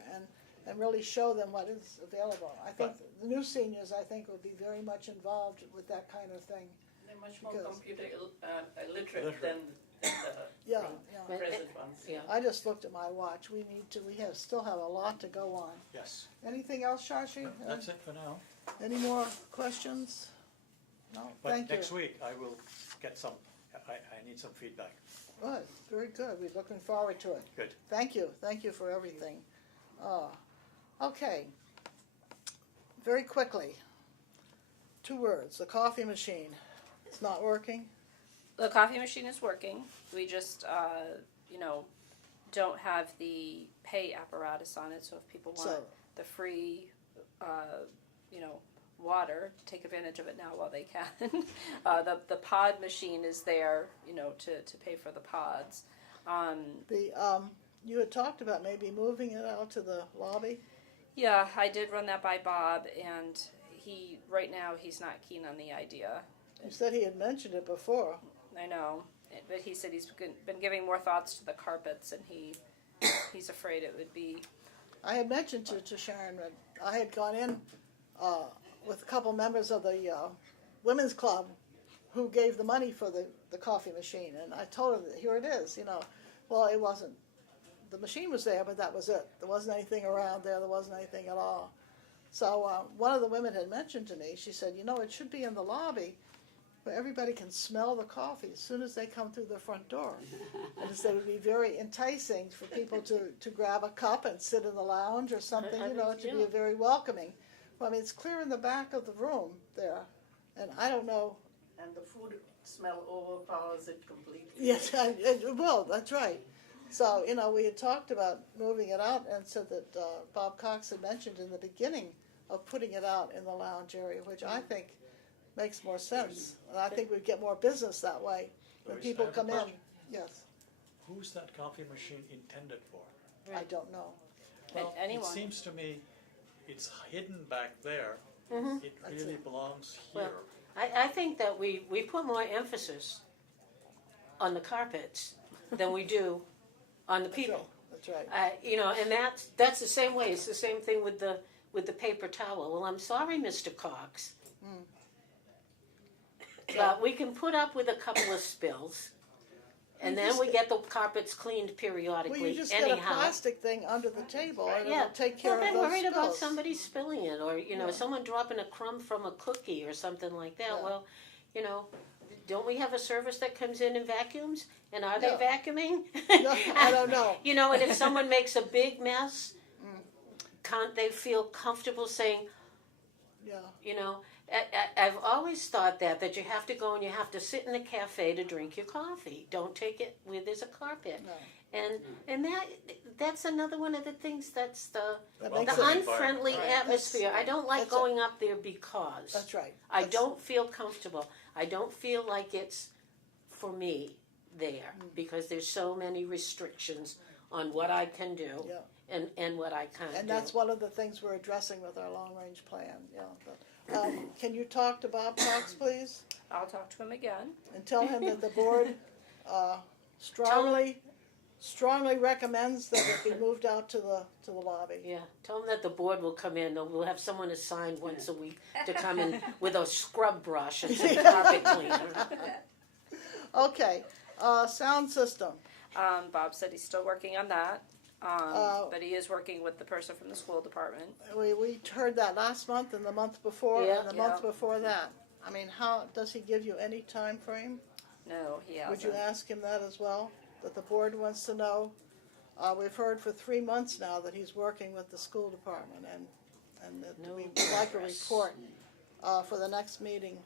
and really show them what is available, I think the new seniors, I think, will be very much involved with that kind of thing. They're much more Because- computer literate than the Yeah, yeah. But- present ones. Yeah. I just looked at my watch. We still have a lot to go on. Yes. Anything else, Shashi? That's it for now. Any more questions? No, But thank you. next week, I will get some, I need some feedback. Good, very good. We're looking forward to it. Good. Thank you for everything. Okay. Very quickly, 2 words, the coffee machine. It's not working? The coffee machine is working. We just, don't have the pay apparatus on it. So if people want So, the free, water, take advantage of it now while they can. The pod machine is there, to pay for the pods. you had talked about maybe moving it out to the lobby? Yeah, I did run that by Bob, and right now he's not keen on the idea. You said he had mentioned it before. I know, but he said he's been giving more thoughts to the carpets, and he's afraid it would be. I had mentioned to Sharon that I had gone in with a couple members of the women's club who gave the money for the coffee machine, and I told her that here it is, Well, it wasn't. The machine was there, but that was it. There wasn't anything around there. There wasn't anything at all. So one of the women had mentioned to me, she said, it should be in the lobby where everybody can smell the coffee as soon as they come through the front door. And it said it would be very enticing for people to grab a cup and sit in the lounge or something, I it think, to yeah. be very welcoming. Well, I mean, it's clear in the back of the room there, and I don't know. And the food smell overpowers it completely. Yes, it will, that's right. So, we had talked about moving it out and said that Bob Cox had mentioned in the beginning of putting it out in the lounge area, which I think makes more sense. And I think we'd get more business that way when Louise, people I have a come in. question. Yes, Who's that coffee machine intended for? I don't know. Well, anyone. it seems to me it's hidden back there. It That's really it. belongs Well, here. I think that we put more emphasis on the carpets than we do on the people. That's right. And that's the same way. It's the same thing with the paper towel. Well, I'm sorry, Mr. Cox. But we can put up with a couple of spills, and then we get the carpets cleaned periodically. Well, you just anyhow. get a plastic thing under the table and Yeah, it'll take care well, of they're those worried about spills. somebody spilling it, or someone dropping a crumb from a cookie or something like that. Yeah. Well, don't we have a service that comes in and vacuums? And are they No. vacuuming? No, I don't know. And if someone makes a big mess, can't they feel comfortable saying, Yeah. I've always thought that you have to go and you have to sit in a cafe to drink your coffee. Don't take it where there's a carpet. No. And that's another one of the things that's That Well, makes the it, unfriendly Right. atmosphere. I don't like That's going up there because that's right. I That's- don't feel comfortable. I don't feel like it's for me there because there's so many restrictions on what I can do Yeah. and what I can't And do. that's one of the things we're addressing with our long-range plan, But, can you talk to Bob Cox, please? I'll talk to him again. And tell him that the board strongly recommends that it be moved out to the lobby. Yeah, tell them that the board will come in. We'll have someone assigned once a week to come in with a scrub brush and some carpet cleaner. Okay, sound system. Bob said he's still working on that, but he is working with the person from the school department. We heard that last month and the month before Yeah. and the month Yeah. before that. I mean, how, does he give you any time frame? No, he hasn't. Would you ask him that as well? that the board wants to know. We've heard for 3 months now that he's working with the school department, and that No we'd like a progress. report for the next meeting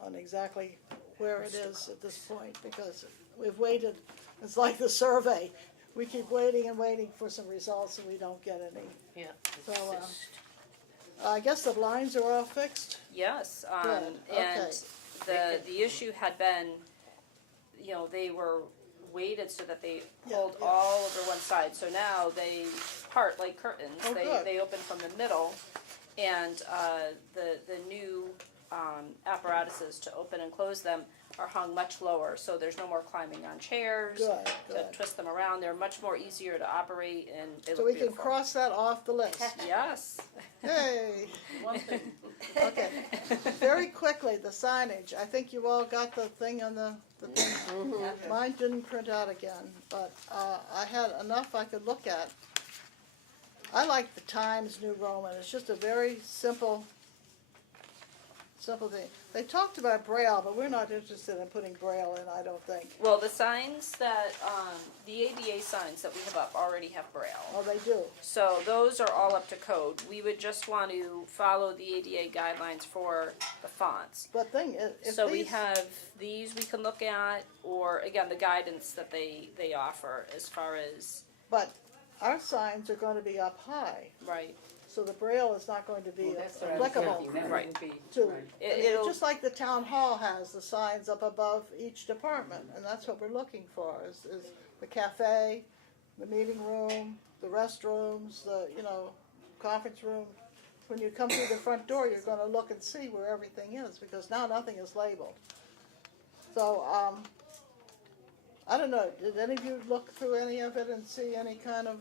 on exactly where it is at this point, because we've waited, it's like the survey. We keep waiting and waiting for some results and we don't get any. Yeah. So, it's just- I guess the blinds are all fixed? Yes, Good, and okay. the issue had been, they were weighted so that they Yeah, pulled yeah. all over one side. So now they part like curtains. Oh, they good. they open from the middle, and the new apparatuses to open and close them are hung much lower. So there's no more climbing on chairs Good, to good. twist them around. They're much more easier to operate, and they So look we can beautiful. cross that off the list. Yes. Hey, One thing, okay. Very quickly, the signage. I think you all got the thing on the thing. Mm-hmm. Mine didn't print out again, but I had enough I could look at. I like the Times New Roman. It's just a very simple thing. They talked about Braille, but we're not interested in putting Braille in, I don't think. Well, the signs that the ADA signs that we have up already have Braille. Oh, they do. So those are all up to code. We would just want to follow the ADA guidelines for the fonts. But thing is, if So we these, have these we can look at, or again, the guidance that they offer as far as, but our signs are going to be up high, right. so the Braille is not going to be Well, that's what I was applicable. thinking, that Right. would be, To- right. I mean, It'll, just like the town hall has the signs up above each department, and that's what we're looking for, is the cafe, the meeting room, the restrooms, the, conference room. When you come through the front door, you're gonna look and see where everything is, because now nothing is labeled. So, I don't know, did any of you look through any of it and see any kind of,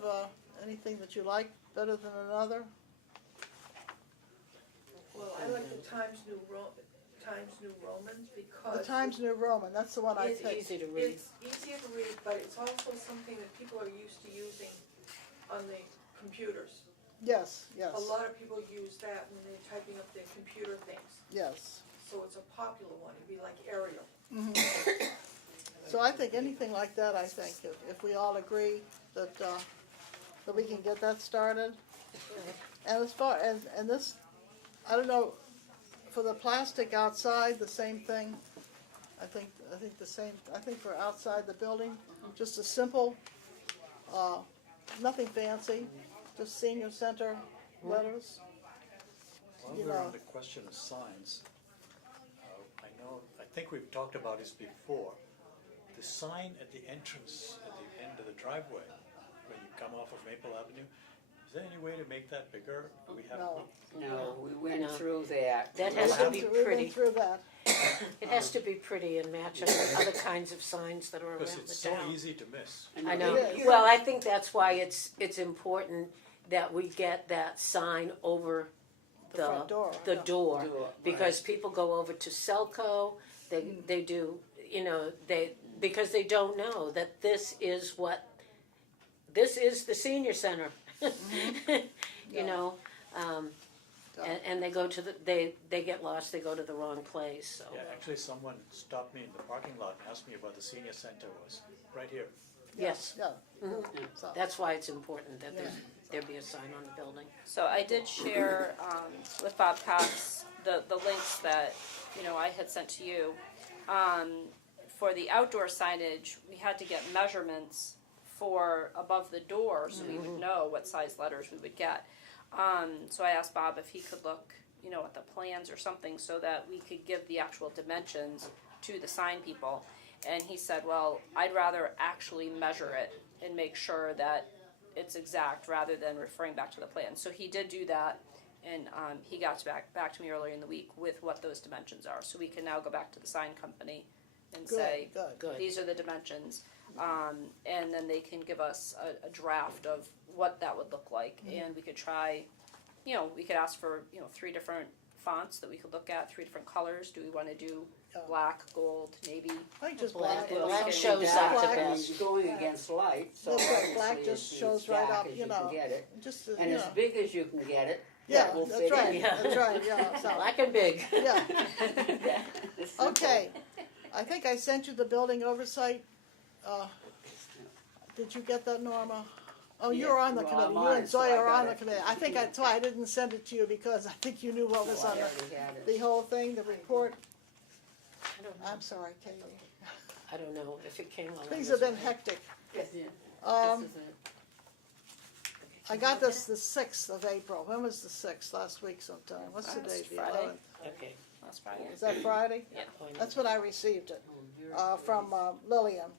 anything that you like better than another? Well, I like the Times New Roman because. The Times New Roman, that's the one I It's picked. easy to read. It's easier to read, but it's also something that people are used to using on the computers. Yes, yes, A lot of people use that when they're typing up their computer things, yes. so it's a popular one, it'd be like Arial. So I think anything like that, I think, if we all agree that, that we can get that started. And as far as, and this, I don't know, for the plastic outside, the same thing. I think the same, I think for outside the building, just a simple, nothing fancy, just senior center letters. While You we're know. on the question of signs, I think we've talked about this before. The sign at the entrance, at the end of the driveway, when you come off of Maple Avenue, is there any way to make that bigger? Do we have? No. No, we went No. through that. That We've has to been be through- we've been pretty. through that. It has to be pretty and match up with other kinds of signs that are around Because the it's so town. easy to miss. I know. It is. Well, I think that's why it's important that we get that sign over The front door, the yeah. door, Door, because people go over to Selco. They do, because they don't know that this is the senior center. And they go to they get lost. They go to the wrong place. So Yeah, actually, someone stopped me in the parking lot and asked me about the senior center was right here. yes, Yeah. Mhm. So, that's why it's important that Yeah. there be a sign on the building. so I did share with Bob Cox the links that I had sent to you. For the outdoor signage, we had to get measurements for above the door so we would know what size letters we would get. So I asked Bob if he could look, at the plans or something so that we could give the actual dimensions to the sign people. And he said, well, I'd rather actually measure it and make sure that it's exact rather than referring back to the plan. So he did do that, and he got back to me earlier in the week with what those dimensions are. So we can now go back to the sign company and say, good. Good. these are the dimensions. And then they can give us a draft of what that would look like. And we could try, we could ask for, 3 different fonts that we could look at, 3 different colors. Do we want to do black, gold, navy? I think just Black- black. black or shows something. up the Black. best. You're going against light, so Yeah, obviously black it's just as shows right dark up, as you know. can get it. Just, And as big as you can get it, Yeah, that will that's fit right, in. Yeah. that's right, yeah, so, Black and big. yeah. It's simple. Okay, I think I sent you the building oversight, Did you get that, Norma? Oh, Yeah, you're on the well, committee, I'm you on and it, so I Zoya are got on the it. committee. I think that's why I didn't send it to you, because I think you knew what was No, I on already had it. the whole thing, the report. I don't know. I'm sorry, Katie. I don't know if it came on. Things have been hectic. Yes. Um, This is it. I got this the 6th of April. When was the 6th? Last week sometime. What's the Last date? The Friday. 11th? Okay. Last Friday. Is that Friday? Yeah. Oh, I know. That's when I received it, Oh, very from Lillian.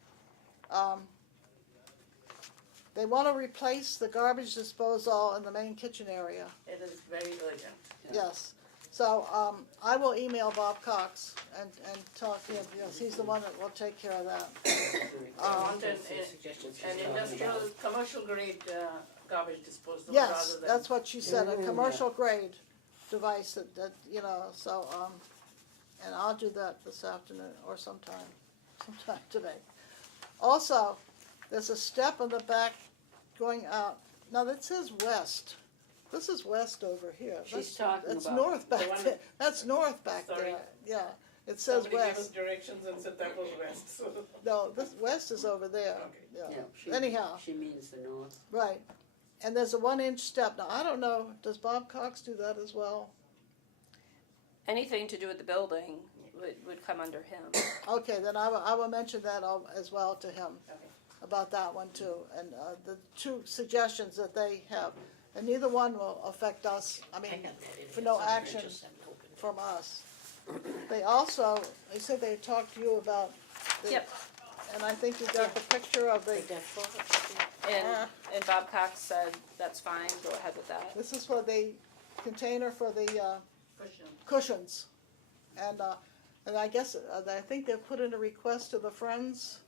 They want to replace the garbage disposal in the main kitchen area. It is very urgent. Yes. So, I will email Bob Cox and talk to him, because he's the one that will take care of that. I want Suggestions she's an talking industrial, about. commercial grade garbage disposal Yes, rather than. that's what she said, a commercial grade device that, so, and I'll do that this afternoon or sometime today. Also, there's a step on the back going out. Now, that says west. This is west over here. She's That's- talking That's about north the back one- there. That's north back Sorry. there. Yeah, it says Somebody gave us west. directions and said that was west, so. No, this west is over there. Okay. Yeah, she, Anyhow, she means the north. right. And there's a 1-inch step. Now, I don't know, does Bob Cox do that as well? Anything to do with the building would come under him. Okay, then I will mention that as well to him Okay. about that one too. And the two suggestions that they have, and neither one will affect us, I I mean, got that in for here no somewhere, action just haven't opened it. from us. They said they talked to you about the, Yep. and I think you got the picture of the, The deck floor? And Bob Cox said, that's fine, go ahead with that. this is for the container for the Question. cushions. And I guess, I think they've put in a request to the Friends.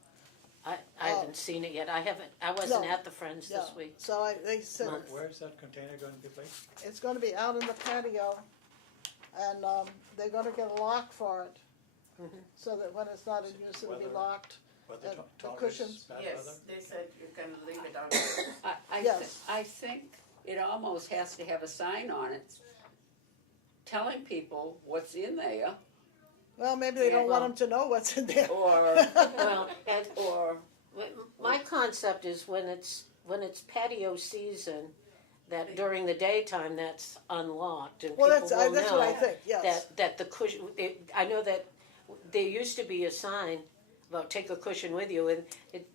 I haven't seen it yet. I wasn't No. at the Friends Yeah, this week. so they said Month. Where's that container going to be placed? it's gonna be out in the patio, and, they're gonna get a lock for it. Mhm. So that when it's not in use, it'll be Whether- locked. Whether And the tolerance cushions? bad Yes, weather? they said you can leave it out. Yes. I think it almost has to have a sign on it telling people what's in there, Well, maybe they Yeah, don't want well- them to know what's in there. or, Well, and or, my concept is when it's patio season, that during the daytime that's unlocked and Well, people that's, will that's what I know think, yes. that the cushion. I know that there used to be a sign about take a cushion with you, and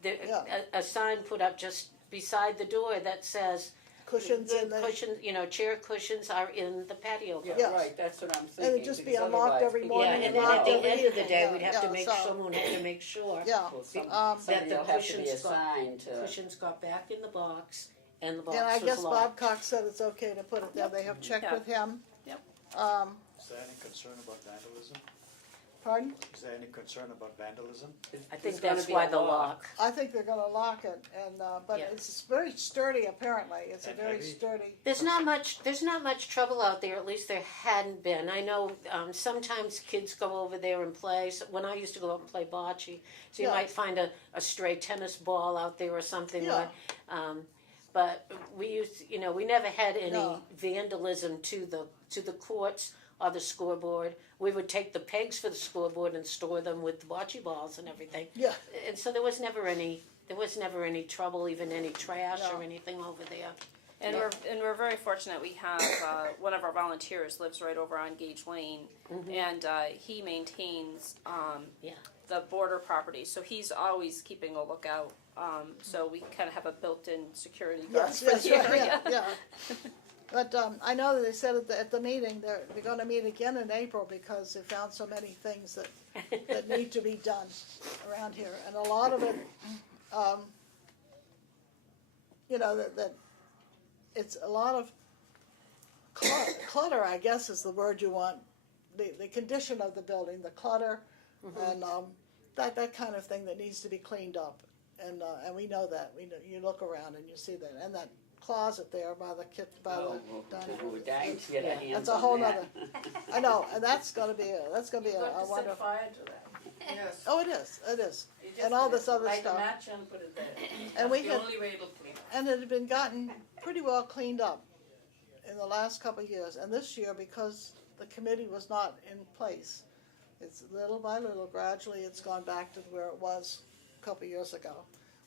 Yeah. a sign put up just beside the door that says Cushions in the, cushion, chair cushions are in the patio. yeah, Yes. right, that's what I'm thinking. and it'd just be because unlocked otherwise every people- Yeah, morning and and then at locked the every end of the evening, day, yeah, we'd have yeah, to make, so- someone had to make sure yeah. Well, that somebody the will have to be cushions got- assigned to, cushions got back in the box and the box And I was guess Bob locked. Cox said it's okay to put it there, they have checked Yeah. with him. Yep. Is there any concern about vandalism? Pardon? Is there any concern about vandalism? I think It's gonna that's be why a the lock. lock. I think they're gonna lock it, and, but Yeah. it's very sturdy apparently, it's a And very heavy. sturdy. There's not much trouble out there. At least there hadn't been. I know sometimes kids go over there and play. So when I used to go out and play bocce, so you Yeah. might find a stray tennis ball out there or something. Yeah. But we used, we never had any No. vandalism to the courts or the scoreboard. We would take the pegs for the scoreboard and store them with the bocce balls and everything. Yeah. And so there was never any trouble, even any trash No. or anything over there. And we're very fortunate. We have one of our volunteers lives right over on Gage Lane, and he maintains Yeah. the border property. So he's always keeping a lookout. So we kind of have a built-in security guard Yes, for yes, the right, area. yeah. But I know that they said at the meeting, they're gonna meet again in April because they found so many things that need to be done around here. And a lot of it, that it's a lot of clutter, I guess is the word you want. The condition of the building, the clutter, and that kind of thing that needs to be cleaned up. And we know that. We know, you look around and you see that. And that closet there by the oh, dining people room. were dying to get Yeah. a hands That's a on whole that. I know, and that's gonna be You a got to set wonderful. fire to that. Yes. Oh, it is. You And just all this other light a stuff. match and put it there. And That's we the had- only way it'll clean up. And it had been gotten pretty well cleaned up in the last couple of years. And this year, because the committee was not in place, it's little by little, gradually it's gone back to where it was a couple of years ago.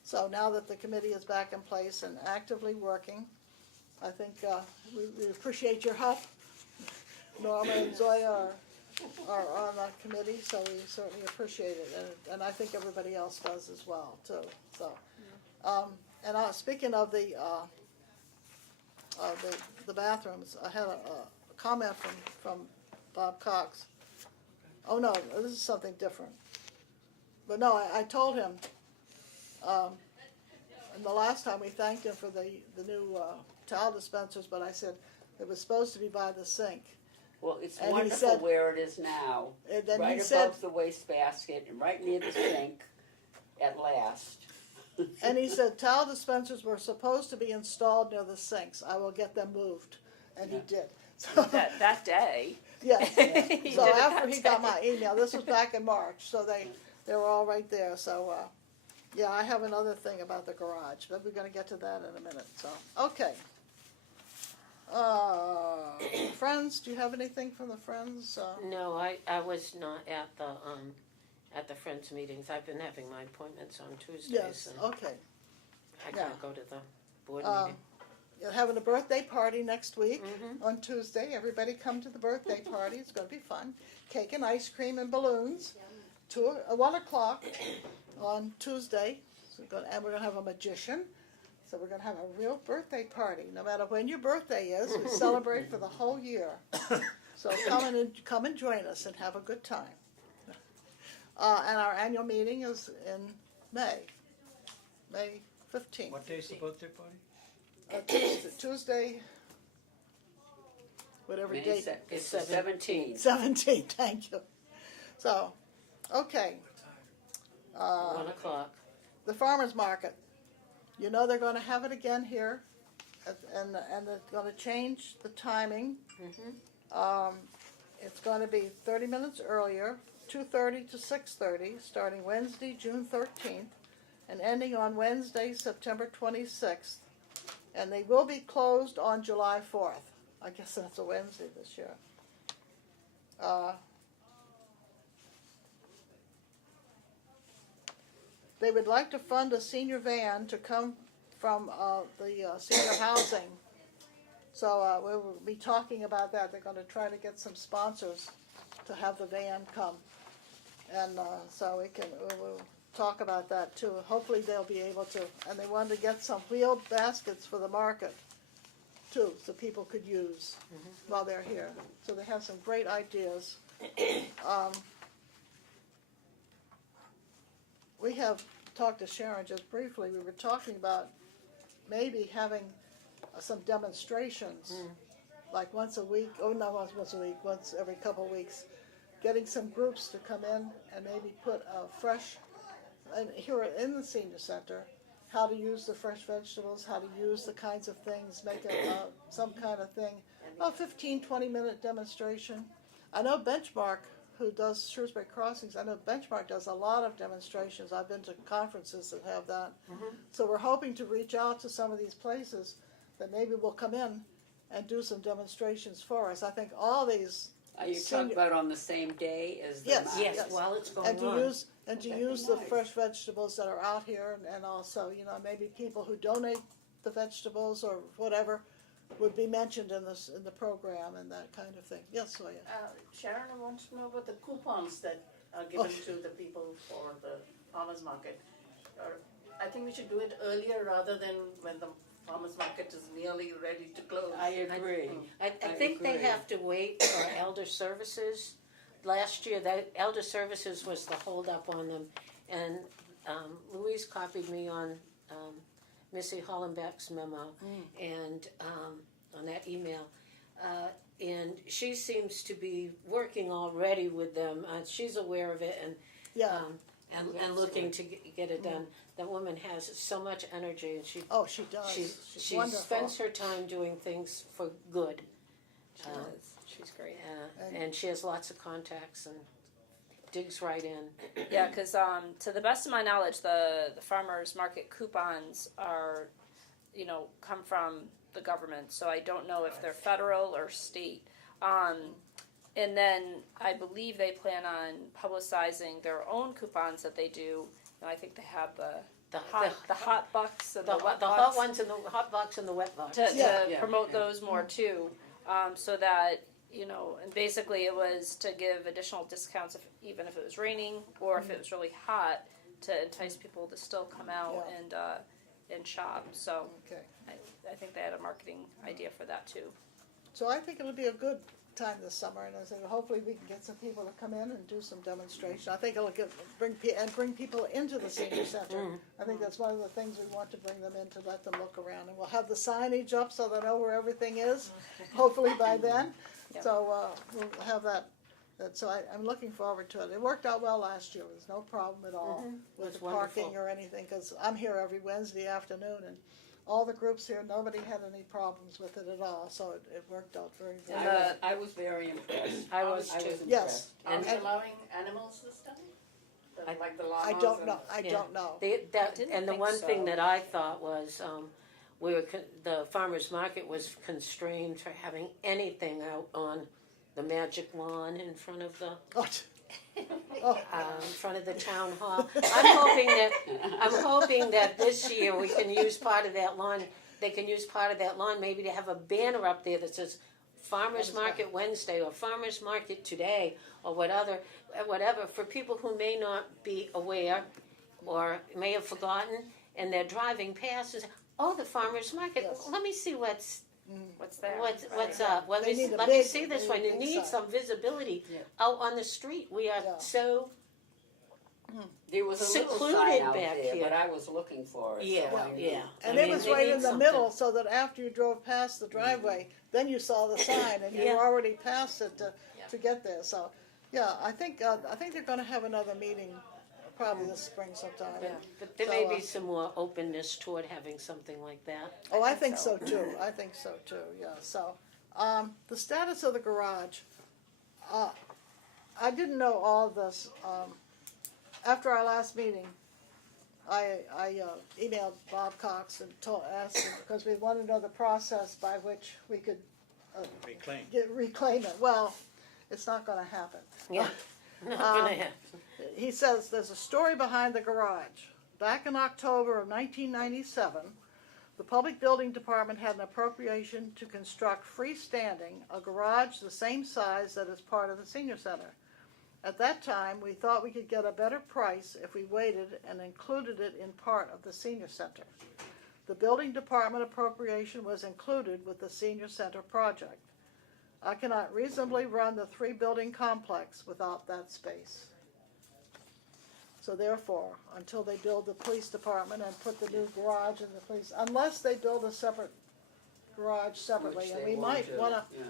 So now that the committee is back in place and actively working, I think we appreciate your help. Norma and Zoya are on the committee, so we certainly appreciate it, and I think everybody else does as well too. So, and speaking of the bathrooms, I had a comment from Bob Cox. Oh no, this is something different. But no, I told him. And the last time we thanked him for the new towel dispensers, but I said it was supposed to be by the sink. Well, it's And he wonderful said- where it is now, And then right he said, above the wastebasket and right near the sink, at last. and he said towel dispensers were supposed to be installed near the sinks. I will get them moved, and he did. So, That day. yes. He So did it after that he got day. my email, this was back in March, so they were all right there. So yeah, I have another thing about the garage, but we're going to get to that in a minute. So okay. Friends, do you have anything from the Friends? No, I was not at the Friends meetings. I've been having my appointments on Tuesdays, Yes. and Okay. I can't go to the board Um, meeting. You're having a birthday party next week Mhm. on Tuesday. Everybody come to the birthday party. It's going to be fun. Cake and ice cream and balloons. 1 o'clock on Tuesday. So and we're going to have a magician. So we're going to have a real birthday party. No matter when your birthday is, we celebrate for the whole year. So come and join us and have a good time. And our annual meeting is in May 15th. What day is the birthday party? Tuesday, whatever May date. It's the 17th. 17th, thank you. So, okay. 1 o'clock. The farmer's market. You know they're going to have it again here, and they're going to change the timing. It's going to be 30 minutes earlier, 2:30 to 6:30, starting Wednesday, June 13th, and ending on Wednesday, September 26th. And they will be closed on July 4th. I guess that's a Wednesday this year. They would like to fund a senior van to come from the senior housing. So we will be talking about that. They're going to try to get some sponsors to have the van come. And so we'll talk about that too. Hopefully they'll be able to. And they wanted to get some wheeled baskets for the market too, so people could use while they're here. So they have some great ideas. We have talked to Sharon just briefly. We were talking about maybe having some demonstrations, like once a week. Oh, not once a week, once every couple of weeks. Getting some groups to come in and maybe put a fresh, and here in the senior center, how to use the fresh vegetables, how to use the kinds of things, make some kind of thing, a 15, 20-minute demonstration. I know Benchmark, who does Shrewsbury Crossings, I know Benchmark does a lot of demonstrations. I've been to conferences that have that. So we're hoping to reach out to some of these places that maybe will come in and do some demonstrations for us. I think all these Are you talking about on the same day as the Yes. market? Yes, Yes. while it's going and to on. use the nice. fresh vegetables that are out here, and also maybe people who donate the vegetables or whatever would be mentioned in the program and that kind of thing. Yes, Soya. Sharon, I want to know about the coupons that are given to the people for the farmer's market. I think we should do it earlier rather than when the farmer's market is nearly ready to close. I agree. I think they agree. have to wait for elder services. Last year, that elder services was the holdup on them, and Louise copied me on Missy Hollenbeck's memo and on that email, and she seems to be working already with them. She's aware of it and Yeah. and looking to get it done. That woman has so much energy, and she Oh, she does. She's she wonderful. spends her time doing things for good. She's great. And she has lots of contacts and digs right in. Yeah, because to the best of my knowledge, the farmers market coupons are, come from the government. So I don't know if they're federal or state. And then I believe they plan on publicizing their own coupons that they do And I think they have the The hot bucks and the the wet hot bucks ones and the hot box and the wet box. to Yeah. promote Yeah. those more too, so that, you know, and basically it was to give additional discounts even if it was raining or if it was really hot, to entice people to still come out and shop. So Okay. I think they had a marketing idea for that too. So I think it'll be a good time this summer, and I said, hopefully we can get some people to come in and do some demonstration. I think it'll bring people into the senior center. I think that's one of the things we want to bring them in, to let them look around, and we'll have the signage up so they know where everything is, hopefully by then. Yep. So we'll have that. So I'm looking forward to it. It worked out well last year. There's no problem at all with That's the parking wonderful. or anything, because I'm here every Wednesday afternoon, and all the groups here, nobody had any problems with it at all. So it worked out very, very well. I was very impressed. I was too. Yes. Are we And- allowing animals this time? Like the llamas? I don't and- know. I Yeah. don't know. didn't And the think one thing so. that I thought was, the farmer's market was constrained for having anything out on the magic lawn in front of the in front of the town hall. I'm hoping that this year we can use part of that lawn. They can use part of that lawn maybe to have a banner up there that says Farmers Market Wednesday or Farmers Market today or whatever for people who may not be aware or may have forgotten, and they're driving past and say, "Oh, the Farmers Market. Yes. Let me see what's there? what's up. Let They me need a let big- me see this they one. need a It big needs sign. some visibility Yeah. out on the street. We are Yeah. so There was a little Secluded sign out back there, here. but I was looking for it. Yeah, so I yeah. And I it mean, was they right need in the something. middle, so that after you drove past the driveway, then you saw the sign, and you Yeah. were already past it to get there. So, yeah, I think they're going to have another meeting probably this spring sometime. Yeah, but there So, may be some more openness toward having something like that. Oh, I think so too. I think so too. Yeah. So, the status of the garage. I didn't know all of this. After our last meeting, I emailed Bob Cox and asked him, because we wanted to know the process by which we could Reclaim. reclaim it. Well, it's not going to happen. Yeah, not gonna happen. He says there's a story behind the garage. Back in October of 1997, the Public Building Department had an appropriation to construct freestanding a garage the same size that is part of the senior center. At that time, we thought we could get a better price if we waited and included it in part of the senior center. The building department appropriation was included with the senior center project. I cannot reasonably run the 3-building complex without that space. So therefore, until they build the police department and put the new garage in the police, unless they build a separate garage separately, Which and they we might won't do, wanna yeah.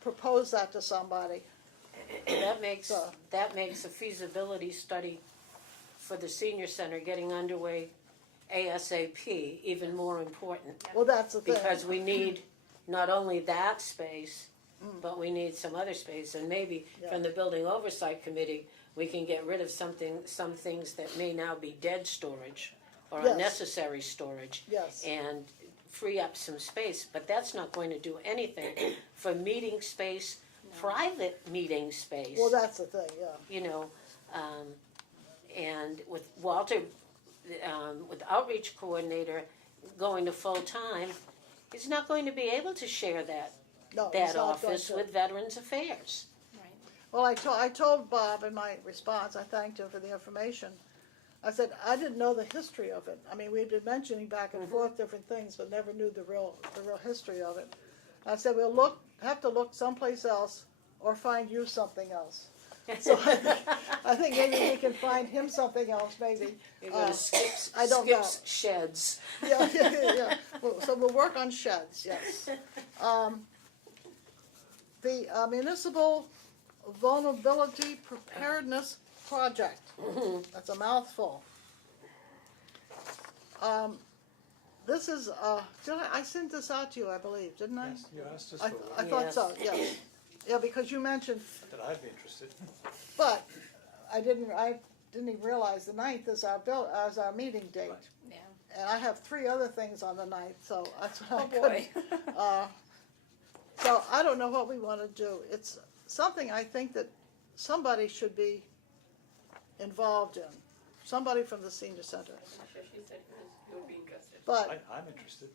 propose that to somebody. That makes So- a feasibility study for the senior center getting underway ASAP even more important, Well, that's the thing. because we need not only that space, but we need some other space, and maybe from the building oversight committee, we can get rid of some things that may now be dead storage or Yes. unnecessary storage, Yes. and free up some space. But that's not going to do anything for meeting space, private meeting space. Well, that's the thing, yeah. You know, and with Walter, with outreach coordinator going to full-time, he's not going to be able to share that No, it's not going office to. with Veterans Affairs. Well, I told Bob in my response, I thanked him for the information. I said, I didn't know the history of it. I mean, we'd been mentioning back and forth different things, but never knew the real history of it. I said, we'll have to look someplace else or find you something else. So I think maybe we can find him something else, maybe. You're gonna I don't know. skips sheds. Yeah. So we'll work on sheds, yes. The municipal vulnerability preparedness project. That's a mouthful. This is, I sent this out to you, I believe, didn't I? Yes, you asked us I for I one, thought so, yes. Yeah, because you mentioned, that I'd be interested. but I didn't even realize the 9th is our meeting date. Right. Yeah. And I have 3 other things on the 9th, so that's what I Oh, boy. couldn't. So I don't know what we want to do. It's something I think that somebody should be involved in. somebody from the senior center. I'm sure she said you would be interested. But, I'm interested.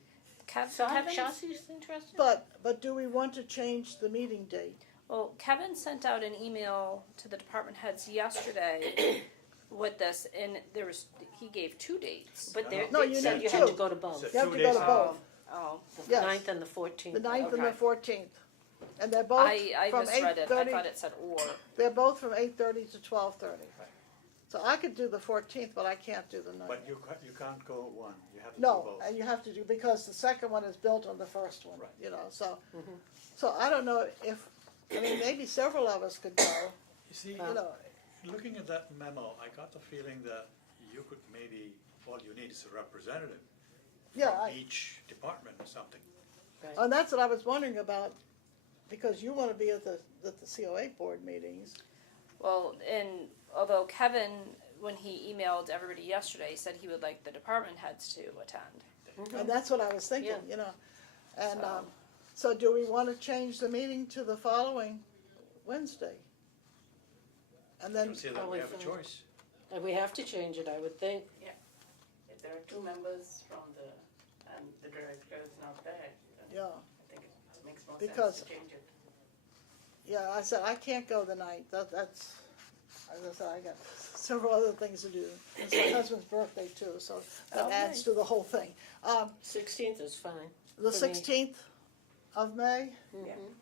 Kevin, Chelsea's interested? but do we want to change the meeting date? well, Kevin sent out an email to the department heads yesterday with this, and he gave 2 dates. But they No, they you said need you had to two. go to both, Said You have 2 to go days to out. both, Oh, the Yes. 9th and the 14th. the 9th and the Okay. 14th. And they're both I from misread it. I 8:30, thought it said or. they're both from 8:30 to 12:30. So I could do the 14th, but I can't do the 9th. But you can't go one, you have to do No, both. and you have to do, because the second one is built on the first one, Right. you know, so. So I don't know if, I mean, maybe several of us could go, You see, you know. looking at that memo, I got the feeling that you could maybe, all you need is a representative Yeah, from I- each department or something. And that's what I was wondering about, because you wanna be at the COA board meetings. Well, and although Kevin, when he emailed everybody yesterday, said he would like the department heads to attend. And that's what I was thinking, Yeah. you know. And, So- so do we wanna change the meeting to the following Wednesday? And I then, don't see that probably we have a fine. choice. And we have to change it, I would think. If there are 2 members from and the director is not there, then yeah, I think it makes more Because- sense to change it. yeah, I said, I can't go the night, that's, as I said, I got several other things to do. It's my husband's birthday too, so that Oh, adds nice. to the whole thing. 16th is fine. The For me. 16th of May?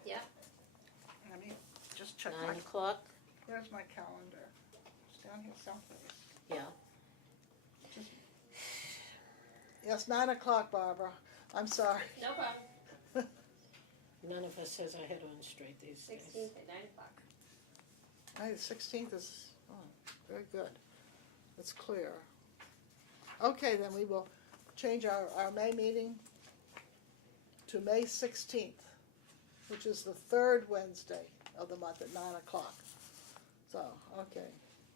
Yeah. Let me just check 9 o'clock, where's my calendar? It's down here someplace. yeah. Yes, 9 o'clock, Barbara. I'm sorry. No problem. None of us has our head on straight these days. 16th at 9 o'clock. The 16th is, very good. It's clear. Okay, then we will change our May meeting to May 16th, which is the third Wednesday of the month at 9 o'clock. So, okay.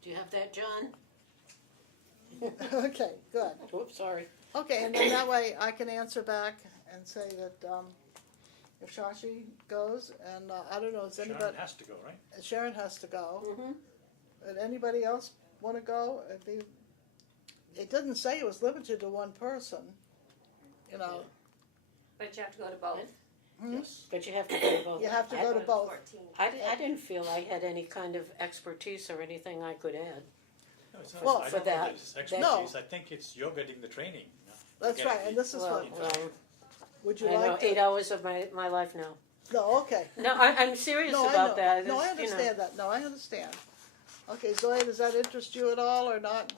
Do you have that, John? Okay, good. Whoops, sorry. Okay, and then that way I can answer back and say that, if Shashi goes, and, I don't know, is Sharon anybody, has to go, right? Sharon has to go. Mm-hmm. And anybody else wanna go? It didn't say it was limited to one person, you know. But you have to go to both. Hmm? Yes. But you have to go to both. You have to I- go to both. 14. I didn't feel I had any kind of expertise or anything I could add. No, it's not, Well, I for don't think that- it's that- expertise, I think it's you're getting the training. You know. That's You're right, getting and this is Well, what, would you I know like 8 to? hours of my life now. No, okay. No, I'm serious No, I about know. that. No, I It's, you know. understand that, no, I understand. Okay, Zoe, does that interest you at all, or not?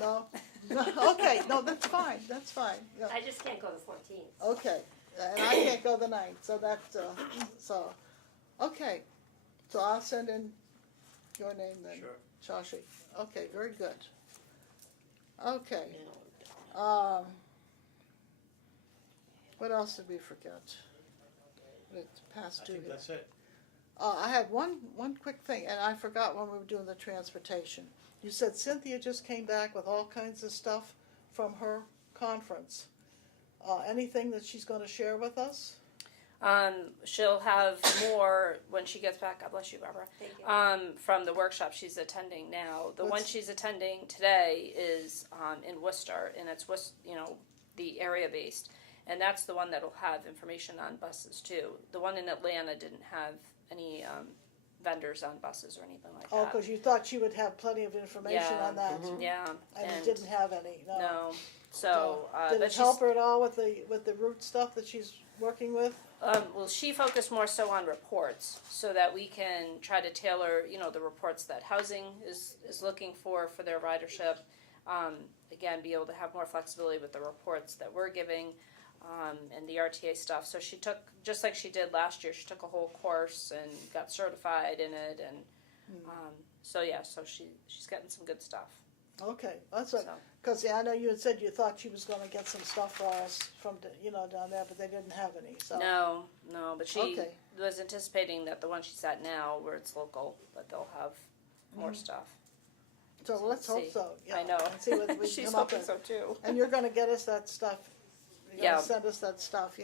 No? No, okay, no, that's fine, yeah. I just can't go the 14th. Okay, and I can't go the 9th, so that's, so, okay. So I'll send in your name then, Sure. Shashi. Okay, very good. Okay, Yeah. what else did we forget? It's I past due think here. that's it. I had one quick thing, and I forgot when we were doing the transportation. You said Cynthia just came back with all kinds of stuff from her conference. Anything that she's gonna share with us? She'll have more when she gets back. God bless you, Barbara. Thank you. From the workshop she's attending now. The one What's- she's attending today is in Worcester, and it's the area based, and that's the one that'll have information on buses too. The one in Atlanta didn't have any vendors on buses or anything like Oh, that. cause you thought she would have plenty of information Yeah, on that, Yeah, and it didn't have any, no. No, so Did but it help her at all with the route stuff that she's working with? Well, she focused more so on reports, so that we can try to tailor, the reports that housing is looking for their ridership. Again, be able to have more flexibility with the reports that we're giving, and the RTA stuff. So she took, just like she did last year, she took a whole course and got certified in it, and so she's getting some good stuff. Okay, that's what, So. cause I know you had said you thought she was gonna get some stuff for us from, down there, but they didn't have any, so. No, but she Okay. was anticipating that the one she's at now, where it's local, that they'll have more stuff. So let's hope see. so, yeah. I know. And see what we can She's come up hoping with. so too. And you're gonna get us that stuff, you're Yeah. gonna send us that stuff,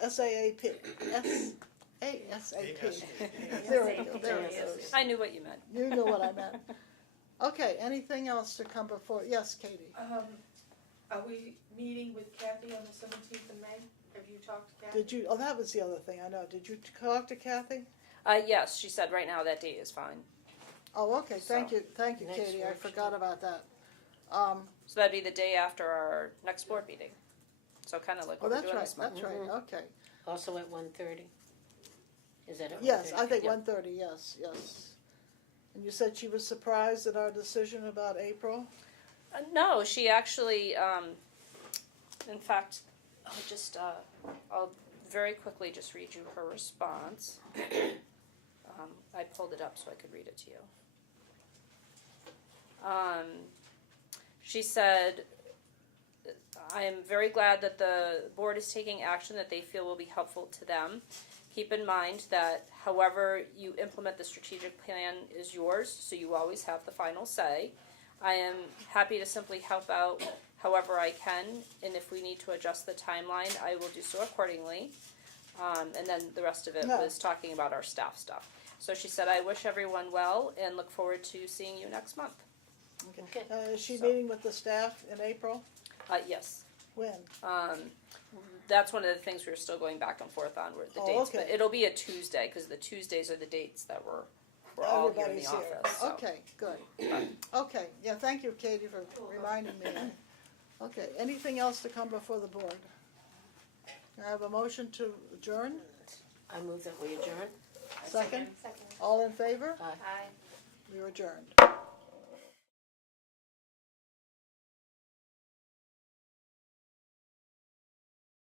SAAP, ASAP. There we go, there it is. I knew what you meant. You know what I meant. Okay, anything else to come before, yes, Katie? Are we meeting with Kathy on the 17th of May? Have you talked to Kathy? Did you, oh, that was the other thing, I know, did you talk to Kathy? Yes, she said right now that date is fine. Oh, okay, thank So, you, next Katie, I workshop. forgot about that. So that'd be the day after our next board meeting. So kind of like Oh, what we're that's doing right, this month. that's right, okay. Also at 1:30? Is that at 1:30? Yes, I think Yeah. 1:30, yes, yes. And you said she was surprised at our decision about April? No, she actually, in fact, I'll very quickly just read you her response. I pulled it up so I could read it to you. She said, I am very glad that the board is taking action that they feel will be helpful to them. Keep in mind that however you implement the strategic plan is yours, so you always have the final say. I am happy to simply help out however I can, and if we need to adjust the timeline, I will do so accordingly. And then the rest of it Yeah. was talking about our staff stuff. So she said, I wish everyone well and look forward to seeing you next month. Okay. Is she So- meeting with the staff in April? Yes. When? That's one of the things we were still going back and forth on were the Oh, dates, okay. but it'll be a Tuesday because the Tuesdays are the dates that we're all here in the Everybody's here. office. So. Okay, good. Okay, yeah, thank you, Katie, for reminding me. Okay, anything else to come before the board? I have a motion to adjourn, I move that we adjourn. second? Second. All in favor? Aye. Aye. We are adjourned.